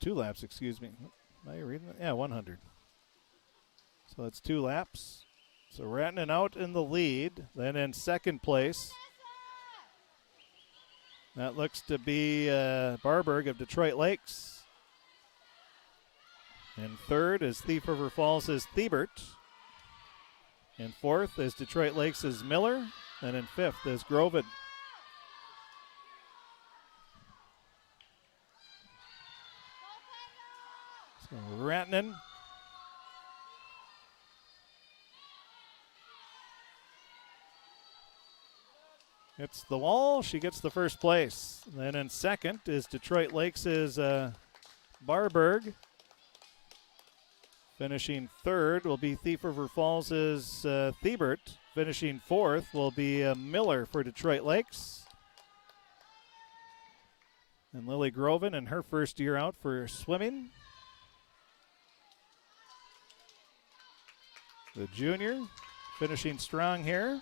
2 laps, excuse me. Am I reading that? Yeah, 100. So that's 2 laps. So Rantanen out in the lead. Then in second place, that looks to be Barberg of Detroit Lakes. In third is Thief River Falls' Thiebert. In fourth is Detroit Lakes' Miller. And in fifth is Groven. So Rantanen hits the wall. She gets the first place. Then in second is Detroit Lakes' Barberg. Finishing third will be Thief River Falls' Thiebert. Finishing fourth will be Miller for Detroit Lakes. And Lily Groven in her first year out for swimming. The junior finishing strong here.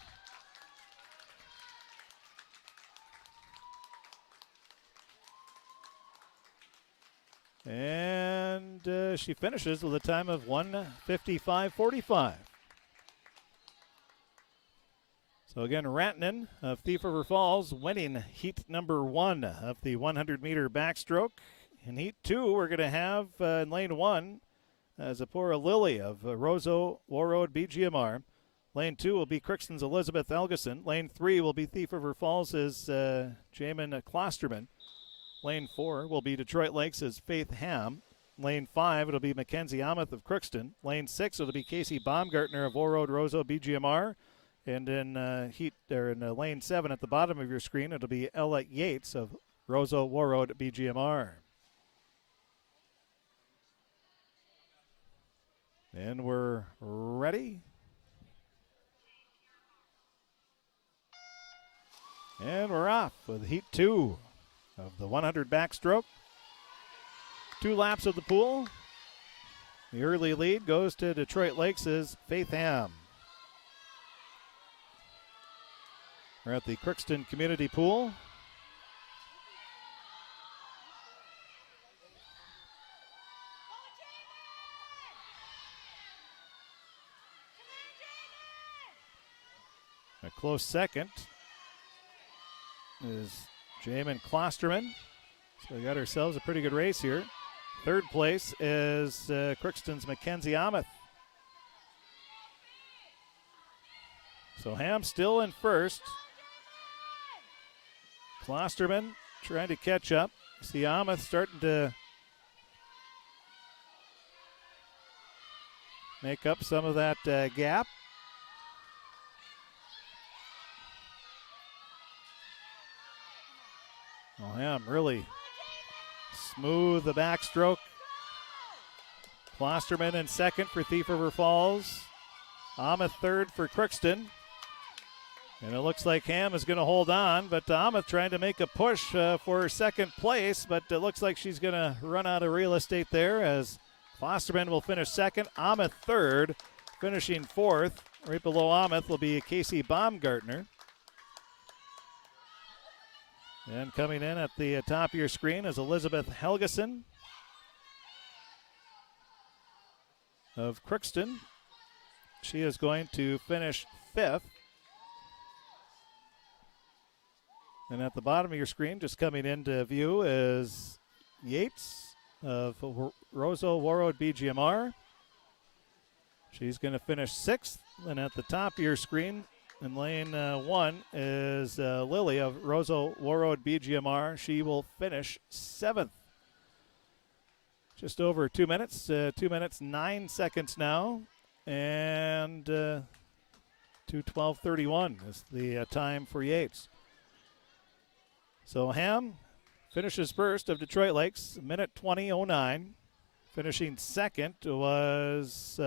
she finishes with a time of 1:55.45. So again, Rantanen of Thief River Falls winning heat number 1 of the 100-meter backstroke. In heat 2, we're going to have in lane 1, Zipporah Lilly of Roseau Warroad BGMR. Lane 2 will be Crookston's Elizabeth Elgison. Lane 3 will be Thief River Falls' Jamin Klosterman. Lane 4 will be Detroit Lakes' Faith Ham. Lane 5, it'll be Mackenzie Ameth of Crookston. Lane 6, it'll be Casey Baumgartner of Warroad Roseau BGMR. And in lane 7 at the bottom of your screen, it'll be Ella Yates of Roseau Warroad BGMR. And we're ready. And we're off with heat 2 of the 100 backstroke. 2 laps of the pool. The early lead goes to Detroit Lakes' Faith Ham. We're at the Crookston Community Pool. A close second is Jamin Klosterman. So we got ourselves a pretty good race here. Third place is Crookston's Mackenzie Ameth. So Ham still in first. Klosterman trying to catch up. See Ameth starting to make up some of that gap. Well, Ham really smooth the backstroke. Klosterman in second for Thief River Falls. Ameth third for Crookston. And it looks like Ham is going to hold on, but Ameth trying to make a push for second place, but it looks like she's going to run out of real estate there as Klosterman will finish second, Ameth third, finishing fourth. Right below Ameth will be Casey Baumgartner. And coming in at the top of your screen is Elizabeth Helgeson of Crookston. She is going to finish fifth. And at the bottom of your screen, just coming into view, is Yates of Roseau Warroad BGMR. She's going to finish sixth. And at the top of your screen, in lane 1, is Lily of Roseau Warroad BGMR. She will finish seventh. Just over 2 minutes, 2 minutes 9 seconds now. And 2:12:31 is the time for Yates. So Ham finishes first of Detroit Lakes, minute 20:09. Finishing second was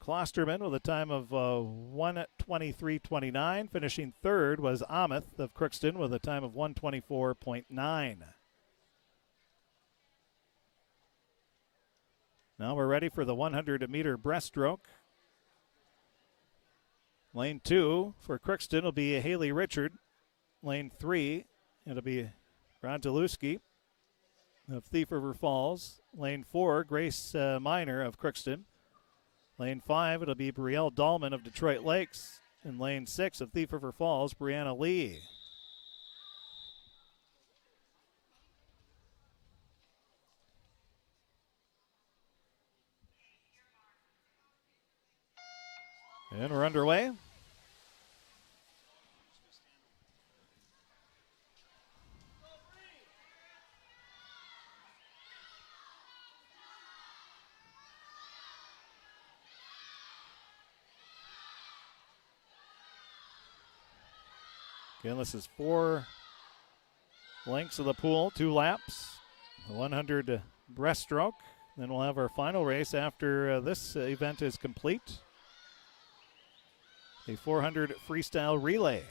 Klosterman with a time of 1:23:29. Finishing third was Ameth of Crookston with a time of 1:24.9. Now we're ready for the 100-meter breaststroke. Lane 2 for Crookston will be Haley Richard. Lane 3, it'll be Rondelewski of Thief River Falls. Lane 4, Grace Miner of Crookston. Lane 5, it'll be Brielle Dahlman of Detroit Lakes. In lane 6 of Thief River Falls, Brianna Lee. And we're underway. Again, this is 4 lengths of the pool, 2 laps, the 100 breaststroke. Then we'll have our final race after this event is complete. The 400 freestyle relay.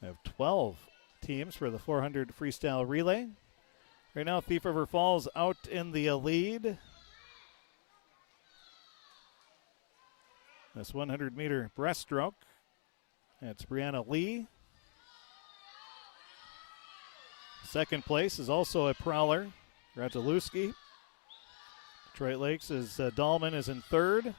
We have 12 teams for the 400 freestyle relay. Right now, Thief River Falls out in the lead. This 100-meter breaststroke. That's Brianna Lee. Second place is also a prowler, Radulewski. Detroit Lakes is Dahlman is in third.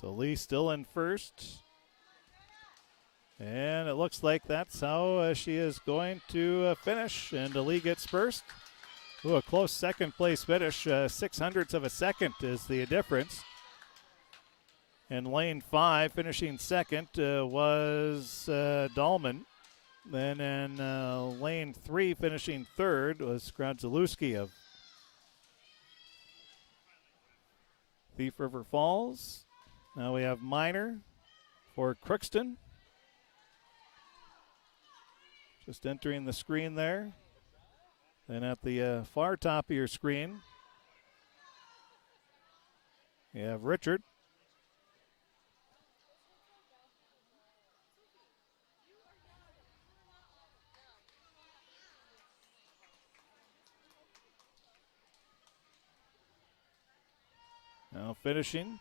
So Lee still in first. And it looks like that's how she is going to finish. And Lee gets first. Ooh, a close second place finish. 0.06 of a second is the difference. And lane 5 finishing second was Dahlman. Then in lane 3 finishing third was Gradzalewski of Thief River Falls. Now we have Minor for Crookston. Just entering the screen there. And at the far top of your screen, you have Richard. Now finishing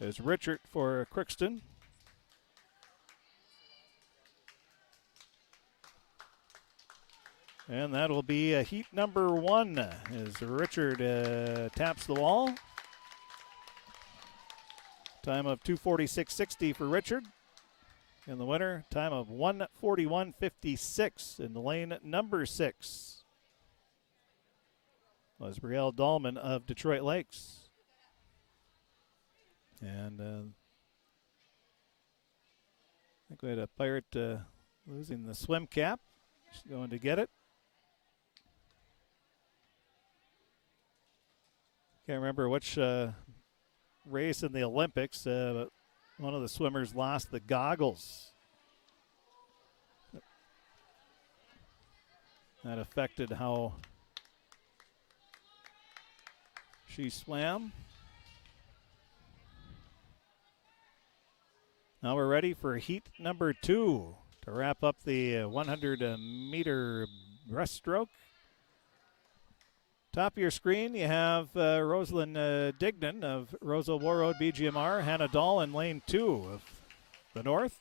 is Richard for Crookston. And that will be heat number 1 as Richard taps the wall. Time of 2:46.60 for Richard. In the winner, time of 1:41.56 in the lane number 6 was Brielle Dahlman of Detroit Lakes. And I think we had a Pirate losing the swim cap. She's going to get it. Can't remember which race in the Olympics, but one of the swimmers lost the goggles. That affected how she swam. Now we're ready for heat number 2 to wrap up the 100-meter breaststroke. Top of your screen, you have Rosalind Dignan of Rosa Warroad BGMR, Hannah Dahl in lane 2 of the North.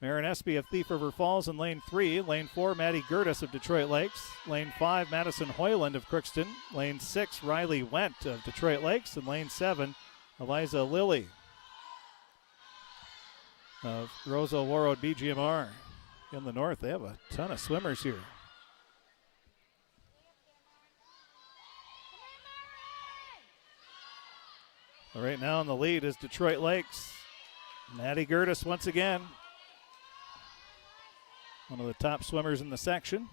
Marin Espy of Thief River Falls in lane 3. Lane 4, Maddie Gertis of Detroit Lakes. Lane 5, Madison Hoyland of Crookston. Lane 6, Riley Wendt of Detroit Lakes. And lane 7, Eliza Lilly of Rosa Warroad BGMR. In the North, they have a ton of swimmers here. Right now in the lead is Detroit Lakes. Maddie Gertis once again. One of the top swimmers in the section.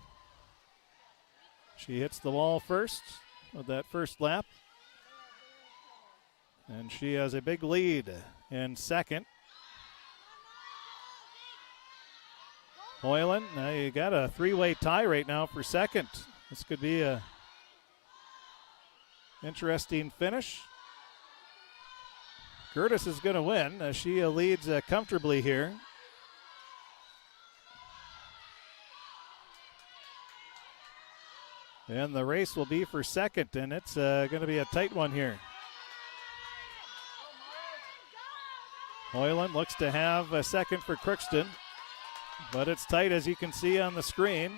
She hits the wall first with that first lap. And she has a big lead in second. Hoyland, now you got a 3-way tie right now for second. This could be a interesting finish. Gertis is going to win. She leads comfortably here. And the race will be for second, and it's going to be a tight one here. Hoyland looks to have a second for Crookston, but it's tight as you can see on the screen.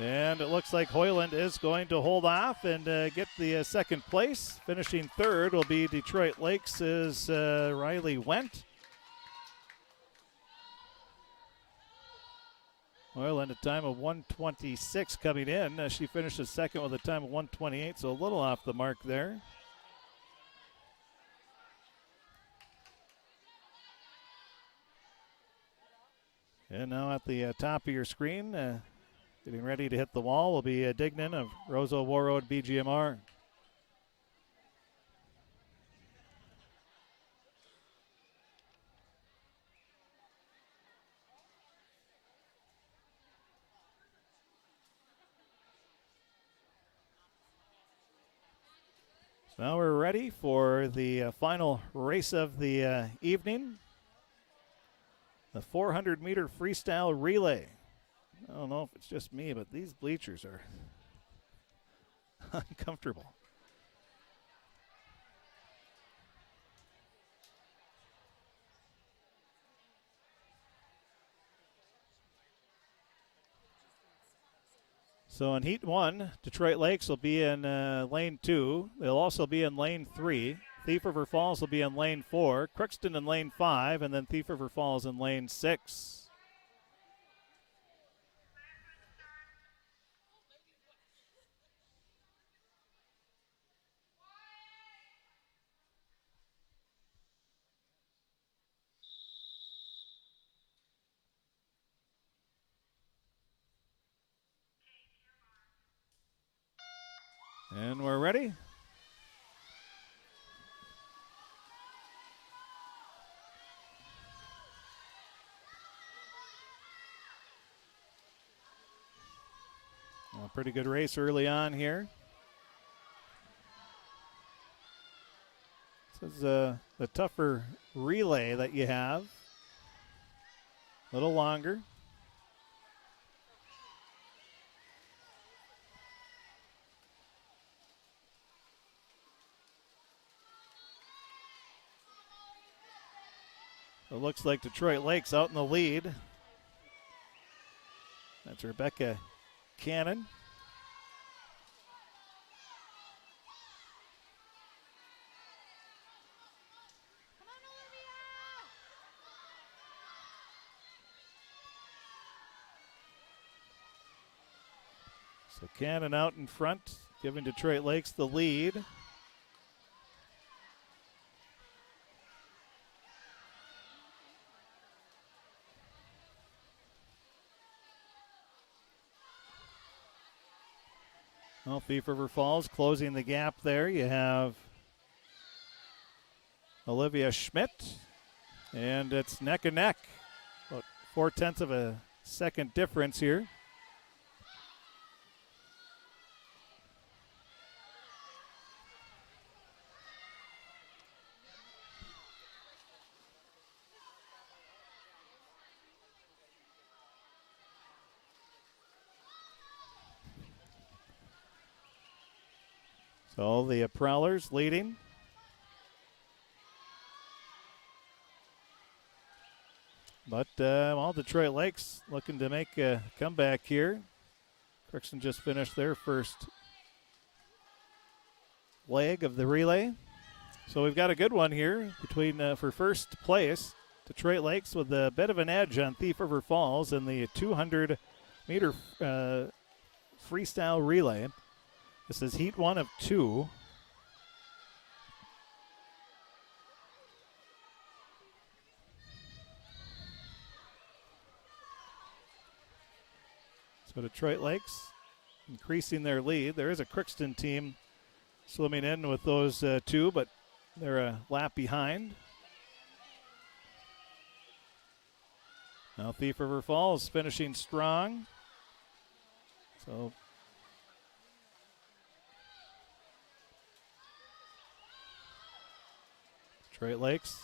And it looks like Hoyland is going to hold off and get the second place. Finishing third will be Detroit Lakes' Riley Wendt. Hoyland a time of 1:26 coming in. She finishes second with a time of 1:28, so a little off the mark there. And now at the top of your screen, getting ready to hit the wall will be Dignan of Rosa Warroad BGMR. So now we're ready for the final race of the evening. The 400-meter freestyle relay. I don't know if it's just me, but these bleachers are uncomfortable. So in Heat 1, Detroit Lakes will be in Lane 2. They'll also be in Lane 3. Thief River Falls will be in Lane 4. Crookston in Lane 5, and then Thief River Falls in Lane 6. And we're ready. A pretty good race early on here. This is the tougher relay that you have. A little longer. It looks like Detroit Lakes out in the lead. That's Rebecca Cannon. So Cannon out in front, giving Detroit Lakes the lead. Well, Thief River Falls closing the gap there. You have Olivia Schmidt, and it's neck and neck. About 0.4 of a second difference here. So the Prowlers leading. But all Detroit Lakes looking to make a comeback here. Crookston just finished their first leg of the relay. So we've got a good one here between for first place. Detroit Lakes with a bit of an edge on Thief River Falls in the 200-meter freestyle relay. This is Heat 1 of 2. So Detroit Lakes increasing their lead. There is a Crookston team swimming in with those two, but they're a lap behind. Now Thief River Falls finishing strong. So Detroit Lakes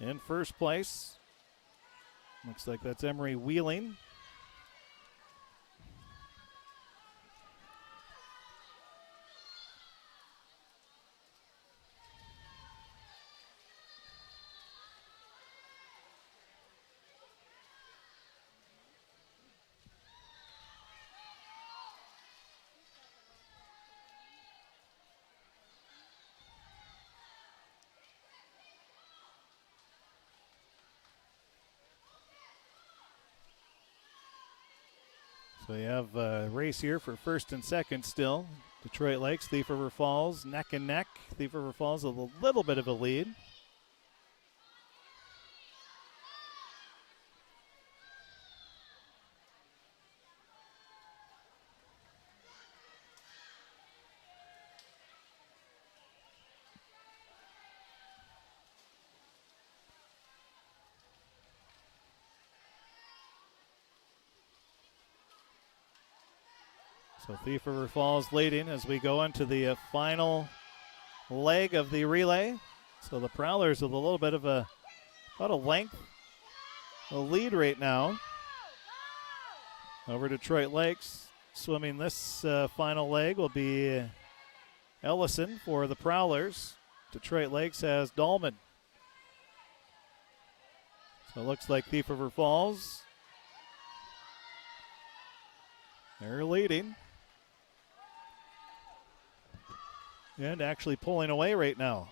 in first place. Looks like that's Emery Wheeling. So you have a race here for first and second still. Detroit Lakes, Thief River Falls, neck and neck. Thief River Falls with a little bit of a lead. So Thief River Falls leading as we go into the final leg of the relay. So the Prowlers with a little bit of about a length lead right now over Detroit Lakes. Swimming this final leg will be Ellison for the Prowlers. Detroit Lakes has Dahlman. So it looks like Thief River Falls, they're leading and actually pulling away right now.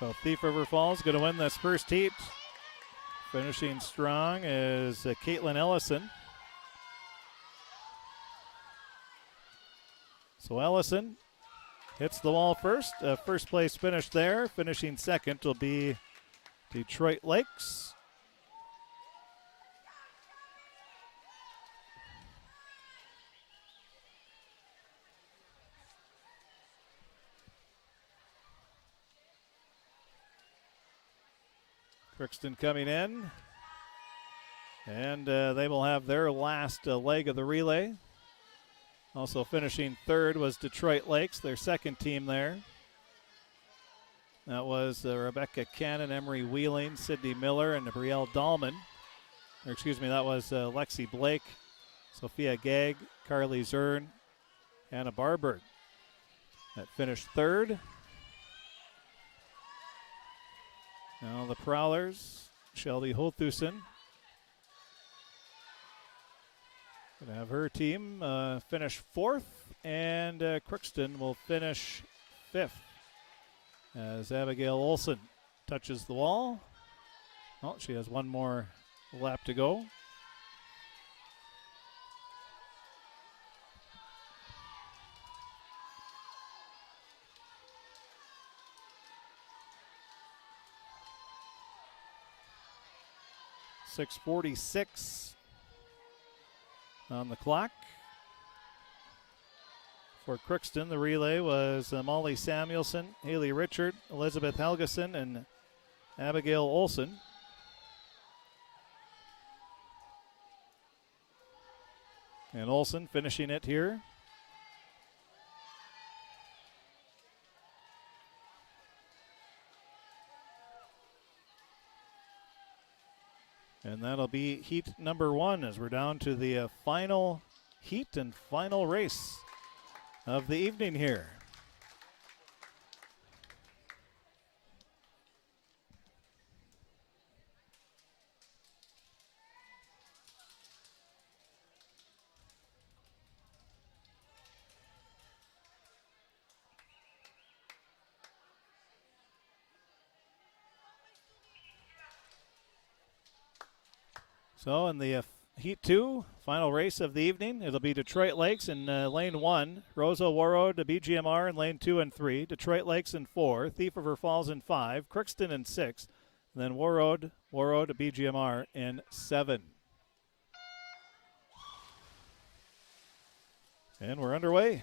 So Thief River Falls going to win this first heat. Finishing strong is Caitlin Ellison. So Ellison hits the wall first. First place finish there. Finishing second will be Detroit Lakes. Crookston coming in, and they will have their last leg of the relay. Also finishing third was Detroit Lakes, their second team there. That was Rebecca Cannon, Emery Wheeling, Sydney Miller, and Brielle Dahlman. That was Lexi Blake, Sophia Gagg, Carly Zern, Anna Barberg. That finished third. Now the Prowlers, Shelby Holthusen, going to have her team finish fourth, and Crookston will finish fifth as Abigail Olson touches the wall. Well, she has one more lap to go. .646 on the clock. For Crookston, the relay was Molly Samuelson, Haley Richard, Elizabeth Helgeson, and Abigail Olson. And Olson finishing it here. And that'll be heat number one as we're down to the final heat and final race of the evening here. So in the Heat 2, final race of the evening, it'll be Detroit Lakes in Lane 1, Rosa Warroad to BGMR in Lane 2 and 3, Detroit Lakes in 4, Thief River Falls in 5, Crookston in 6, and then Warroad to BGMR in 7. And we're underway.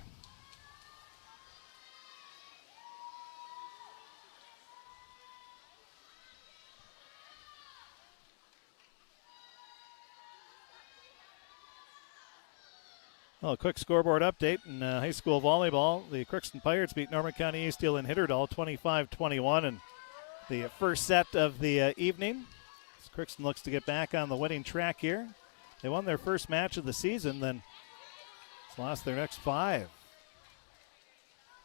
Well, a quick scoreboard update in high school volleyball. The Crookston Pirates beat Norman County Eastdale and Hitterdal 25-21 in the first set of the evening. As Crookston looks to get back on the winning track here. They won their first match of the season, then lost their next 5.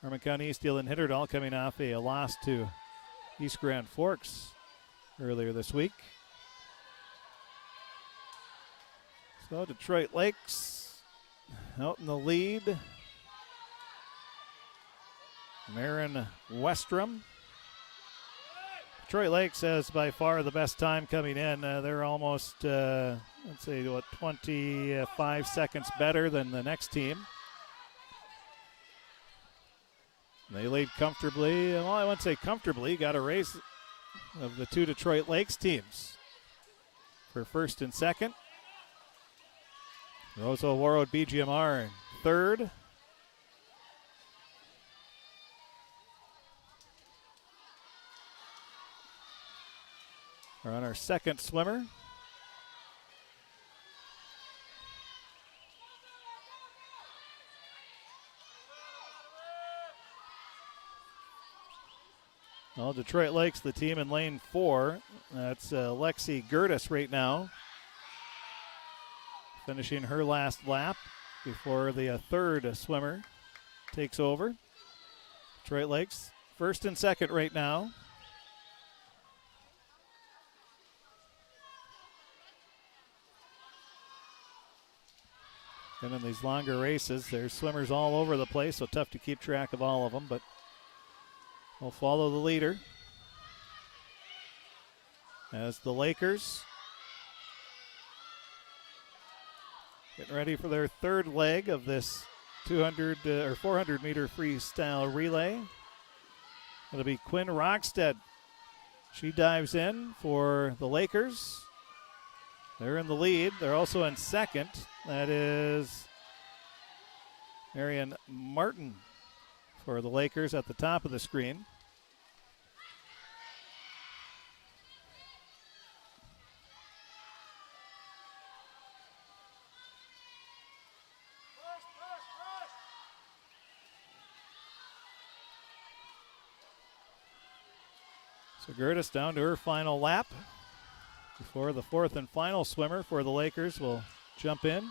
Norman County Eastdale and Hitterdal coming off a loss to East Grand Forks earlier this week. So Detroit Lakes out in the lead. Marin Westrom Detroit Lakes has by far the best time coming in. They're almost, 25 seconds better than the next team. They lead comfortably. Well, I wouldn't say comfortably. Got a race of the two Detroit Lakes teams for first and second. Roseau Warroad BGMR in third. We're on our second swimmer. Well, Detroit Lakes, the team in lane 4. That's Lexi Gertis right now, finishing her last lap before the third swimmer takes over. Detroit Lakes, first and second right now. And in these longer races, there's swimmers all over the place, so tough to keep track of all of them, but we'll follow the leader as the Lakers getting ready for their third leg of this 200 or 400 meter freestyle relay. It'll be Quinn Rockstead. She dives in for the Lakers. They're in the lead. They're also in second. That is Marion Martin for the Lakers at the top of the screen. So Gertis down to her final lap before the fourth and final swimmer for the Lakers will jump in.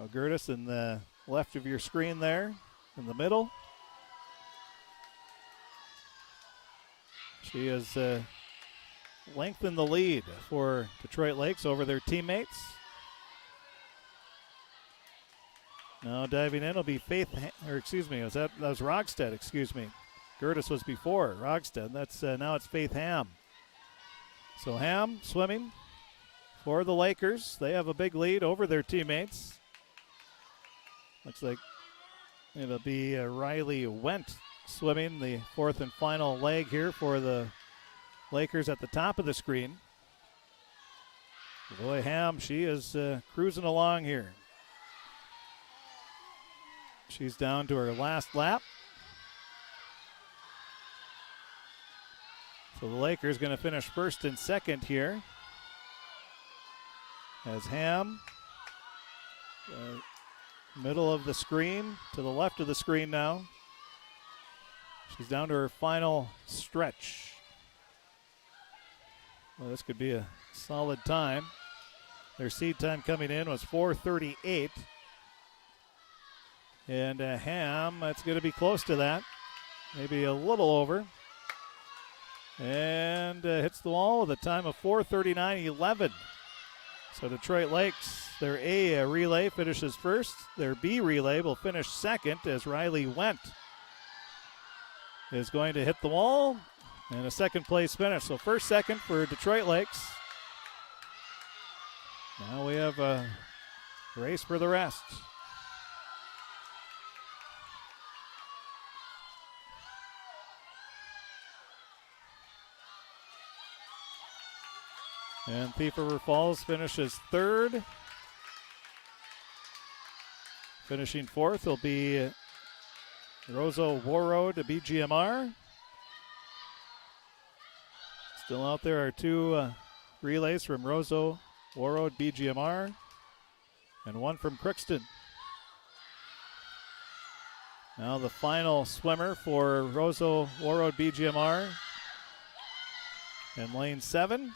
Oh, Gertis in the left of your screen there, in the middle. She has lengthened the lead for Detroit Lakes over their teammates. Now diving in will be that was Rogstead, excuse me. Gertis was before Rogstead. That's now it's Faith Ham. So Ham swimming for the Lakers. They have a big lead over their teammates. Looks like it'll be Riley Wendt swimming the fourth and final leg here for the Lakers at the top of the screen. Boy, Ham, she is cruising along here. She's down to her last lap. So the Lakers going to finish first and second here. As Ham, middle of the screen, to the left of the screen now. She's down to her final stretch. Well, this could be a solid time. Their seed time coming in was 4:38. And Ham, that's going to be close to that. Maybe a little over. And hits the wall with a time of 4:39.11. So Detroit Lakes, their A relay finishes first. Their B relay will finish second as Riley Wendt is going to hit the wall. And a second place finish. So first, second for Detroit Lakes. Now we have a race for the rest. And Thief River Falls finishes third. Finishing fourth will be Roseau Warroad to BGMR. Still out there are two relays from Roseau Warroad BGMR and one from Crookston. Now the final swimmer for Roseau Warroad BGMR in lane 7.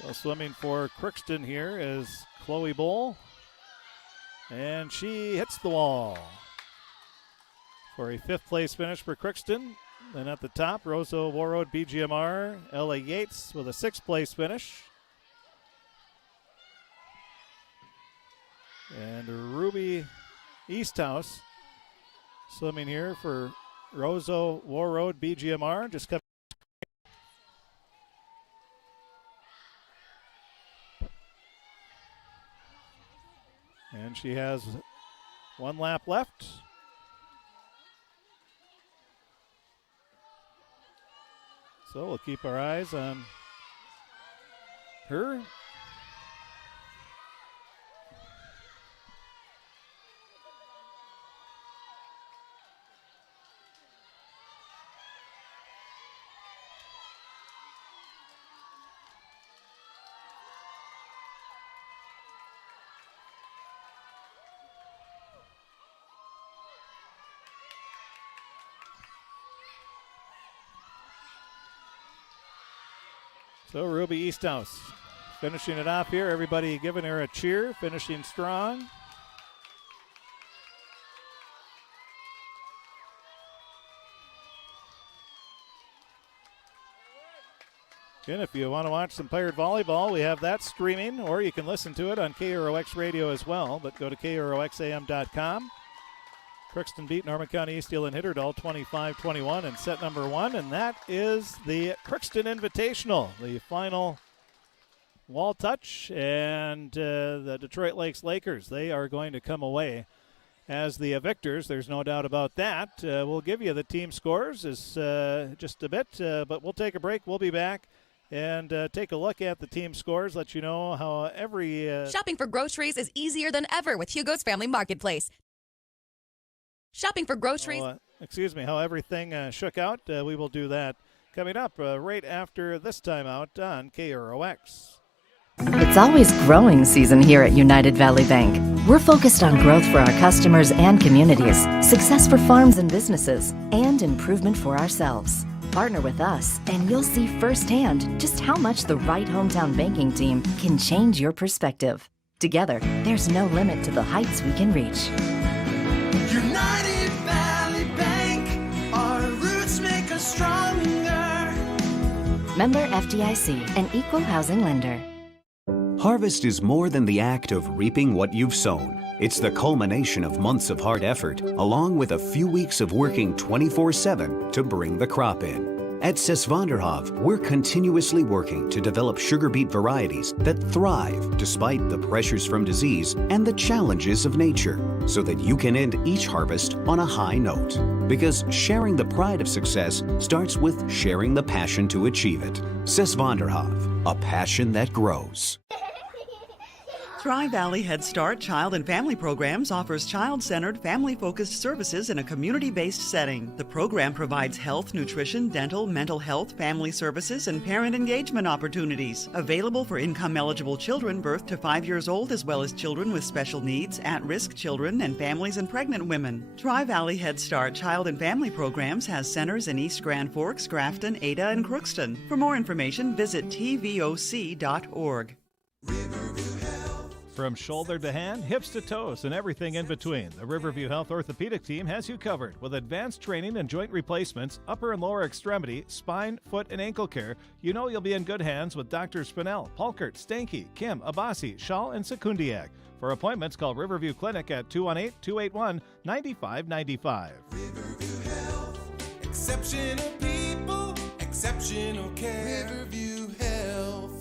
So swimming for Crookston here is Chloe Bull. And she hits the wall. for a 5th place finish for Crookston. Then at the top, Roseau Warroad BGMR, LA Yates with a 6th place finish. And Ruby Easthouse swimming here for Roseau Warroad BGMR. Just cut. And she has 1 lap left. So we'll keep our eyes on her. So Ruby Easthouse finishing it off here. Everybody giving her a cheer, finishing strong. Again, if you want to watch some Pirate Volleyball, we have that streaming, or you can listen to it on KROX Radio as well, but go to KROXAM.com. Crookston beat Norman County East Hill and Hitterdall 25-21 in set number 1, and that is the Crookston Invitational, the final wall touch, and the Detroit Lakes Lakers, they are going to come away as the victors. There's no doubt about that. We'll give you the team scores is just a bit, but we'll take a break. We'll be back and take a look at the team scores, let you know how every... Shopping for groceries is easier than ever with Hugo's Family Marketplace. Shopping for groceries. How everything shook out. We will do that coming up right after this timeout on KROX. It's always growing season here at United Valley Bank. We're focused on growth for our customers and communities, success for farms and businesses, and improvement for ourselves. Partner with us, and you'll see firsthand just how much the right hometown banking team can change your perspective. Together, there's no limit to the heights we can reach. United Valley Bank, our roots make us stronger. Member FDIC, an equal housing lender. Harvest is more than the act of reaping what you've sown. It's the culmination of months of hard effort, along with a few weeks of working 24/7 to bring the crop in. At Sesvanderhof, we're continuously working to develop sugar beet varieties that thrive despite the pressures from disease and the challenges of nature, so that you can end each harvest on a high note. Because sharing the pride of success starts with sharing the passion to achieve it. Sesvanderhof, a passion that grows. Tri-Valley Head Start Child and Family Programs offers child-centered, family-focused services in a community-based setting. The program provides health, nutrition, dental, mental health, family services, and parent engagement opportunities. Available for income-eligible children birth to 5 years old, as well as children with special needs, at-risk children, and families and pregnant women. Tri-Valley Head Start Child and Family Programs has centers in East Grand Forks, Grafton, Ada, and Crookston. For more information, visit tvoc.org. From shoulder to hand, hips to toes, and everything in between, the Riverview Health Orthopedic Team has you covered with advanced training and joint replacements, upper and lower extremity, spine, foot, and ankle care. You know you'll be in good hands with Drs. Spinell, Polkert, Stanky, Kim, Abasi, Shaw, and Sekundiak. For appointments, call Riverview Clinic at 218-281-9595. Riverview Health, exceptional people, exceptional care. Riverview Health.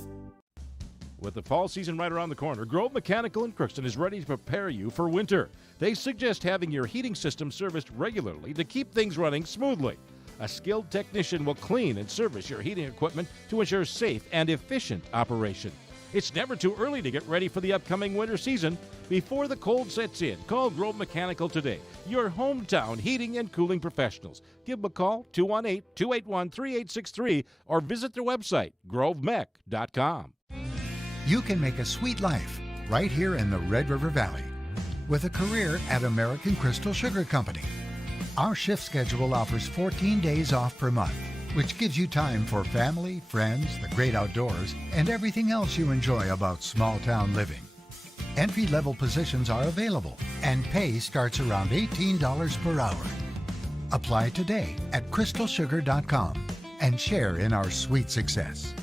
With the fall season right around the corner, Grove Mechanical in Crookston is ready to prepare you for winter. They suggest having your heating system serviced regularly to keep things running smoothly. A skilled technician will clean and service your heating equipment to ensure safe and efficient operation. It's never too early to get ready for the upcoming winter season. Before the cold sets in, call Grove Mechanical today, your hometown heating and cooling professionals. Give them a call, 218-281-3863, or visit their website, grovemech.com. You can make a sweet life right here in the Red River Valley with a career at American Crystal Sugar Company. Our shift schedule offers 14 days off per month, which gives you time for family, friends, the great outdoors, and everything else you enjoy about small town living. Entry-level positions are available, and pay starts around $18 per hour. Apply today at crystalsugar.com and share in our sweet success.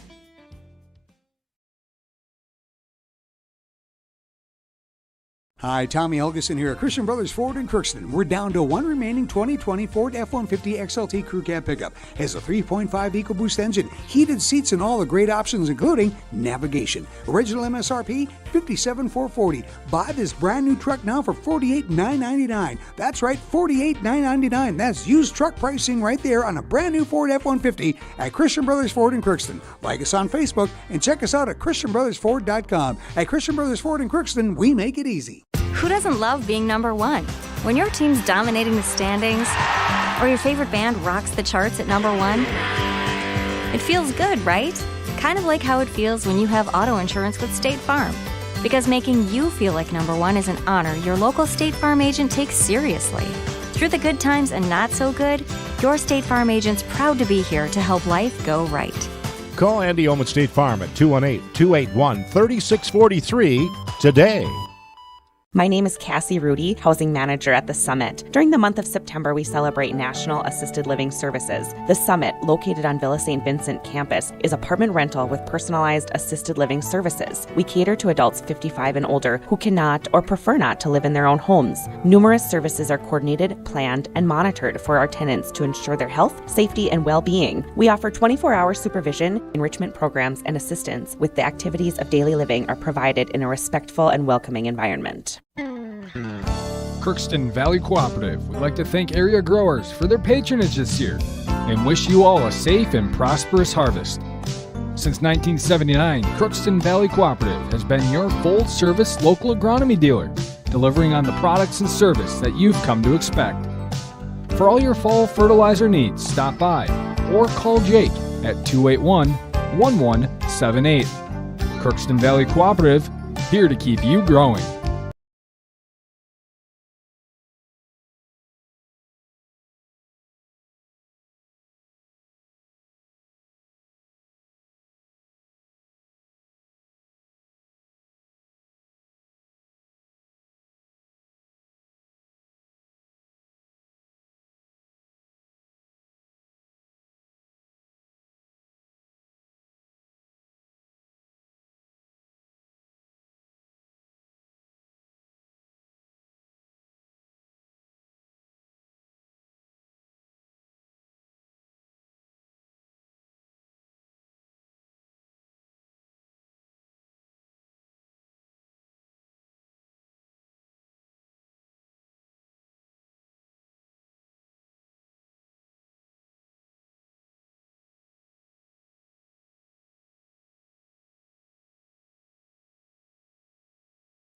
Hi, Tommy Helgeson here at Christian Brothers Ford in Crookston. We're down to one remaining 2020 Ford F-150 XLT Crew Cab pickup. Has a 3.5 EcoBoost engine, heated seats, and all the great options including navigation. Original MSRP $57,440. Buy this brand new truck now for $48,999. That's right, $48,999. That's used truck pricing right there on a brand new Ford F-150 at Christian Brothers Ford in Crookston. Like us on Facebook and check us out at ChristianBrothersFord.com. At Christian Brothers Ford in Crookston, we make it easy. Who doesn't love being number one? When your team's dominating the standings, or your favorite band rocks the charts at number one, it feels good, right? Kind of like how it feels when you have auto insurance with State Farm. Because making you feel like number one is an honor your local State Farm agent takes seriously. Through the good times and not so good, your State Farm agent's proud to be here to help life go right. Call Andy Ohm at State Farm at 218-281-3643 today. My name is Cassie Rudy, Housing Manager at The Summit. During the month of September, we celebrate National Assisted Living Services. The Summit, located on Villa St. Vincent campus, is apartment rental with personalized assisted living services. We cater to adults 55 and older who cannot or prefer not to live in their own homes. Numerous services are coordinated, planned, and monitored for our tenants to ensure their health, safety, and well-being. We offer 24-hour supervision, enrichment programs, and assistance with the activities of daily living are provided in a respectful and welcoming environment. Crookston Valley Cooperative would like to thank area growers for their patronage this year and wish you all a safe and prosperous harvest. Since 1979, Crookston Valley Cooperative has been your full-service local agronomy dealer, delivering on the products and service that you've come to expect. For all your fall fertilizer needs, stop by or call Jake at 281-1178. Crookston Valley Cooperative, here to keep you growing.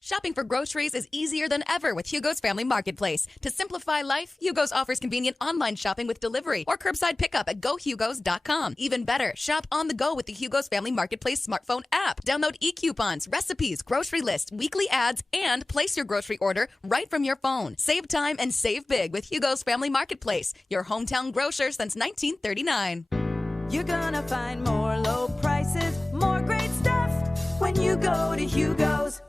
Shopping for groceries is easier than ever with Hugo's Family Marketplace. To simplify life, Hugo's offers convenient online shopping with delivery or curbside pickup at GoHugos.com. Even better, shop on the go with the Hugo's Family Marketplace smartphone app. Download e-coupons, recipes, grocery lists, weekly ads, and place your grocery order right from your phone. Save time and save big with Hugo's Family Marketplace, your hometown grocer since 1939. You're gonna find more low prices, more great stuff when you go to Hugo's.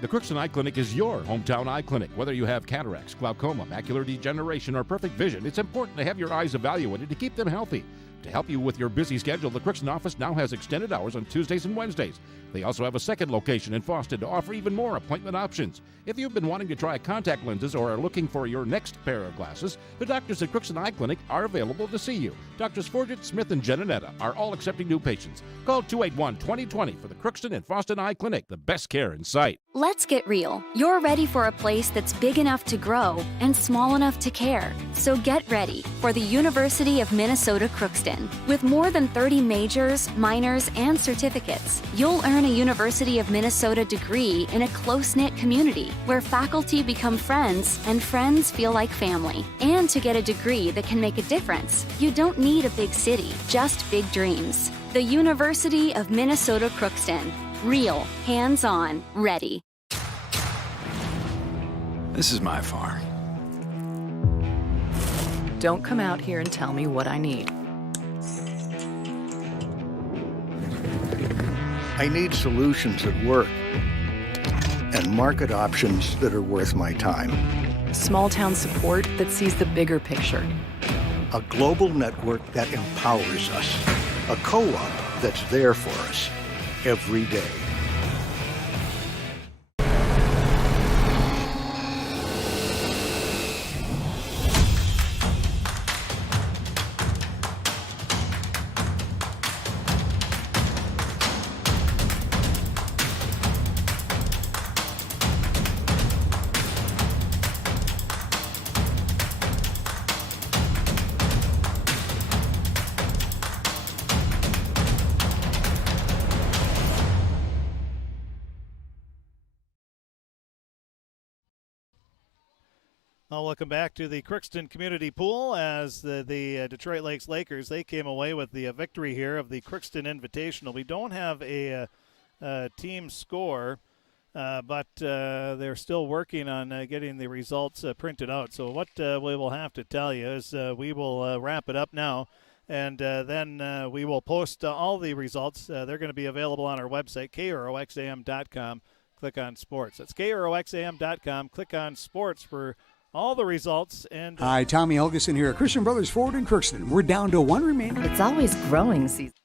The Crookston Eye Clinic is your hometown eye clinic. Whether you have cataracts, glaucoma, macular degeneration, or perfect vision, it's important to have your eyes evaluated to keep them healthy. To help you with your busy schedule, the Crookston office now has extended hours on Tuesdays and Wednesdays. They also have a second location in Foston to offer even more appointment options. If you've been wanting to try contact lenses or are looking for your next pair of glasses, the doctors at Crookston Eye Clinic are available to see you. Doctors Forget, Smith, and Jananetta are all accepting new patients. Call 281-2020 for the Crookston and Foston Eye Clinic, the best care in sight. Let's get real. You're ready for a place that's big enough to grow and small enough to care. So get ready for the University of Minnesota Crookston. With more than 30 majors, minors, and certificates, you'll earn a University of Minnesota degree in a close-knit community where faculty become friends and friends feel like family. And to get a degree that can make a difference, you don't need a big city, just big dreams. The University of Minnesota Crookston. Real, hands-on, ready. This is my farm. Don't come out here and tell me what I need. I need solutions that work and market options that are worth my time. Small town support that sees the bigger picture. A global network that empowers us. A co-op that's there for us every day. Well, welcome back to the Crookston Community Pool as the Detroit Lakes Lakers, they came away with the victory here of the Crookston Invitational. We don't have a team score, but they're still working on getting the results printed out. So what we will have to tell you is we will wrap it up now, and then we will post all the results. They're going to be available on our website, KROXAM.com. Click on sports. That's KROXAM.com. Click on sports for all the results. And Hi, Tommy Helgeson here at Christian Brothers Ford in Crookston. We're down to one remaining. It's always growing season.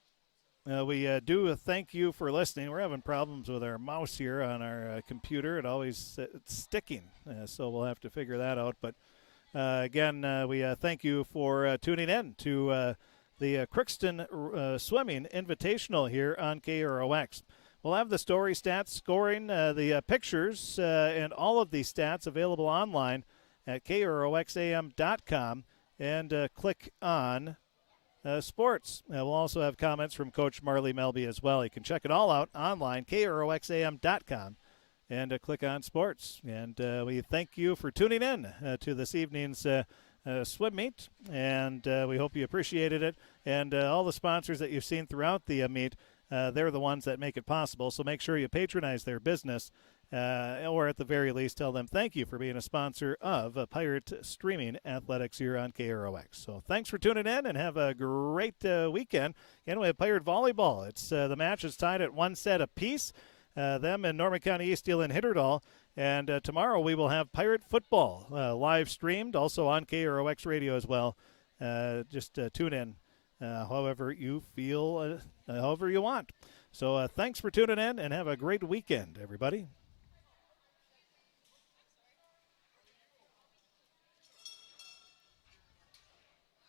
We do thank you for listening. We're having problems with our mouse here on our computer. It's sticking, so we'll have to figure that out. But again, we thank you for tuning in to the Crookston Swimming Invitational here on KROX. We'll have the story, stats, scoring, the pictures, and all of the stats available online at KROXAM.com, and click on sports. We'll also have comments from Coach Marley Melby as well. You can check it all out online, KROXAM.com, and click on sports. And we thank you for tuning in to this evening's swim meet, and we hope you appreciated it. And all the sponsors that you've seen throughout the meet, they're the ones that make it possible, so make sure you patronize their business, or at the very least tell them thank you for being a sponsor of Pirate Streaming Athletics here on KROX. So thanks for tuning in, and have a great weekend. And we have Pirate Volleyball. It's the match is tied at 1 set apiece. Them and Norman County Eastdale and Hitterdal. And tomorrow we will have Pirate Football live streamed, also on KROX Radio as well. Just tune in however you feel, however you want. So thanks for tuning in, and have a great weekend, everybody.